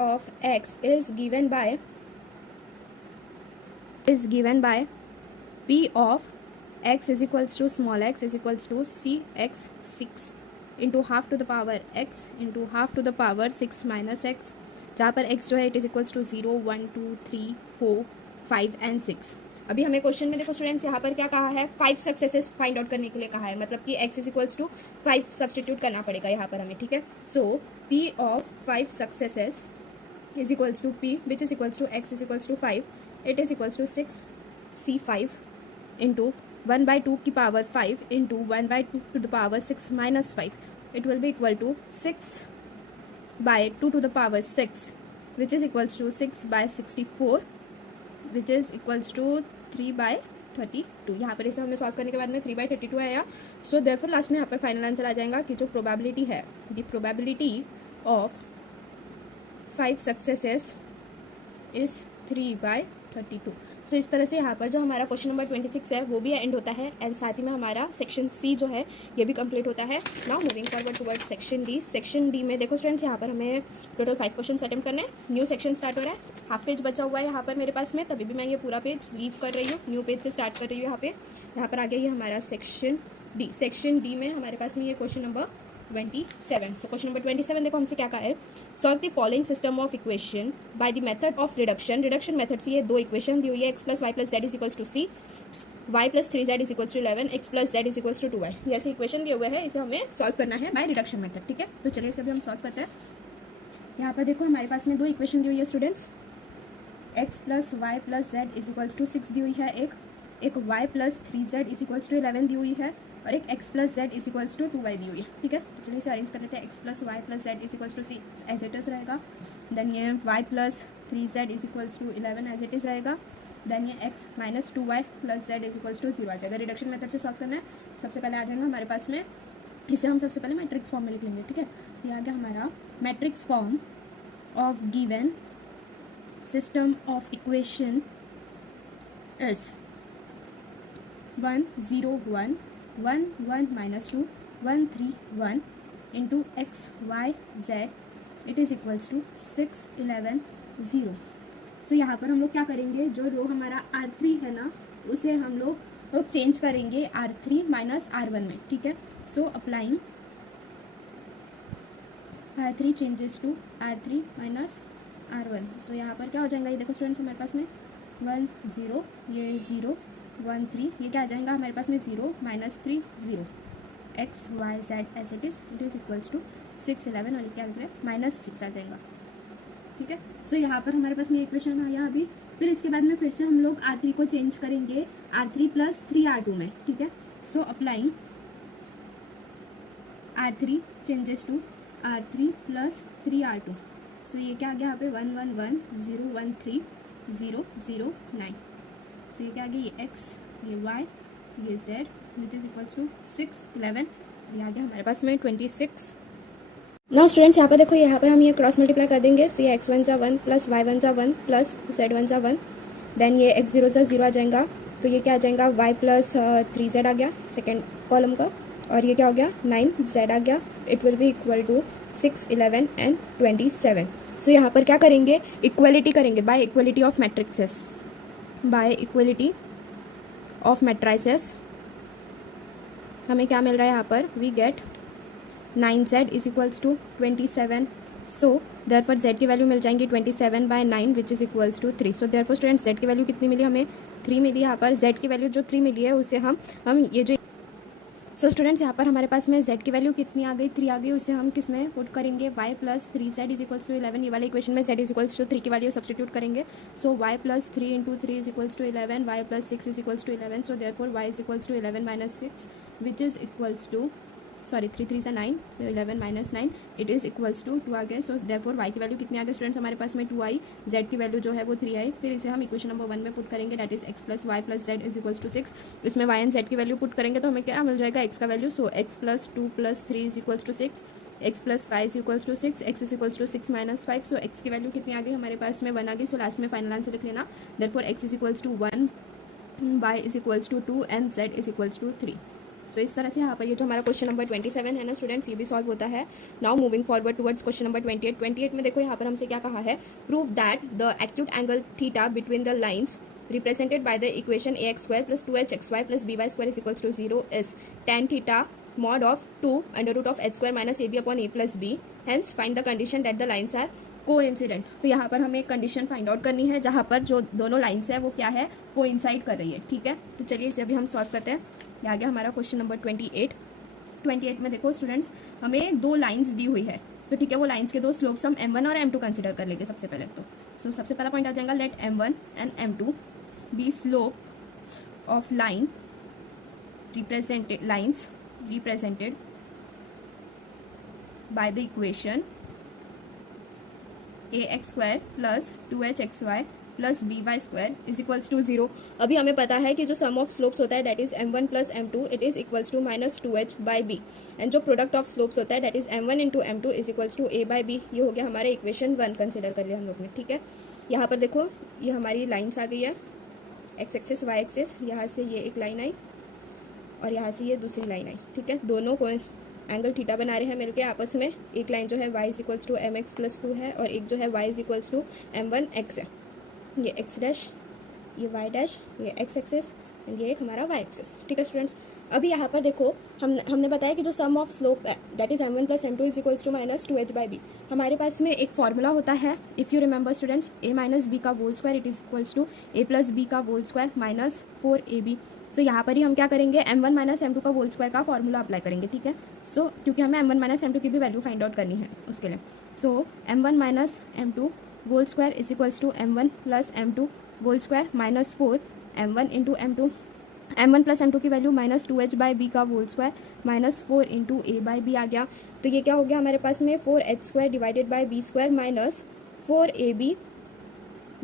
of x is given by P of x is equals to small x is equals to CX 6 into half to the power x into half to the power 6 minus x, जहाँ पर x जो है it is equals to 0 1 2 3 4 5 and 6। अभी हमें question में देखो students यहाँ पर क्या कहा है, 5 सक्सेसेस फाइंड आउट करने के लिए कहा है, मतलब कि x is equals to 5 substitute करना पड़ेगा यहाँ पर हमें, ठीक है। So p of 5 successes is equals to p which is equals to x is equals to 5, it is equals to 6 C5 into 1/2 की power 5 into 1/2 to the power 6 minus 5, it will be equal to 6/2 to the power 6 which is equals to 6/64 which is equals to 3/32। यहाँ पर इसे हमें solve करने के बाद में 3/32 आया। सो देयरफॉर लास्ट में यहाँ पर फाइनल आंसर आ जाएगा कि जो प्रोबेबिलिटी है, the probability of 5 successes is 3/32। सो इस तरह से यहाँ पर जो हमारा क्वेश्चन नंबर 26 है वो भी एंड होता है, एंड साथ ही में हमारा सेक्शन सी जो है ये भी कंप्लीट होता है। Now moving forward toward section D. Section D में देखो स्टूडेंट्स यहाँ पर हमें टोटल 5 क्वेश्चन अटेम्प्ट करने हैं। न्यू सेक्शन स्टार्ट हो रहा है, हाफ पेज बचा हुआ है यहाँ पर मेरे पास में, तभी भी मैं ये पूरा पेज लीव कर रही हूँ, न्यू पेज से स्टार्ट कर रही हूँ। यहाँ पर आ गया ये हमारा सेक्शन डी। सेक्शन डी में हमारे पास में ये क्वेश्चन नंबर 27। सो क्वेश्चन नंबर 27 देखो हमसे क्या कहा है, solve the following system of equation by the method of reduction method से ये दो इक्वेशन दी हुई है, x plus y plus z is equals to c, y plus 3z is equals to 11, x plus z is equals to 2y। ये ऐसे equation दिए हुए हैं, इसे हमें सॉल्व करना है बाय रिडक्शन मेथड। ठीक है, तो चलिए इसे भी हम सॉल्व करते हैं। यहाँ पर देखो हमारे पास में दो इक्वेशन दी हुई है students, x plus y plus z is equals to 6 दी हुई है, एक y plus 3z is equals to 11 दी हुई है, और एक x plus z is equals to 2y दी हुई है। ठीक है, तो चलिए इसे अरेंज कर लेते हैं। X plus y plus z is equals to 6 as it is रहेगा, देन ये y plus 3z is equals to 11 as it is रहेगा, देन ये x minus 2y plus z is equals to 0 आ जाएगा। Reduction method से solve करना है, सबसे पहले आ जाएगा हमारे पास में, इसे हम सबसे पहले मैट्रिक्स फॉर्म में लिख लेंगे। ठीक है, ये आ गया हमारा matrix form of given system of equation is 1 0 1 1 1 minus 2 1 3 1 into x y z it is equals to 6 11 0। सो यहाँ पर हम लोग क्या करेंगे, जो रो हमारा R3 है ना, उसे हम लोग चेंज करेंगे R3 माइनस R1 में। ठीक है, सो applying R3 changes to R3 minus R1। सो यहाँ पर क्या हो जाएगा, ये देखो स्टूडेंट्स हमारे पास में 1 0, ये 0 1 3, ये क्या आ जाएगा हमारे पास में 0 minus 3 0, x y z as it is equals to 6 11, और ये क्या आ जाएगा माइनस 6 आ जाएगा। ठीक है, सो यहाँ पर हमारे पास में इक्वेशन आया अभी। फिर इसके बाद में फिर से हम लोग R3 को चेंज करेंगे R3 प्लस 3 R2 में। ठीक है, सो applying R3 changes to R3 plus 3 R2। सो ये क्या आ गया यहाँ पे 1 1 1 0 1 3 0 0 9। सो ये क्या आ गया, ये x ये y ये z which is equals to 6 11, ये आ गया हमारे पास में 26। नाउ स्टूडेंट्स यहाँ पर देखो, यहाँ पर हम ये क्रॉस मल्टीप्लाई कर देंगे। सो ये x1 ज़ा 1 प्लस y1 ज़ा 1 प्लस z1 ज़ा 1, देन ये x0 ज़ा 0 आ जाएगा, तो ये क्या आ जाएगा y प्लस 3z आ गया सेकेंड कॉलम का, और ये क्या हो गया 9z आ गया। It will be equal to 6 11 and 27। So यहाँ पर क्या करेंगे, इक्वलिटी करेंगे by equality of matrices, by equality of matrices हमें क्या मिल रहा है यहाँ पर, we get 9z is equals to 27। So therefore z की वैल्यू मिल जाएंगी 27 by 9 which is equals to 3। So therefore students z की वैल्यू कितनी मिली हमें, 3 मिली। यहाँ पर z की वैल्यू जो 3 मिली है उसे हम ये जो सो स्टूडेंट्स यहाँ पर हमारे पास में z की वैल्यू कितनी आ गई, 3 आ गई, उसे हम किस में पुट करेंगे, y plus 3z is equals to 11। ये वाले इक्वेशन में z इज इक्वल्स टू 3 की वैल्यू सब्सटीट्यूट करेंगे। So y plus 3 into 3 is equals to 11, y plus 6 is equals to 11। So therefore y is equals to 11 minus 6 which is equals to 3 3 is 9, so 11 minus 9 it is equals to 2 आ गए। सो therefore y की value कितनी आ गई students हमारे पास में 2 आई, z की value जो है वो 3 आई। फिर इसे हम इक्वेशन नंबर 1 में पुट करेंगे, that is x plus y plus z is equals to 6। इसमें y एंड z की वैल्यू पुट करेंगे तो हमें क्या मिल जाएगा, x का value. So x plus 2 plus 3 is equals to 6, x plus 5 is equals to 6, x is equals to 6 minus 5। So x की वैल्यू कितनी आ गई हमारे पास में 1 आ गई। सो लास्ट में फाइनल आंसर लिख लेना, therefore x is equals to 1, y is equals to 2 and z is equals to 3। So इस तरह से यहाँ पर ये जो हमारा क्वेश्चन नंबर 27 है ना स्टूडेंट्स, ये भी सॉल्व होता है। Now moving forward towards question number 28 में देखो यहाँ पर हमसे क्या कहा है, prove that the acute angle theta between the lines represented by the equation ax square plus 2hxy प्लस by square is equals to 0 is tan theta mod of 2 under root of h square minus ab upon a plus b, hence find the condition that the lines are coincident. तो यहाँ पर हमें एक condition find out करनी है जहाँ पर जो दोनों लाइन्स है वो क्या है, कोइंसाइड कर रही है। ठीक है, तो चलिए इसे अभी हम सॉल्व करते हैं। ये आ गया हमारा क्वेश्चन नंबर 28 में देखो स्टूडेंट्स, हमें दो लाइंस दी हुई है, तो ठीक है वो लाइंस के दो स्लोप्स हम m1 और m2 कंसिडर कर लेंगे सबसे पहले। तो सो सबसे पहला पॉइंट आ जाएगा, let m1 and m2 be slope of line represented by the equation ax square plus 2hxy प्लस by square is equals to 0। अभी हमें पता है कि जो सम ऑफ स्लोप्स होता है that is m1 plus m2 it is equals to minus 2h by b, and जो प्रोडक्ट ऑफ स्लोप्स होता है that is m1 into m2 is equals to a by b। ये हो गया हमारे equation 1 consider कर लिया हम लोग ने। ठीक है, यहाँ पर देखो ये हमारी लाइन्स आ गई है, x एक्सिस y एक्सिस, यहाँ से ये एक लाइन आई और यहाँ से ये दूसरी लाइन आई। ठीक है, दोनों को एंगल थीटा बना रहे हैं मिलके आपस में। एक लाइन जो है y is equals to mx plus 2 है और एक जो है y is equals to m1x है। ये x डैश, ये y डैश, ये x एक्सिस एंड ये एक हमारा y एक्सिस। ठीक है स्टूडेंट्स, अभी यहाँ पर देखो हमने बताया कि जो सम ऑफ स्लोप है that is m1 plus m2 is equals to minus 2h/b। हमारे पास में एक फॉर्मूला होता है, if you remember students, a minus B का whole square it is equals to a plus B का whole square minus 4ab। So यहाँ पर ही हम क्या करेंगे, m1 माइनस m2 का होल स्क्वायर का फॉर्मूला अप्लाई करेंगे, ठीक है। सो क्योंकि हमें m1 माइनस m2 की भी वैल्यू फाइंड आउट करनी है उसके लिए। So m1 minus m2 whole square is equals to m1 plus m2 whole square minus 4 m1 into m2, m1 plus m2 की वैल्यू माइनस 2h/b का whole square minus 4 into a/b आ गया। तो ये क्या हो गया हमारे पास में 4h square divided by b square minus 4ab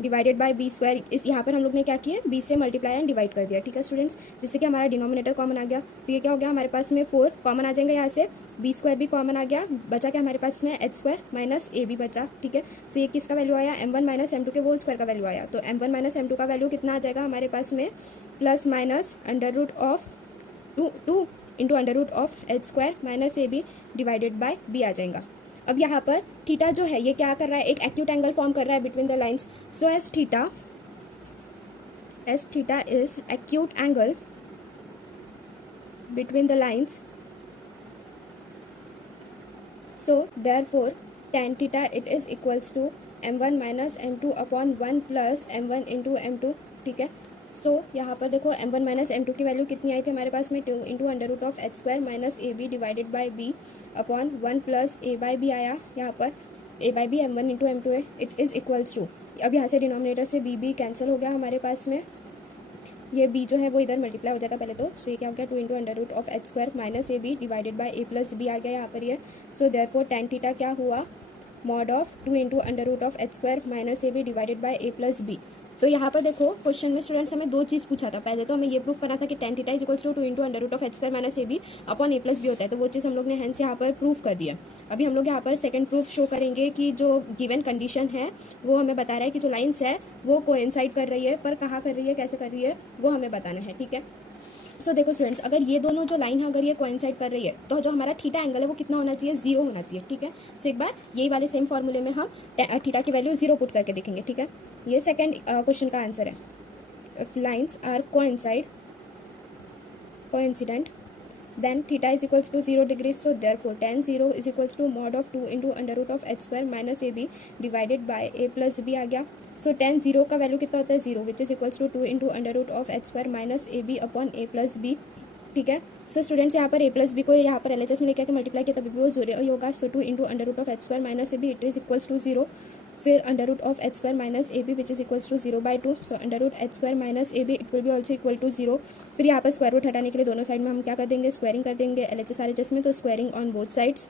divided by b square. इस यहाँ पर हम लोग ने क्या किया, b से मल्टीप्लाई एंड डिवाइड कर दिया, ठीक है स्टूडेंट्स, जिससे कि हमारा डिनोमिनेटर कॉमन आ गया। तो ये क्या हो गया हमारे पास में 4 कॉमन आ जाएंगे यहाँ से, बी स्क्वायर भी कॉमन आ गया, बचा क्या हमारे पास में h स्क्वायर माइनस ab बचा, ठीक है। सो ये किसका वैल्यू आया, m1 माइनस m2 के होल स्क्वायर का वैल्यू आया। तो m1 माइनस m2 का वैल्यू कितना आ जाएगा हमारे पास में, plus minus under root of 2 into under root of h square minus ab divided by b आ जाएगा। अब यहाँ पर थीटा जो है ये क्या कर रहा है, एक एक्यूट एंगल फॉर्म कर रहा है between the lines. So S theta is acute angle between the lines, so therefore tan theta it is equals to m1 minus m2 upon 1 plus m1 into m2, ठीक है। So यहाँ पर देखो m1 minus m2 की value कितनी आई थी हमारे पास में, 2 into under root of h square minus ab divided by b upon 1 plus a/b आया। यहाँ पर a/b m1 इंटू m2 है, इट इज़ इक्वल्स टू, अब यहाँ से डिनोमिनेटर से b कैंसिल हो गया हमारे पास में, ये b जो है वो इधर मल्टीप्लाई हो जाएगा पहले तो। सो ये क्या हो गया 2 into under root of h square minus ab divided by a plus b आ गया यहाँ पर ये। सो देयरफॉर tan थीटा क्या हुआ, mod of 2 into under root of h square minus ab divided by a plus b। तो यहाँ पर देखो क्वेश्चन में स्टूडेंट्स हमें दो चीज़ पूछा था, पहले तो हमें ये प्रूफ करना था कि tan theta is equals to 2 into under root of h square minus ab upon a plus b होता है, तो वो चीज़ हम लोग ने हैंस यहाँ पर प्रूफ कर दिया। अभी हम लोग यहाँ पर सेकंड प्रूफ शो करेंगे कि जो गिवन कंडीशन है वो हमें बता रहा है कि जो लाइन्स है वो कोइंसाइड कर रही है, पर कहाँ कर रही है, कैसे कर रही है, वो हमें बताना है, ठीक है। सो देखो स्टूडेंट्स, अगर ये दोनों जो लाइन है अगर ये कोइंसाइड कर रही है तो जो हमारा थीटा एंगल है वो कितना होना चाहिए, 0 होना चाहिए, ठीक है। सो एक बार यही वाले सेम फॉर्मूले में हम थीटा की वैल्यू 0 पुट करके देखेंगे, ठीक है। ये सेकंड क्वेश्चन का आंसर है, if lines are coincident then theta is equals to 0 degrees, so therefore tan 0 is equals to mod of 2 into under root of h square minus ab divided by a plus b आ गया। so tan 0 का value कितना होता है, 0, which is equals to 2 into under root of h square minus ab upon a plus b, ठीक है। सो students यहाँ पर a प्लस बी को यहाँ पर LHS में लेकर के मल्टीप्लाई किया तभी भी वो 0 होगा। So 2 into under root of h square minus ab it is equals to 0, फिर under root of h square minus ab which is equals to 0/2। So under root h square minus ab it will be also equal to 0। फिर यहाँ पर square root हटाने के लिए दोनों side में हम क्या कर देंगे, स्क्वायरिंग कर देंगे LHS RHS में, तो squaring on both sides.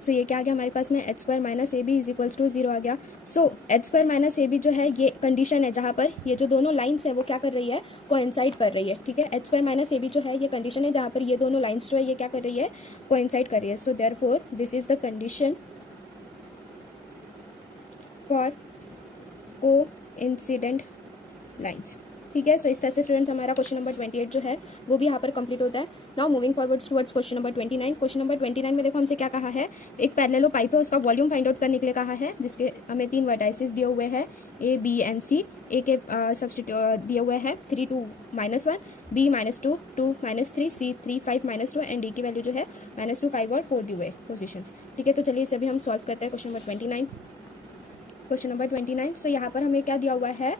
So ये क्या आ गया हमारे पास में, h square minus ab is equals to 0 आ गया। So h square minus ab जो है ये कंडीशन है जहाँ पर ये जो दोनों लाइन्स है वो क्या कर रही है, कोइंसाइड कर रही है, ठीक है। h स्क्वायर माइनस ab जो है ये कंडीशन है जहाँ पर ये दोनों लाइन्स जो है ये क्या कर रही है, कोइंसाइड कर रही है। So therefore this is the condition for coincident lines, ठीक है। सो इस तरह से स्टूडेंट्स हमारा क्वेश्चन नंबर 28 जो है वो भी यहाँ पर कंप्लीट होता है। Now moving forward towards question number 29। Question number 29 में देखो हमसे क्या कहा है, एक पैरेलल पाइप है उसका वॉल्यूम फाइंड आउट करने के लिए कहा है, जिसके हमें 3 वर्टाइसेस दिए हुए हैं A B and C। A के सब्स्टिट्यूट दिए हुए हैं 3 2 -1, B -2 2 -3, C 3 5 -2 एंड D की वैल्यू जो है -2 5 और 4 दिए हुए पोजिशंस, ठीक है। तो चलिए इसे अभी हम सॉल्व करते हैं। Question number 29, question number 29। सो यहाँ पर हमें क्या दिया हुआ है,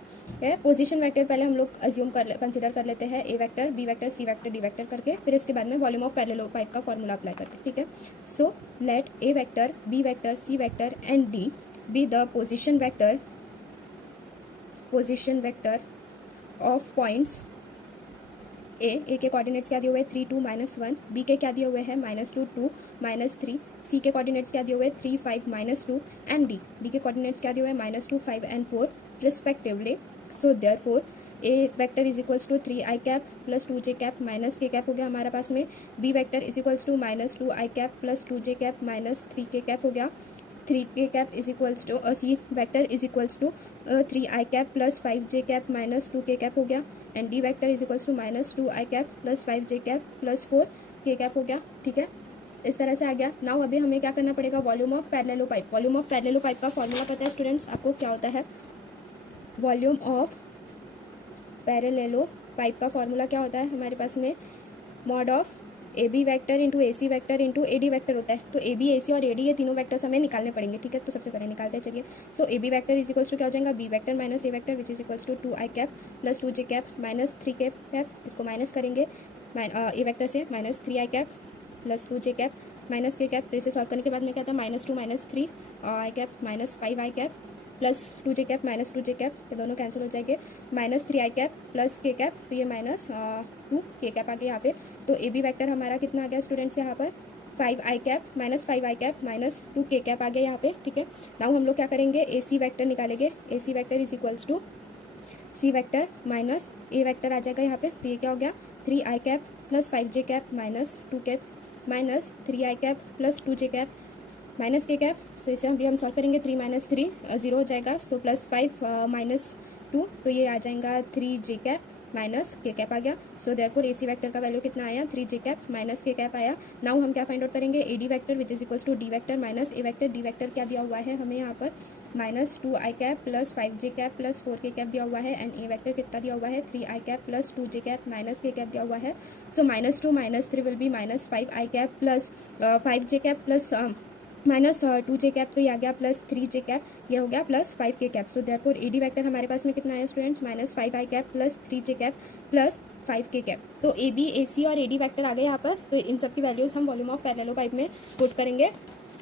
पोजीशन वेक्टर पहले हम लोग अज्यूम कंसिडर कर लेते हैं, A vector, B vector, C vector, D vector करके, फिर इसके बाद में वॉल्यूम ऑफ पैरेलल पाइप का फॉर्मूला अप्लाई करते हैं, ठीक है। सो let A vector, B vector, C vector and D be the position vector of points A के कोऑर्डिनेट्स क्या दिए हुए हैं 3 2 -1, बी के क्या दिए हुए हैं -2 2 -3, सी के कोऑर्डिनेट्स क्या दिए हुए हैं 3 5 -2 एंड डी के कोऑर्डिनेट्स क्या दिए हुए हैं -2 5 and 4 respectively. So therefore a vector is equals to 3i cap plus 2j cap minus के कैप हो गया हमारे पास में, b vector is equals to -2i cap plus 2j cap minus 3k cap हो गया, 3k cap is equals to c vector is equals to 3i cap plus 5j cap minus 2k cap हो गया, and d vector is equals to -2i cap plus 5j cap plus 4k cap हो गया, ठीक है। इस तरह से आ गया। नाउ अभी हमें क्या करना पड़ेगा, volume of parallel pipe. Volume of parallel pipe का फॉर्मूला पता है स्टूडेंट्स आपको क्या होता है, वॉल्यूम ऑफ पैरेलल पाइप का फॉर्मूला क्या होता है हमारे पास में, mod of A B vector into a C vector into A D vector होता है। तो ए बी, ए सी और ए डी ये तीनों वैक्टर्स हमें निकालने पड़ेंगे, ठीक है। तो सबसे पहले निकालते हैं, चलिए। So A B vector is equals to क्या हो जाएगा, B vector minus A vector which is equals to 2 I cap plus 2 J cap minus 3 cap है, इसको माइनस करेंगे ए वैक्टर से, minus 3 I cap plus 2 J cap minus के cap. तो इसे सॉल्व करने के बाद में क्या था, -2 -3 I cap minus 5 I cap plus 2 J cap minus 2 J cap, तो दोनों कैंसिल हो जाएंगे, -3 I cap plus k cap, तो ये -2 के कैप आ गया यहाँ पे। तो ए बी वैक्टर हमारा कितना आ गया स्टूडेंट्स यहाँ पर, 5 आई कैप -5 आई कैप -2 के कैप आ गया यहाँ पे, ठीक है। नाउ हम लोग क्या करेंगे, ए सी वैक्टर निकालेंगे। A C vector is equals to C vector minus A vector आ जाएगा यहाँ पे। तो ये क्या हो गया, 3 I cap plus 5 J cap minus 2 cap minus 3 I cap plus 2 J cap minus के कैप। सो इसे हम सॉल्व करेंगे, 3 - 3 0 हो जाएगा, सो प्लस 5 -2, तो ये आ जाएगा 3 जे कैप माइनस के कैप आ गया। सो देयरफॉर ए सी वैक्टर का वैल्यू कितना आया, 3 जे कैप माइनस के कैप आया। नाउ हम क्या फाइंड आउट करेंगे, a D vector which is equals to d vector minus A vector. D vector क्या दिया हुआ है हमें यहाँ पर, -2 आई कैप प्लस 5 जे कैप प्लस 4 के कैप दिया हुआ है, एंड ए वैक्टर कितना दिया हुआ है, 3 I cap plus 2 J cap minus के कैप दिया हुआ है। So -2 -3 will be -5 I cap plus 5 J cap plus -2 J cap, तो ये आ गया प्लस 3 जे कैप, ये हो गया plus 5 K cap. So therefore A D vector हमारे पास में कितना है स्टूडेंट्स, -5 आई cap plus 3 j cap plus 5 K cap. तो ए बी, ए सी और ए डी वैक्टर आ गए यहाँ पर। तो इन सब की वैल्यूज़ हम वॉल्यूम ऑफ पैरेललोपाइप में पुट करेंगे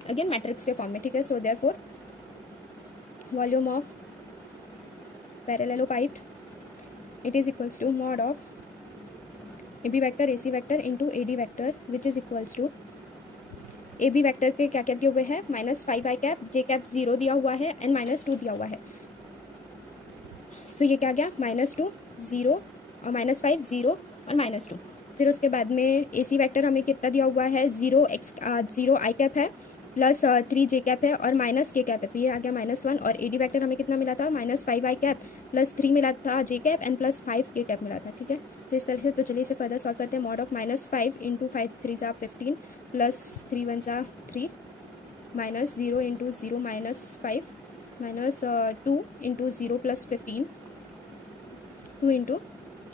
अगेन मैट्रिक्स के फॉर्म में, ठीक है। So therefore volume of parallelopiped it is equals to mod of A B vector A C vector into A D vector which is equals to A B vector के क्या क्या दिए हुए हैं, -5 आई कैप, जे कैप 0 दिया हुआ है एंड -2 दिया हुआ है। सो ये क्या गया, -2 0 और -5 0 और -2। फिर उसके बाद में ए सी वैक्टर हमें कितना दिया हुआ है, 0 आई कैप है प्लस 3 जे कैप है और माइनस के कैप है, तो ये आ गया -1। और ए डी वैक्टर हमें कितना मिला था, -5 आई कैप प्लस 3 मिला था जे cap and plus 5 K cap मिला था, ठीक है। तो इस तरह से, तो चलिए इसे फर्दर सॉल्व करते हैं। मॉड ऑफ -5 इंटू 5 3 ज़ा 15 प्लस 3 1 ज़ा 3 minus 0 into 0 -5 minus 2 into 0 plus 15 2 into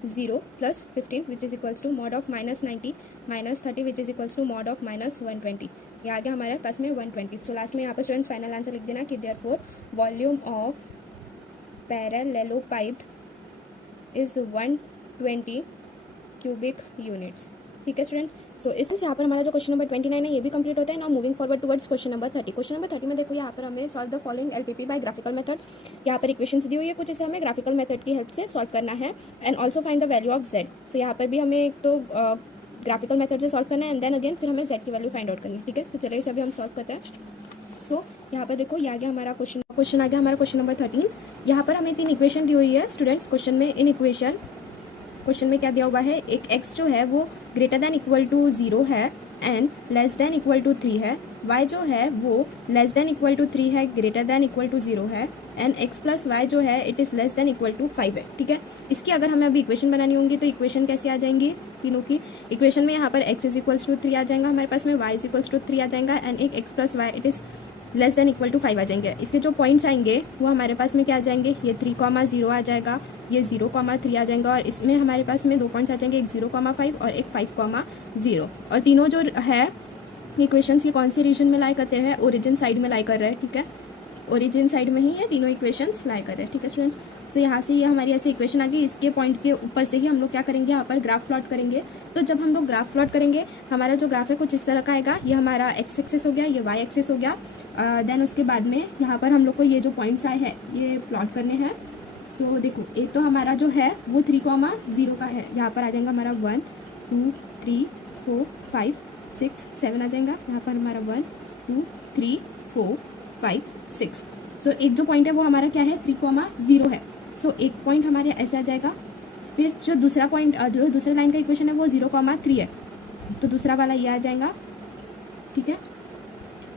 0 plus 15 which is equals to mod of -90 -30 which is equals to mod of -120। ये आ गया हमारे पास में 120। सो लास्ट में यहाँ पर स्टूडेंट्स फाइनल आंसर लिख देना कि therefore volume of parallelopiped is 120 cubic units, ठीक है स्टूडेंट्स। सो इसमें से यहाँ पर हमारा जो क्वेश्चन नंबर 29 है ये भी कंप्लीट होता है। Now moving forward towards question number 30। Question number 30 में देखो यहाँ पर हमें solve the following LPP by graphical method. यहाँ पर इक्वेशंस दी हुई है कुछ, इसे हमें ग्राफिकल मेथड की हेल्प से सॉल्व करना है and also find the value of Z. So यहाँ पर भी हमें एक तो ग्राफिकल मेथड से सॉल्व करना है एंड देन अगेन फिर हमें जेड की वैल्यू फाइंड आउट करनी है, ठीक है। तो चलिए इसे अभी हम सॉल्व करते हैं। सो यहाँ पर देखो ये आ गया हमारा क्वेश्चन आ गया हमारा क्वेश्चन नंबर 13। यहाँ पर हमें 3 इक्वेशन दी हुई है स्टूडेंट्स क्वेश्चन में। इन क्वेश्चन में क्या दिया हुआ है, एक x जो है वो ग्रेटर देन इक्वल टू 0 है and less than equal to 3 है, y जो है वो लेस देन इक्वल टू 3 है, ग्रेटर देन इक्वल टू 0 है एंड x प्लस वाई जो है it is less than equal to 5 है, ठीक है। इसकी अगर हमें अभी इक्वेशन बनानी होंगी तो इक्वेशन कैसे आ जाएंगी तीनों की। इक्वेशन में यहाँ पर x इज इक्वल्स टू 3 आ जाएगा हमारे पास में, y इज इक्वल्स टू 3 आ जाएगा एंड एक x plus y it is less than equal to 5 आ जाएंगे। इसके जो पॉइंट्स आएंगे वो हमारे पास में क्या आ जाएंगे, ये 3,0 आ जाएगा, ये 0,3 आ जाएगा और इसमें हमारे पास में 2 पॉइंट्स आ जाएंगे, एक 0,5 और एक 5,0। और तीनों जो है इक्वेशंस ये कौन सी रीजन में लाई करते हैं, ओरिजिन साइड में लाई कर रहे हैं, ठीक है। ओरिजिन साइड में ही ये तीनों इक्वेशंस लाई कर रहे हैं, ठीक है स्टूडेंट्स। सो यहाँ से ये हमारी ऐसी इक्वेशन आ गई, इसके पॉइंट के ऊपर से ही हम लोग क्या करेंगे, यहाँ पर ग्राफ प्लॉट करेंगे। तो जब हम लोग ग्राफ प्लॉट करेंगे हमारा जो ग्राफ है कुछ इस तरह का आएगा, ये हमारा एक्स एक्सिस हो गया, ये वाई एक्सिस हो गया। देन उसके बाद में यहाँ पर हम लोग को ये जो पॉइंट्स आए हैं ये प्लॉट करने हैं। सो देखो एक तो हमारा जो है वो 3,0 का है, यहाँ पर आ जाएगा हमारा 1 2 3 4 5 6 7 आ जाएगा, यहाँ पर हमारा 1 2 3 4 5 6। सो एक जो पॉइंट है वो हमारा क्या है 3,0 है। सो एक पॉइंट हमारे ऐसे आ जाएगा। फिर जो दूसरा पॉइंट जो दूसरे लाइन का इक्वेशन है वो 0,3 है, तो दूसरा वाला ये आ जाएगा, ठीक है।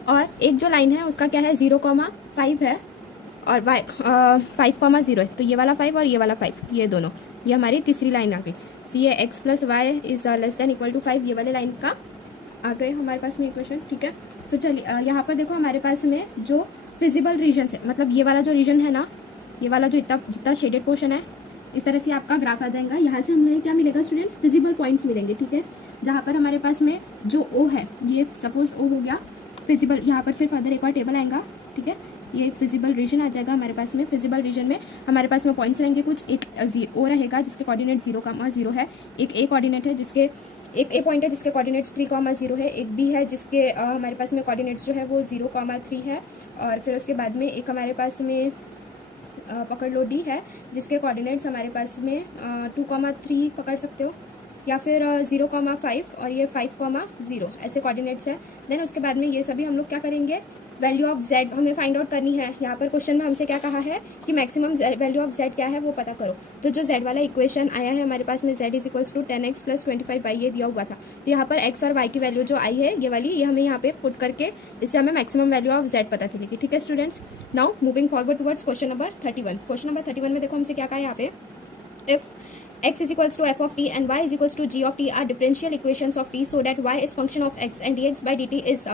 और एक जो लाइन है उसका क्या है 0,5 है और 5,0 है, तो ये वाला 5 और ये वाला 5 ये दोनों, ये हमारी तीसरी लाइन आ गई। सो ये x plus y is less than equal to 5 ये वाले लाइन का आ गए हमारे पास में इक्वेशन, ठीक है। सो चलिए यहाँ पर देखो हमारे पास में जो फिजिबल रीजन है, मतलब ये वाला जो रीजन है ना, ये वाला जो जितना शेडेड पोर्शन है इस तरह से आपका ग्राफ आ जाएगा। यहाँ से हमें क्या मिलेगा स्टूडेंट्स, फिजिबल पॉइंट्स मिलेंगे, ठीक है। जहाँ पर हमारे पास में जो ओ है, ये सपोज ओ हो गया फिजिबल, यहाँ पर फिर फर्दर एक और टेबल आएगा, ठीक है। ये एक फिजिबल रीजन आ जाएगा हमारे पास में। फिजिबल रीजन में हमारे पास में पॉइंट्स रहेंगे कुछ, एक ओ रहेगा जिसके कोऑर्डिनेट 0,0 है, एक ए कोऑर्डिनेट है जिसके एक ए पॉइंट है जिसके कोऑर्डिनेट्स 3,0 है, एक बी है जिसके हमारे पास में कोऑर्डिनेट्स जो है वो 0,3 है, और फिर उसके बाद में एक हमारे पास में पकड़ लो डी है जिसके कोऑर्डिनेट्स हमारे पास में 2,3 पकड़ सकते हो, या फिर 0,5 और ये 5,0 ऐसे कोऑर्डिनेट्स है। देन उसके बाद में ये सभी हम लोग क्या करेंगे, वैल्यू ऑफ जेड हमें फाइंड आउट करनी है। यहाँ पर क्वेश्चन में हमसे क्या कहा है कि मैक्सिमम वैल्यू ऑफ जेड क्या है वो पता करो। तो जो जेड वाला इक्वेशन आया है हमारे पास में Z is equals to 10x + 25y ये दिया हुआ था। तो यहाँ पर x और y की वैल्यू जो आई है ये वाली, ये हमें यहाँ पे पुट करके इससे हमें मैक्सिमम वैल्यू ऑफ जेड पता चलेगी, ठीक है students. Now moving forward towards question number 31। Question number 31 में देखो हमसे क्या कहा है यहाँ पे, if x is equals to f of t and y is equals to g of t are differential equations of t so that y is function of x and dx by dt is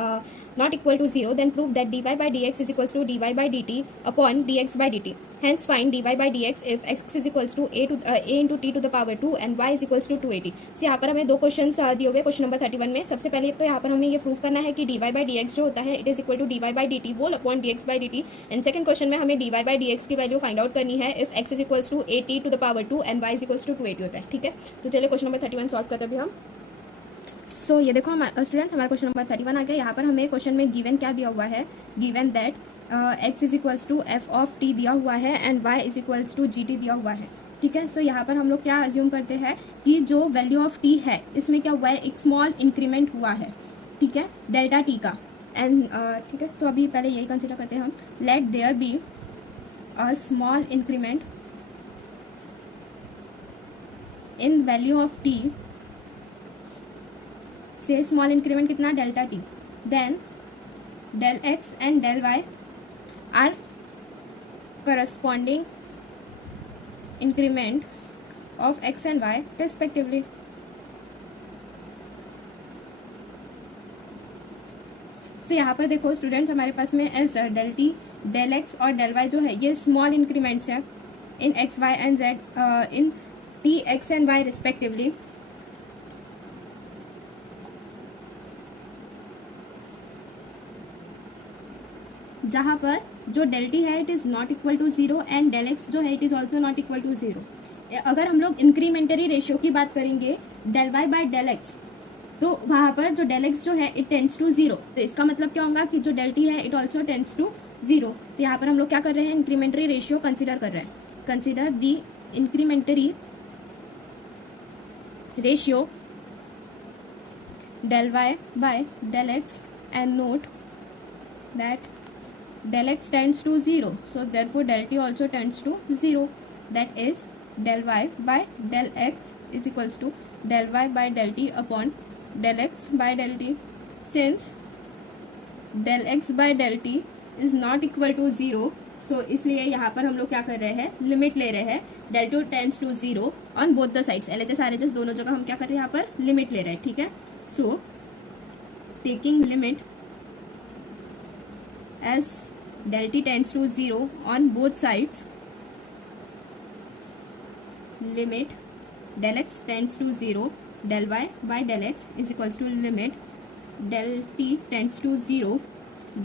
not equal to 0, then prove that dy by dx is equals to dy by dt upon dx by dt. Hence find dy by dx if x is equals to a into t to the power 2 and y is equals to 280. So यहाँ पर हमें दो questions दिए हुए question number 31 में। सबसे पहले तो यहाँ पर हमें ये प्रूव करना है कि dy by dx जो होता है it is equal to dy by dt whole upon dx by dt, and second question में हमें dy by dx की वैल्यू फाइंड आउट करनी है if x is equals to at to the power 2 and y is equals to 280 होता है, ठीक है। तो चलिए क्वेश्चन नंबर 31 सॉल्व करते हैं अभी हम। सो ये देखो हमारा स्टूडेंट्स, हमारा क्वेश्चन नंबर 31 आ गया। यहाँ पर हमें क्वेश्चन में गिवन क्या दिया हुआ है, given that x is equals to f of t दिया हुआ है and y is equals to g t दिया हुआ है, ठीक है। सो यहाँ पर हम लोग क्या अज्यूम करते हैं कि जो वैल्यू ऑफ t है इसमें क्या हुआ है, एक स्मॉल इंक्रीमेंट हुआ है, ठीक है, डेल्टा टी का, एंड ठीक है। तो अभी पहले यही कंसिडर करते हैं हम, let there be a small increment in value of t, say small increment कितना, delta T, then del X and del Y are corresponding increment of X and Y respectively. So यहाँ पर देखो students, हमारे पास में एस del T, del X और del Y जो है ये स्मॉल इंक्रीमेंट्स है in X Y and Z, in T X and Y respectively. जहाँ पर जो डेल टी है it is not equal to 0 and del x जो है it is also not equal to 0। अगर हम लोग इंक्रीमेंटरी रेशियो की बात करेंगे del y by del x, तो वहाँ पर जो डेल एक्स जो है इट टेंड्स टू 0, तो इसका मतलब क्या होगा कि जो डेल टी है इट ऑल्सो टेंड्स टू 0। तो यहाँ पर हम लोग क्या कर रहे हैं, इंक्रीमेंटरी रेशियो कंसिडर कर रहे हैं। Consider the incrementary ratio del y by del x and note that del x tends to 0, so therefore del t also tends to 0, that is del y by del x is equals to del y by del t upon del x by del t. Since del x by del t is not equal to 0, so इसलिए यहाँ पर हम लोग क्या कर रहे हैं, limit ले रहे हैं del t tends to 0 on both the sides, LHS RHS दोनों जगह हम क्या कर रहे हैं, यहाँ पर लिमिट ले रहे हैं, ठीक है। So taking limit as del t tends to 0 on both sides, limit del x tends to 0 del y by del x is equals to limit del t tends to 0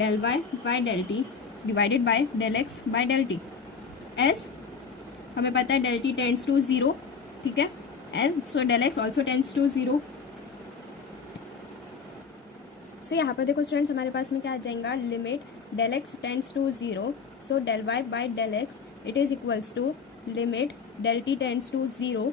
del y by del t divided by del x by del t, as हमें पता है del t tends to 0, ठीक है, and so del x also tends to 0। सो यहाँ पर देखो students, हमारे पास में क्या आ जाएगा, limit del x tends to 0, so del y by del x it is equals to limit del t tends to 0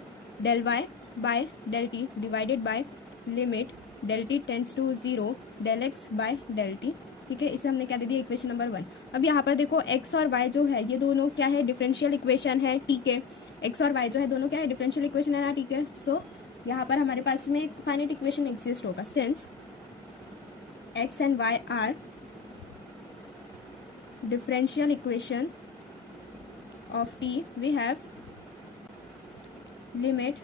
del y by del t divided by limit del t tends to 0 del x by del t, ठीक है। इसे हमने क्या दे दिया, equation number 1। अब यहाँ पर देखो एक्स और वाई जो है ये दोनों क्या है, डिफरेंशियल इक्वेशन है, ठीक है। एक्स और वाई जो है दोनों क्या है, डिफरेंशियल इक्वेशन है ना, ठीक है। सो यहाँ पर हमारे पास में एक फाइनाइट इक्वेशन एग्जिस्ट होगा, since x and y are differential equation of t, we have limit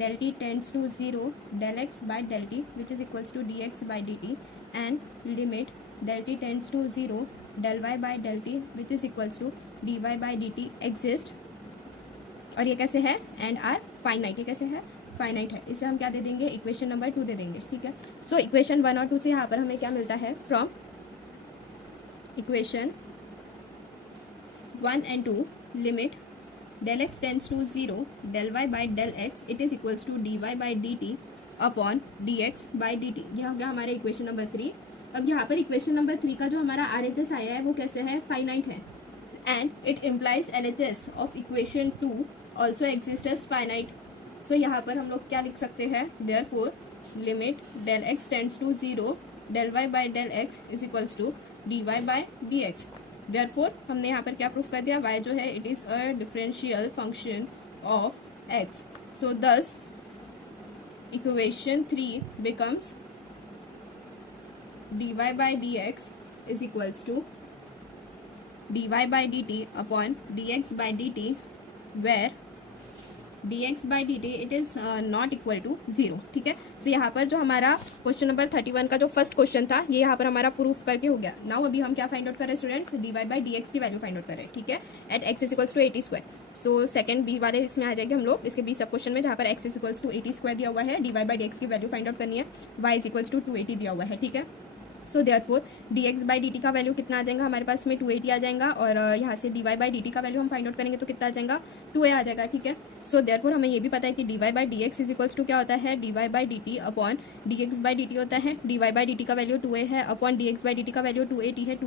del t tends to 0 del x by del t which is equals to dx by dt, and limit del t tends to 0 del y by del t which is equals to dy by dt exist और ये कैसे है, and are finite, ये कैसे है, finite है। इसे हम क्या दे देंगे, इक्वेशन नंबर 2 दे देंगे, ठीक है। सो इक्वेशन 1 और 2 से यहाँ पर हमें क्या मिलता है, from equation 1 and 2 limit del x tends to 0 del y by del x it is equals to dy by dt upon dx by dt। यह हो गया हमारे इक्वेशन नंबर 3। अब यहाँ पर इक्वेशन नंबर 3 का जो हमारा RHS आया है वो कैसे है, फाइनाइट है, and it implies LHS of equation 2 also exist as finite. So यहाँ पर हम लोग क्या लिख सकते हैं, therefore limit del x tends to 0 del y by del x is equals to dy by dx। Therefore हमने यहाँ पर क्या प्रूफ कर दिया, y जो है it is a differential function of x। सो दस equation 3 becomes dy by dx is equals to dy by dt upon dx by dt where dx by dt it is not equal to 0, ठीक है। So यहाँ पर जो हमारा question number 31 का जो first question था ये यहाँ पर हमारा प्रूफ करके हो गया। नाउ अभी हम क्या फाइंड आउट कर रहे हैं स्टूडेंट्स, dy by dx की वैल्यू फाइंड आउट कर रहे हैं, ठीक है, at x is equals to 80 square. So second b वाले इसमें आ जाएंगे हम लोग, इसके बी सब क्वेश्चन में जहाँ पर x is equals to 80 square दिया हुआ है, dy by dx की वैल्यू फाइंड आउट करनी है, y इज इक्वल्स टू 280 दिया हुआ है, ठीक है। So therefore dx by dt का वैल्यू कितना आ जाएगा हमारे पास में 280 आ जाएगा, और यहाँ से dy by dt का वैल्यू हम फाइंड आउट करेंगे तो कितना आ जाएगा 2a आ जाएगा, ठीक है। सो देयरफॉर हमें ये भी पता है कि dy by dx is equals to क्या होता है, dy by dt upon dx by dt होता है, dy by dt का वैल्यू 2a है अपॉन dx by dt का वैल्यू 280 है,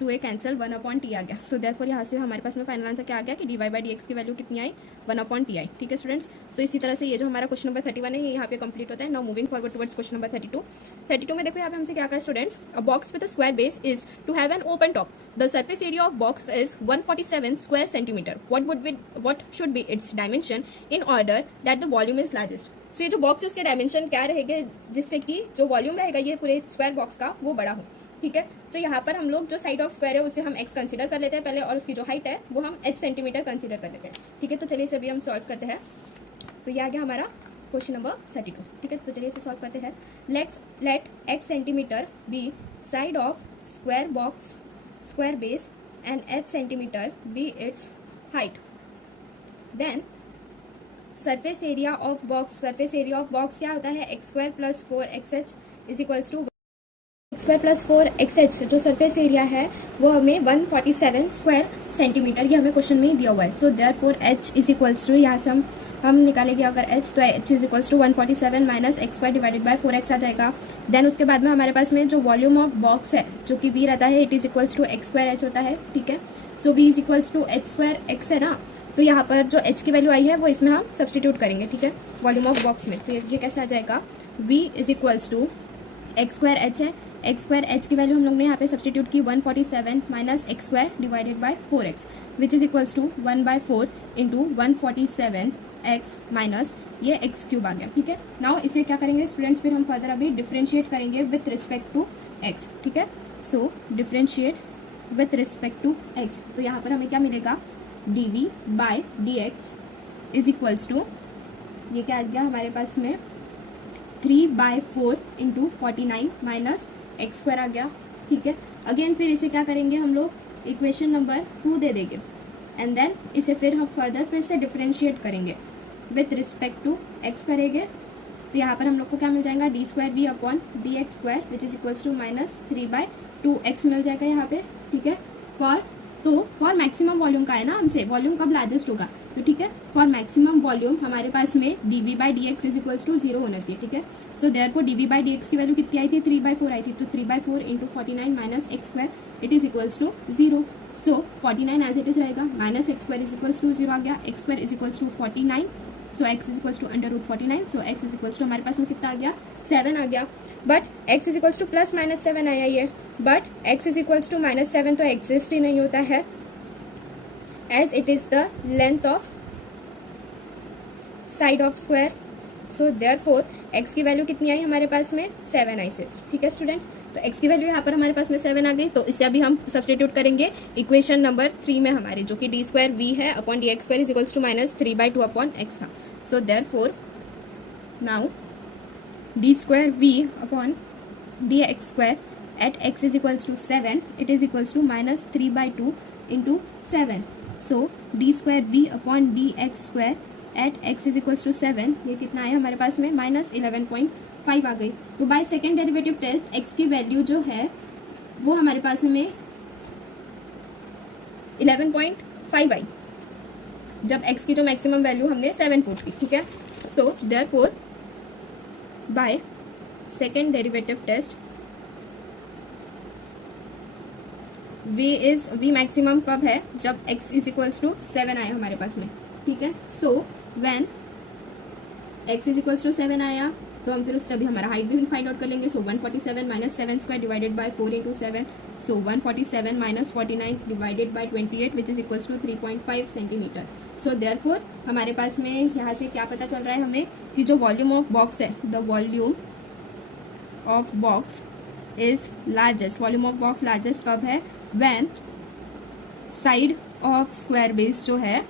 2a कैंसिल 1 अपॉन t आ गया। सो देयरफॉर यहाँ से हमारे पास में फाइनल आंसर क्या आ गया कि dy by dx की वैल्यू कितनी आई, 1 अपॉन t आई, ठीक है स्टूडेंट्स। सो इसी तरह से ये जो हमारा क्वेश्चन नंबर 31 है ये यहाँ पे कंप्लीट होता है। Now moving forward towards question number 32 में देखो यहाँ पे हमसे क्या कहा students, a box with a square base is to have an open top, the surface area of box is 147 square centimetre, what should be its dimension in order that the volume is largest. So ये जो box है उसके dimension क्या रहेंगे जिससे कि जो volume रहेगा ये पूरे स्क्वायर बॉक्स का वो बड़ा हो, ठीक है। तो यहाँ पर हम लोग जो साइड ऑफ स्क्वायर है उसे हम x कंसीडर कर लेते हैं पहले, और उसकी जो हाइट है वो हम h सेंटीमीटर कंसीडर कर लेते हैं, ठीक है। तो चलिए इसे अभी हम सॉल्व करते हैं। तो ये आ गया हमारा क्वेश्चन नंबर 32, ठीक है। तो चलिए इसे सॉल्व करते हैं। Let x centimetre be side of square box square base and h centimetre be its height, then surface area of box क्या होता है, x square plus 4xh is equals to square plus 4xh। जो surface area है वो हमें 147 square centimetre, ये हमें question में ही दिया हुआ है। So therefore h is equals to, यहाँ से हम निकालेंगे अगर h तो h is equals to 147 minus x square divided by 4x आ जाएगा। देन उसके बाद में हमारे पास में जो वॉल्यूम ऑफ बॉक्स है जो कि v रहता है it is equals to x square h होता है, ठीक है। So v is equals to x square x है ना, तो यहाँ पर जो h की वैल्यू आई है वो इसमें हम सब्सटीट्यूट करेंगे, ठीक है, वॉल्यूम ऑफ बॉक्स में। तो ये कैसे आ जाएगा, v is equals to x square h है, एक्स स्क्वायर एच की वैल्यू हम लोग ने यहाँ पे सब्सटीट्यूट की 147 minus x square divided by 4x which is equals to 1/4 into 147 x minus ये एक्स क्यूब आ गया, ठीक है। नाउ इसे क्या करेंगे स्टूडेंट्स, फिर हम फर्दर अभी डिफ्रेंशिएट करेंगे विथ रिस्पेक्ट टू एक्स, ठीक है। So differentiate with respect to x, तो यहाँ पर हमें क्या मिलेगा, dv by dx is equals to, ये क्या आ गया हमारे पास में 3/4 इंटू 49 माइनस एक्स स्क्वायर आ गया, ठीक है। अगेन फिर इसे क्या करेंगे हम लोग, इक्वेशन नंबर 2 दे देंगे, एंड देन इसे फिर हम फर्दर फिर से डिफ्रेंशिएट करेंगे विथ रिस्पेक्ट टू एक्स करेंगे। तो यहाँ पर हम लोग को क्या मिल जाएगा, d square we upon D x square which is equals to minus 3/2x मिल जाएगा यहाँ पे, ठीक है। फॉर मैक्सिमम वॉल्यूम का है ना हमसे, वॉल्यूम कब लार्जेस्ट होगा, तो ठीक है, फॉर मैक्सिमम वॉल्यूम हमारे पास में dv by D x is equals to 0 होना चाहिए, ठीक है। So therefore dv by D x की वैल्यू कितनी आई थी, 3/4 आई थी, तो 3/4 into 49 minus x square it is equals to 0। So 49 as it is रहेगा, minus x square is equals to 0 आ गया, X square is equals to 49, so X is equals to √49, so X is equals to हमारे पास में कितना आ गया, 7 आ गया। But x is equals to plus minus 7 आया ये, but x is equals to -7 तो एग्जिस्ट ही नहीं होता है, as it is the length of side of square. So therefore x की वैल्यू कितनी आई हमारे पास में, 7 आई सिर्फ, ठीक है स्टूडेंट्स। तो x की वैल्यू यहाँ पर हमारे पास में 7 आ गई, तो इसे अभी हम सब्सटीट्यूट करेंगे इक्वेशन नंबर 3 में हमारे, जो कि डी स्क्वायर वी है upon D x square is equals to minus 3/2 upon X था। So therefore now D square we upon D x square at X is equals to 7 it is equals to minus 3/2 into 7, so D square we upon D x square at X is equals to 7, ये कितना आया हमारे पास में -11.5 आ गई। तो by second derivative test x की वैल्यू जो है वो हमारे पास में 11.5 आई, जब x की जो मैक्सिमम वैल्यू हमने 7 पुट की, ठीक है। So therefore by second derivative test v maximum कब है, जब x इज इक्वल्स टू 7 आया हमारे पास में, ठीक है। So when x is equals to 7 आया तो हम फिर उससे अभी हमारा हाइट भी फाइंड आउट कर लेंगे। So 147 minus 7 square divided by 4 into 7, so 147 minus 49 divided by 28 which is equals to 3.5 centimetre. So therefore हमारे पास में यहाँ से क्या पता चल रहा है हमें कि जो वॉल्यूम ऑफ बॉक्स है, the volume of box is largest, volume of box largest कब है, when side of square base जो है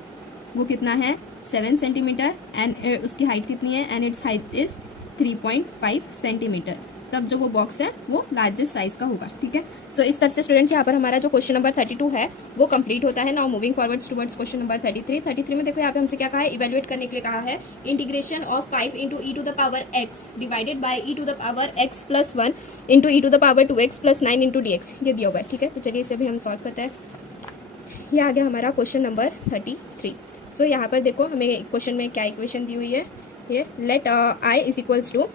वो कितना है 7 सेंटीमीटर एंड उसकी हाइट कितनी है, and it's height is 3.5 centimetre, तब जो वो बॉक्स है वो लार्जेस्ट साइज का होगा, ठीक है। सो इस तरह से स्टूडेंट्स यहाँ पर हमारा जो क्वेश्चन नंबर 32 है वो कंप्लीट होता है। Now moving forwards towards question number 33 में देखो यहाँ पे हमसे क्या कहा है, इवेल्युएट करने के लिए कहा है integration of 5 into E to the power x divided by E to the power x plus 1 into E to the power 2x plus 9 into D x, ये दिया हुआ है, ठीक है। तो चलिए इसे भी हम सॉल्व करते हैं। ये आ गया हमारा क्वेश्चन नंबर 33। सो यहाँ पर देखो हमें क्वेश्चन में क्या इक्वेशन दी हुई है, ये let I is equals to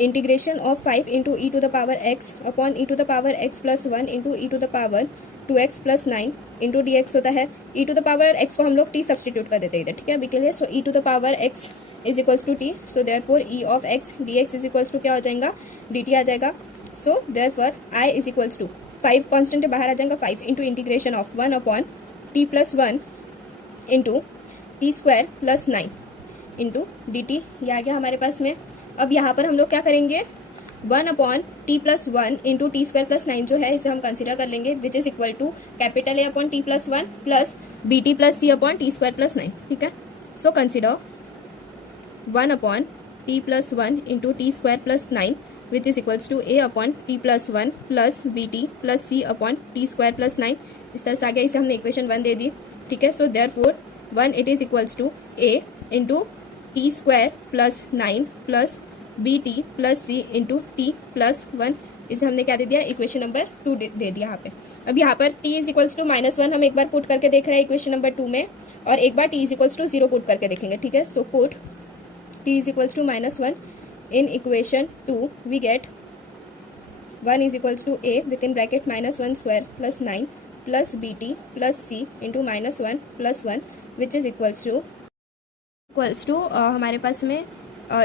integration of 5 into E to the power x upon e to the power x plus 1 into E to the power 2x plus 9 into D x होता है। E to the power x को हम लोग T substitute कर देते हैं इधर, ठीक है, अभी के लिए। So E to the power X is equals to T, so therefore E of x D x is equals to क्या हो जाएगा, डी टी आ जाएगा। So therefore I is equals to 5 constant बाहर आ जाएगा, 5 into integration of 1 upon T plus 1 into T square plus 9 into D T, ये आ गया हमारे पास में। अब यहाँ पर हम लोग क्या करेंगे, 1 upon T plus 1 into T square plus 9 जो है इसे हम कंसिडर कर लेंगे, which is equal to capital A upon T plus 1 plus b t plus c upon t square plus 9, ठीक है। So consider 1 upon T plus 1 into T square plus 9 which is equals to a upon T plus 1 plus b t plus c upon t square plus 9, इस तरह से आ गया, इसे हमने equation 1 दे दी, ठीक है। So therefore 1 it is equals to a into T square plus 9 plus b t plus c into t plus 1, इसे हमने क्या दे दिया, इक्वेशन नंबर 2 दे दिया यहाँ पे। अब यहाँ पर t इज इक्वल्स टू -1 हम एक बार पुट करके देख रहे हैं इक्वेशन नंबर 2 में, और एक बार t is equals to 0 put करके देखेंगे, ठीक है। So put t is equals to -1 in equation 2, we get 1 is equals to a with in bracket -1 square plus 9 plus b t plus c into -1 plus 1 which is equals to हमारे पास में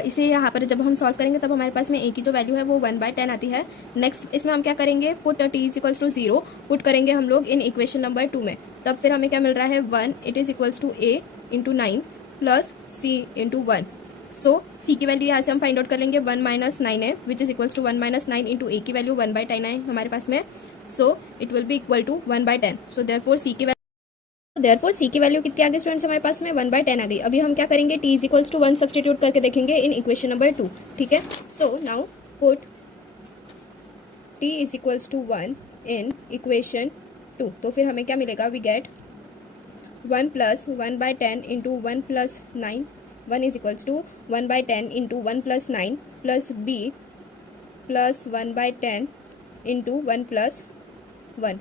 इसे यहाँ पर जब हम सॉल्व करेंगे तब हमारे पास में a की जो वैल्यू है वो 1/10 आती है। नेक्स्ट इसमें हम क्या करेंगे, put t is equals to 0 put करेंगे हम लोग इन इक्वेशन नंबर 2 में, तब फिर हमें क्या मिल रहा है, 1 it is equals to a into 9 plus c into 1। So c की वैल्यू यहाँ से हम फाइंड आउट कर लेंगे, 1 माइनस 9 है which is equals to 1 minus 9 into a की वैल्यू 1/10 है हमारे पास में, so it will be equal to 1/10। So therefore c की वैल्यू कितनी आ गई स्टूडेंट्स हमारे पास में, 1/10 आ गई। अभी हम क्या करेंगे, t is equals to 1 substitute करके देखेंगे इन इक्वेशन नंबर 2, ठीक है। So now put t is equals to 1 in equation 2, तो फिर हमें क्या मिलेगा, we get 1 plus 1/10 into 1 plus 9, 1 is equals to 1/10 into 1 plus 9 plus b plus 1/10 into 1 plus 1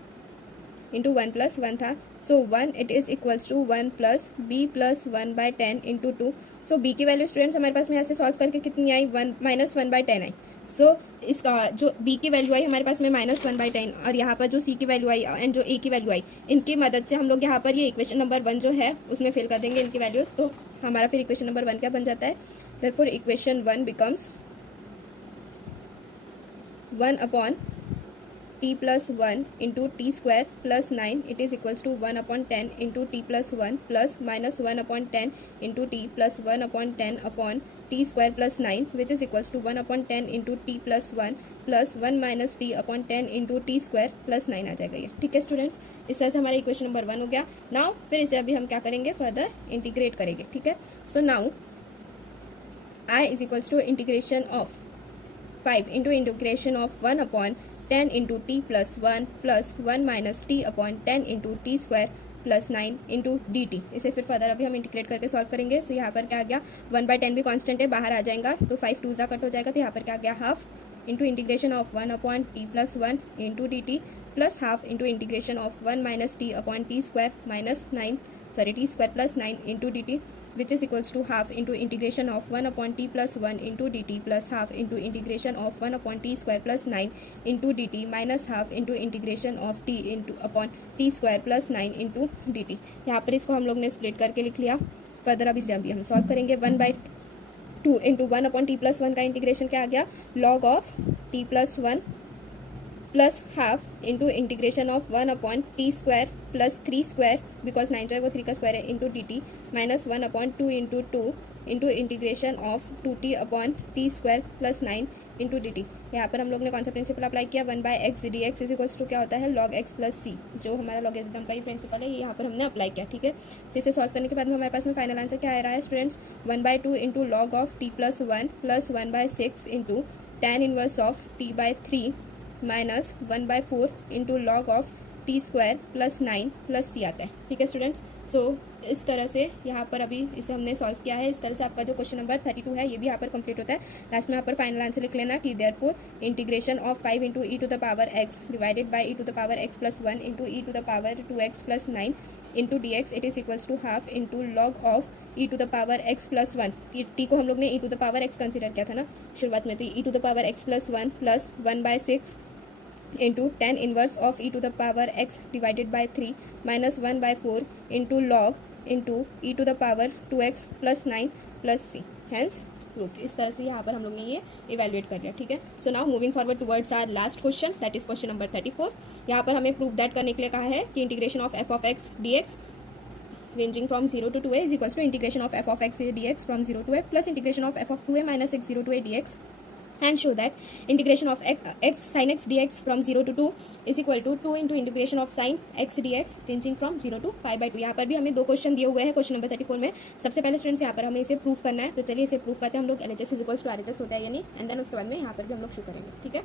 into 1 plus 1 था। So 1 it is equals to 1 plus b plus 1/10 into 2। So b की value students हमारे पास में यहाँ से सॉल्व करके कितनी आई, 1 माइनस 1/10 आई। सो इसका जो b की वैल्यू आई हमारे पास में -1/10, और यहाँ पर जो c की वैल्यू आई एंड जो a की वैल्यू आई, इनकी मदद से हम लोग यहाँ पर ये इक्वेशन नंबर 1 जो है उसमें फिल कर देंगे इनकी वैल्यूज़। तो हमारा फिर इक्वेशन नंबर 1 क्या बन जाता है, therefore equation 1 becomes 1 upon t plus 1 into T square plus 9 it is equals to 1 upon 10 into t plus 1 plus minus 1 upon 10 into t plus 1 upon 10 upon t square plus 9 which is equals to 1 upon 10 into t plus 1 plus 1 minus t upon 10 into T square plus 9 आ जाएगा ये, ठीक है students. इस तरह से हमारा equation number 1 हो गया। नाउ फिर इसे अभी हम क्या करेंगे, फर्दर इंटीग्रेट करेंगे, ठीक है। So now I is equals to integration of 5 into integration of 1 upon 10 into t plus 1 plus 1 minus t upon 10 into T square plus 9 into D t. इसे फिर फर्दर अभी हम इंटीग्रेट करके सॉल्व करेंगे। तो यहाँ पर क्या आ गया, 1/10 भी कांस्टेंट है, बाहर आ जाएगा तो 5 2 कट हो जाएगा। तो यहाँ पर क्या आ गया, half into integration of 1/t+1 into D T plus half into integration of 1 minus t upon t square minus 9 T square plus 9 into D T which is equals to half into integration of 1/t+1 into dt plus half into integration of 1/t square plus 9 into dt minus half into integration of t into upon t square plus 9 into dt। यहाँ पर इसको हम लोग ने split करके लिख लिया। Further अभी से अभी हम सॉल्व करेंगे। 1/2 इंटू 1/t+1 का इंटीग्रेशन क्या आ गया, log of t+1 plus half into integration of 1/t square plus 3 square because 9 जो है वो 3 का स्क्वायर है into D T minus 1/2 into 2 into integration of 2t upon t square plus 9 into D T. यहाँ पर हम लोग ने कौन सा प्रिंसिपल अप्लाई किया, 1/x D x is equals to क्या होता है, log x प्लस सी, जो हमारा लॉगरिथम का ही प्रिंसिपल है, ये यहाँ पर हमने अप्लाई किया। ठीक है, तो इसे सॉल्व करने के बाद में हमारे पास में फाइनल आंसर क्या आ रहा है students, 1/2 into log of t+1 plus 1/6 into tan inverse of t/3 minus 1/4 into log of T square plus 9 plus C आता है। ठीक है स्टूडेंट्स, सो इस तरह से यहाँ पर अभी इसे हमने सॉल्व किया है। इस तरह से आपका जो क्वेश्चन नंबर 32 है ये भी यहाँ पर कंप्लीट होता है। लास्ट में यहाँ पर फाइनल आंसर लिख लेना कि therefore integration of 5 into E to the power x divided by E to the power x plus 1 into E to the power 2x plus 9 into D x it is equals to half into log of E to the power x plus 1। T को हम लोग ने E to the power X consider किया था ना शुरुआत में, तो E to the power x plus 1 plus 1/6 into tan inverse of E to the power x divided by 3 minus 1/4 into log into E to the power 2x plus 9 plus c, hence proved. इस तरह से यहाँ पर हम लोग ने ये evaluate कर लिया। ठीक है, so now moving forward towards our last question, that is question number 34। यहाँ पर हमें प्रूव दैट करने के लिए कहा है कि integration of f of x dx ranging from 0 to 2a is equals to integration of f of x dx from 0 to a plus integration of f of 2a minus x 0 to a dx and show that integration of x sin x dx from 0 to 2 is equal to 2 into integration of sin x dx ranging from 0 to π/2। यहाँ पर भी हमें दो question दिए हुए हैं question number 34 में। सबसे पहले स्टूडेंट्स यहाँ पर हमें इसे प्रूव करना है, तो चलिए इसे प्रूव करते हैं हम लोग। LHS is equals to RHS होता है या नहीं, एंड देन उसके बाद में यहाँ पर भी हम लोग शो करेंगे। ठीक है,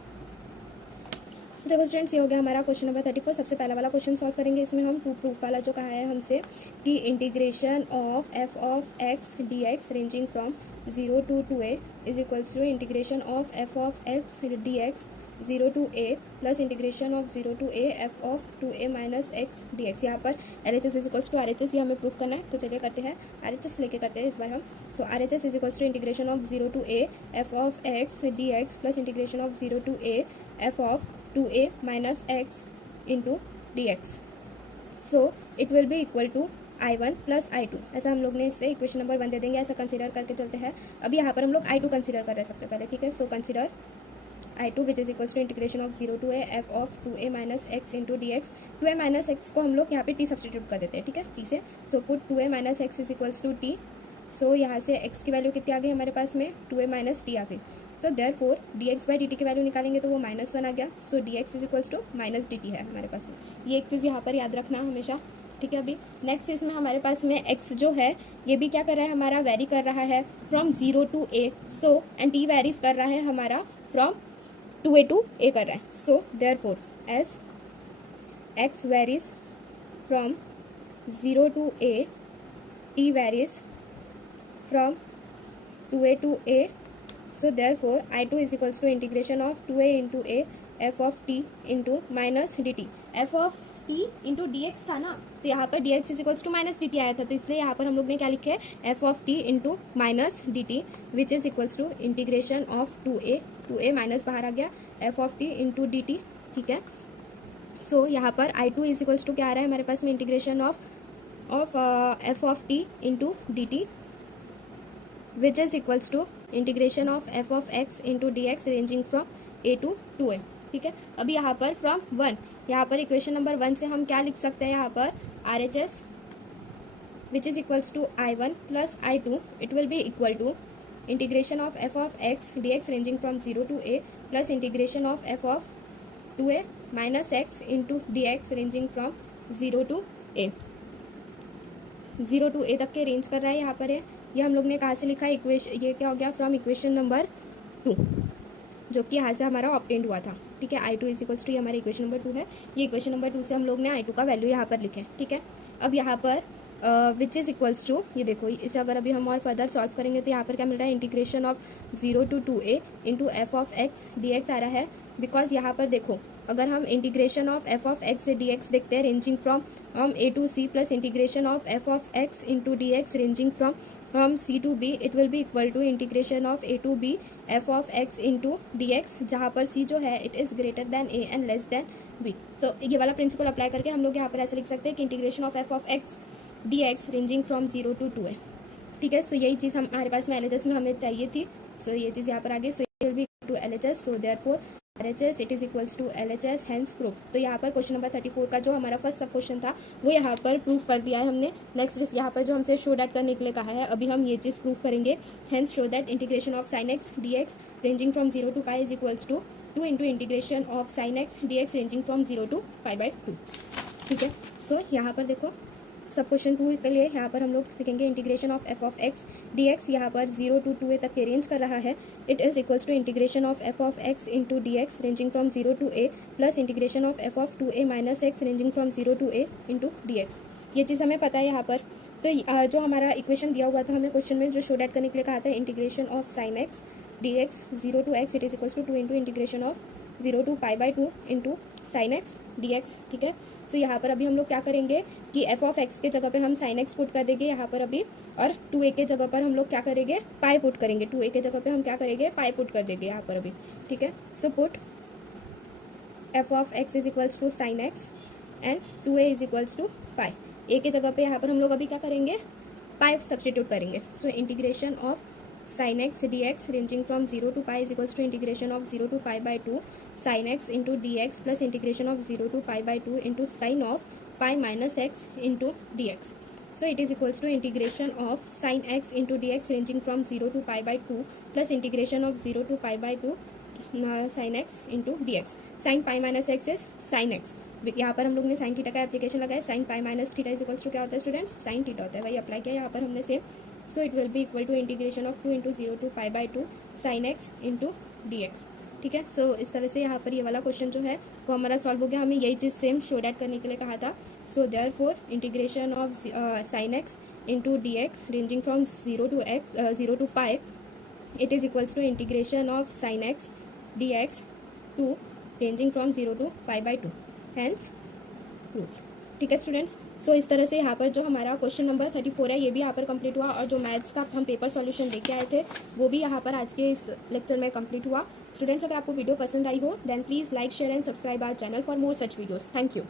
तो देखो स्टूडेंट्स ये हो गया हमारा क्वेश्चन नंबर 34। सबसे पहला वाला क्वेश्चन सॉल्व करेंगे। इसमें हम टू प्रूफ वाला जो कहा है हमसे कि integration of f of x dx ranging from 0 to 2a is equals to integration of f of x dx 0 to a plus integration of 0 to a f of 2a minus x dx। यहाँ पर LHS is equals to RHS ये हमें proof करना है, तो चलिए करते हैं RHS लेके करते हैं इस बार हम। So RHS is equals to integration of 0 to a f of x dx plus integration of 0 to a f of 2a minus x into dx। So it will be equal to I1 plus I2। ऐसा हम लोग ने इससे equation number 1 दे देंगे, ऐसा consider करके चलते हैं। अभी यहाँ पर हम लोग I2 कंसीडर कर रहे हैं सबसे पहले। ठीक है, so consider I2 which is equals to integration of 0 to a f of 2a minus x into D x. 2a minus x को हम लोग यहाँ पे t सब्सटीट्यूट कर देते हैं। ठीक है, t से, so put 2a minus x is equals to t। So यहाँ से x की वैल्यू कितनी आ गई हमारे पास में, 2a माइनस t आ गई। So therefore dx by dt की वैल्यू निकालेंगे तो वो -1 आ गया। So dx is equals to minus dt है हमारे पास में। ये एक चीज़ यहाँ पर याद रखना हमेशा। ठीक है, अभी नेक्स्ट इसमें हमारे पास में x जो है ये भी क्या कर रहा है हमारा, वेरी कर रहा है from 0 to a। So and t varies कर रहा है हमारा फ्रॉम 2a to a कर रहा है। So therefore as x varies from 0 to a, t varies from 2a to a। So therefore I2 is equals to integration of 2a into a f of t into minus dt। f of t into dx था ना, तो यहाँ पर dx is equals to minus dt आया था, तो इसलिए यहाँ पर हम लोग ने क्या लिखे f of t into minus dt which is equals to integration of 2a minus बाहर आ गया f of t into dt। ठीक है, सो यहाँ पर I2 is equals to क्या आ रहा है हमारे पास में, integration of f of t into dt which is equals to integration of f of x into dx ranging from a to 2a। ठीक है, अभी यहाँ पर फ्रॉम 1, यहाँ पर इक्वेशन नंबर 1 से हम क्या लिख सकते हैं, यहाँ पर RHS which is equals to I1 plus I2 it will be equal to integration of f of x dx ranging from 0 to a plus integration of f of 2a minus x into dx ranging from 0 to a। 0 to a तक के range कर रहा है यहाँ पर ये हम लोग ने कहाँ से लिखा है, इक्वेशन ये क्या हो गया फ्रॉम इक्वेशन नंबर 2। जो कि यहाँ से हमारा ऑब्टेंड हुआ था। ठीक है, I2 इज इक्वल्स टू, ये हमारा इक्वेशन नंबर 2 है। ये इक्वेशन नंबर 2 से हम लोग ने I2 का वैल्यू यहाँ पर लिखे। ठीक है, अब यहाँ पर विच इज़ इक्वल्स टू, ये देखो इसे अगर अभी हम और फर्दर सॉल्व करेंगे तो यहाँ पर क्या मिल रहा है, integration of 0 to 2a into F of x D x आ रहा है। बिकॉज यहाँ पर देखो, अगर हम integration of F of X से डी एक्स देखते हैं ranging from A to C plus integration of F of x into D x ranging from C to B, it will be equal to integration of A to B F of x into D X, जहाँ पर c जो है it is greater than a and less than b. तो ये वाला principal apply करके हम लोग यहाँ पर ऐसे लिख सकते हैं कि integration of F of x D x ranging from 0 to 2a। ठीक है, सो यही चीज़ हमारे पास में LHS में हमें चाहिए थी। सो ये चीज़ यहाँ पर आ गई। So it will be to LHS, so therefore RHS it is equals to LHS, hence proof. तो यहाँ पर क्वेश्चन नंबर 34 का जो हमारा फर्स्ट सब क्वेश्चन था वो यहाँ पर प्रूफ कर दिया है हमने। नेक्स्ट यहाँ पर जो हमसे शो डैट करने के लिए कहा है, अभी हम ये चीज़ प्रूफ करेंगे। Hence show that integration of sine x D x ranging from 0 to pi is equals to 2 into integration of sine x D x ranging from 0 to pi/2। ठीक है, सो यहाँ पर देखो सब क्वेश्चन 2 के लिए यहाँ पर हम लोग लिखेंगे integration of F of x D x यहाँ पर 0 to 2a तक के रेंज कर रहा है। It is equals to integration of F of x into D x ranging from 0 to a plus integration of F of 2a minus x ranging from 0 to a into D x. ये चीज़ हमें पता है यहाँ पर। तो जो हमारा इक्वेशन दिया हुआ था हमें क्वेश्चन में, जो शो डैट करने के लिए कहा था, integration of sine x D x 0 to x it is equals to 2 into integration of 0 to pi/2 into sine x D x. ठीक है, सो यहाँ पर अभी हम लोग क्या करेंगे कि एफ ऑफ एक्स के जगह पे हम साइन एक्स पुट कर देंगे यहाँ पर अभी, और 2a के जगह पर हम लोग क्या करेंगे, पाई पुट करेंगे। 2a के जगह पे हम क्या करेंगे, पाई पुट कर देंगे यहाँ पर अभी। ठीक है, so put F of x is equals to sine X and 2a is equals to pi. A के जगह पे यहाँ पर हम लोग अभी क्या करेंगे, पाई सब्सटीट्यूट करेंगे। सो integration of sin x dx ranging from 0 to pi is equals to integration of 0 to pi/2 sin x into dx plus integration of 0 to pi/2 into sin of pi minus x into dx. So it is equals to integration of sin x into dx ranging from 0 to pi/2 plus integration of 0 to pi/2 sin x into dx. sin pi minus x is sin x। यहाँ पर हम लोग ने sine theta का application लगाया। Sine pi minus theta is equals to क्या होता है स्टूडेंट्स, साइन थीटा होता है, वही अप्लाई किया यहाँ पर हमने same. So it will be equal to integration of 2 into 0 to pi/2 sine x into D x. ठीक है, सो इस तरह से यहाँ पर ये वाला क्वेश्चन जो है वो हमारा सॉल्व हो गया। हमें यही चीज़ सेम शो डैट करने के लिए कहा था। So therefore integration of sine x into D x ranging from 0 to pi it is equals to integration of sine x D x to ranging from 0 to pi/2, hence proof. ठीक है students, सो इस तरह से यहाँ पर जो हमारा question number 34 है ये भी यहाँ पर कंप्लीट हुआ, और जो मैथ्स का हम पेपर सॉल्यूशन लेके आए थे वो भी यहाँ पर आज के इस लेक्चर में कंप्लीट हुआ। स्टूडेंट्स, अगर आपको वीडियो पसंद आई हो then please like share and subscribe our channel for more such videos. Thank you.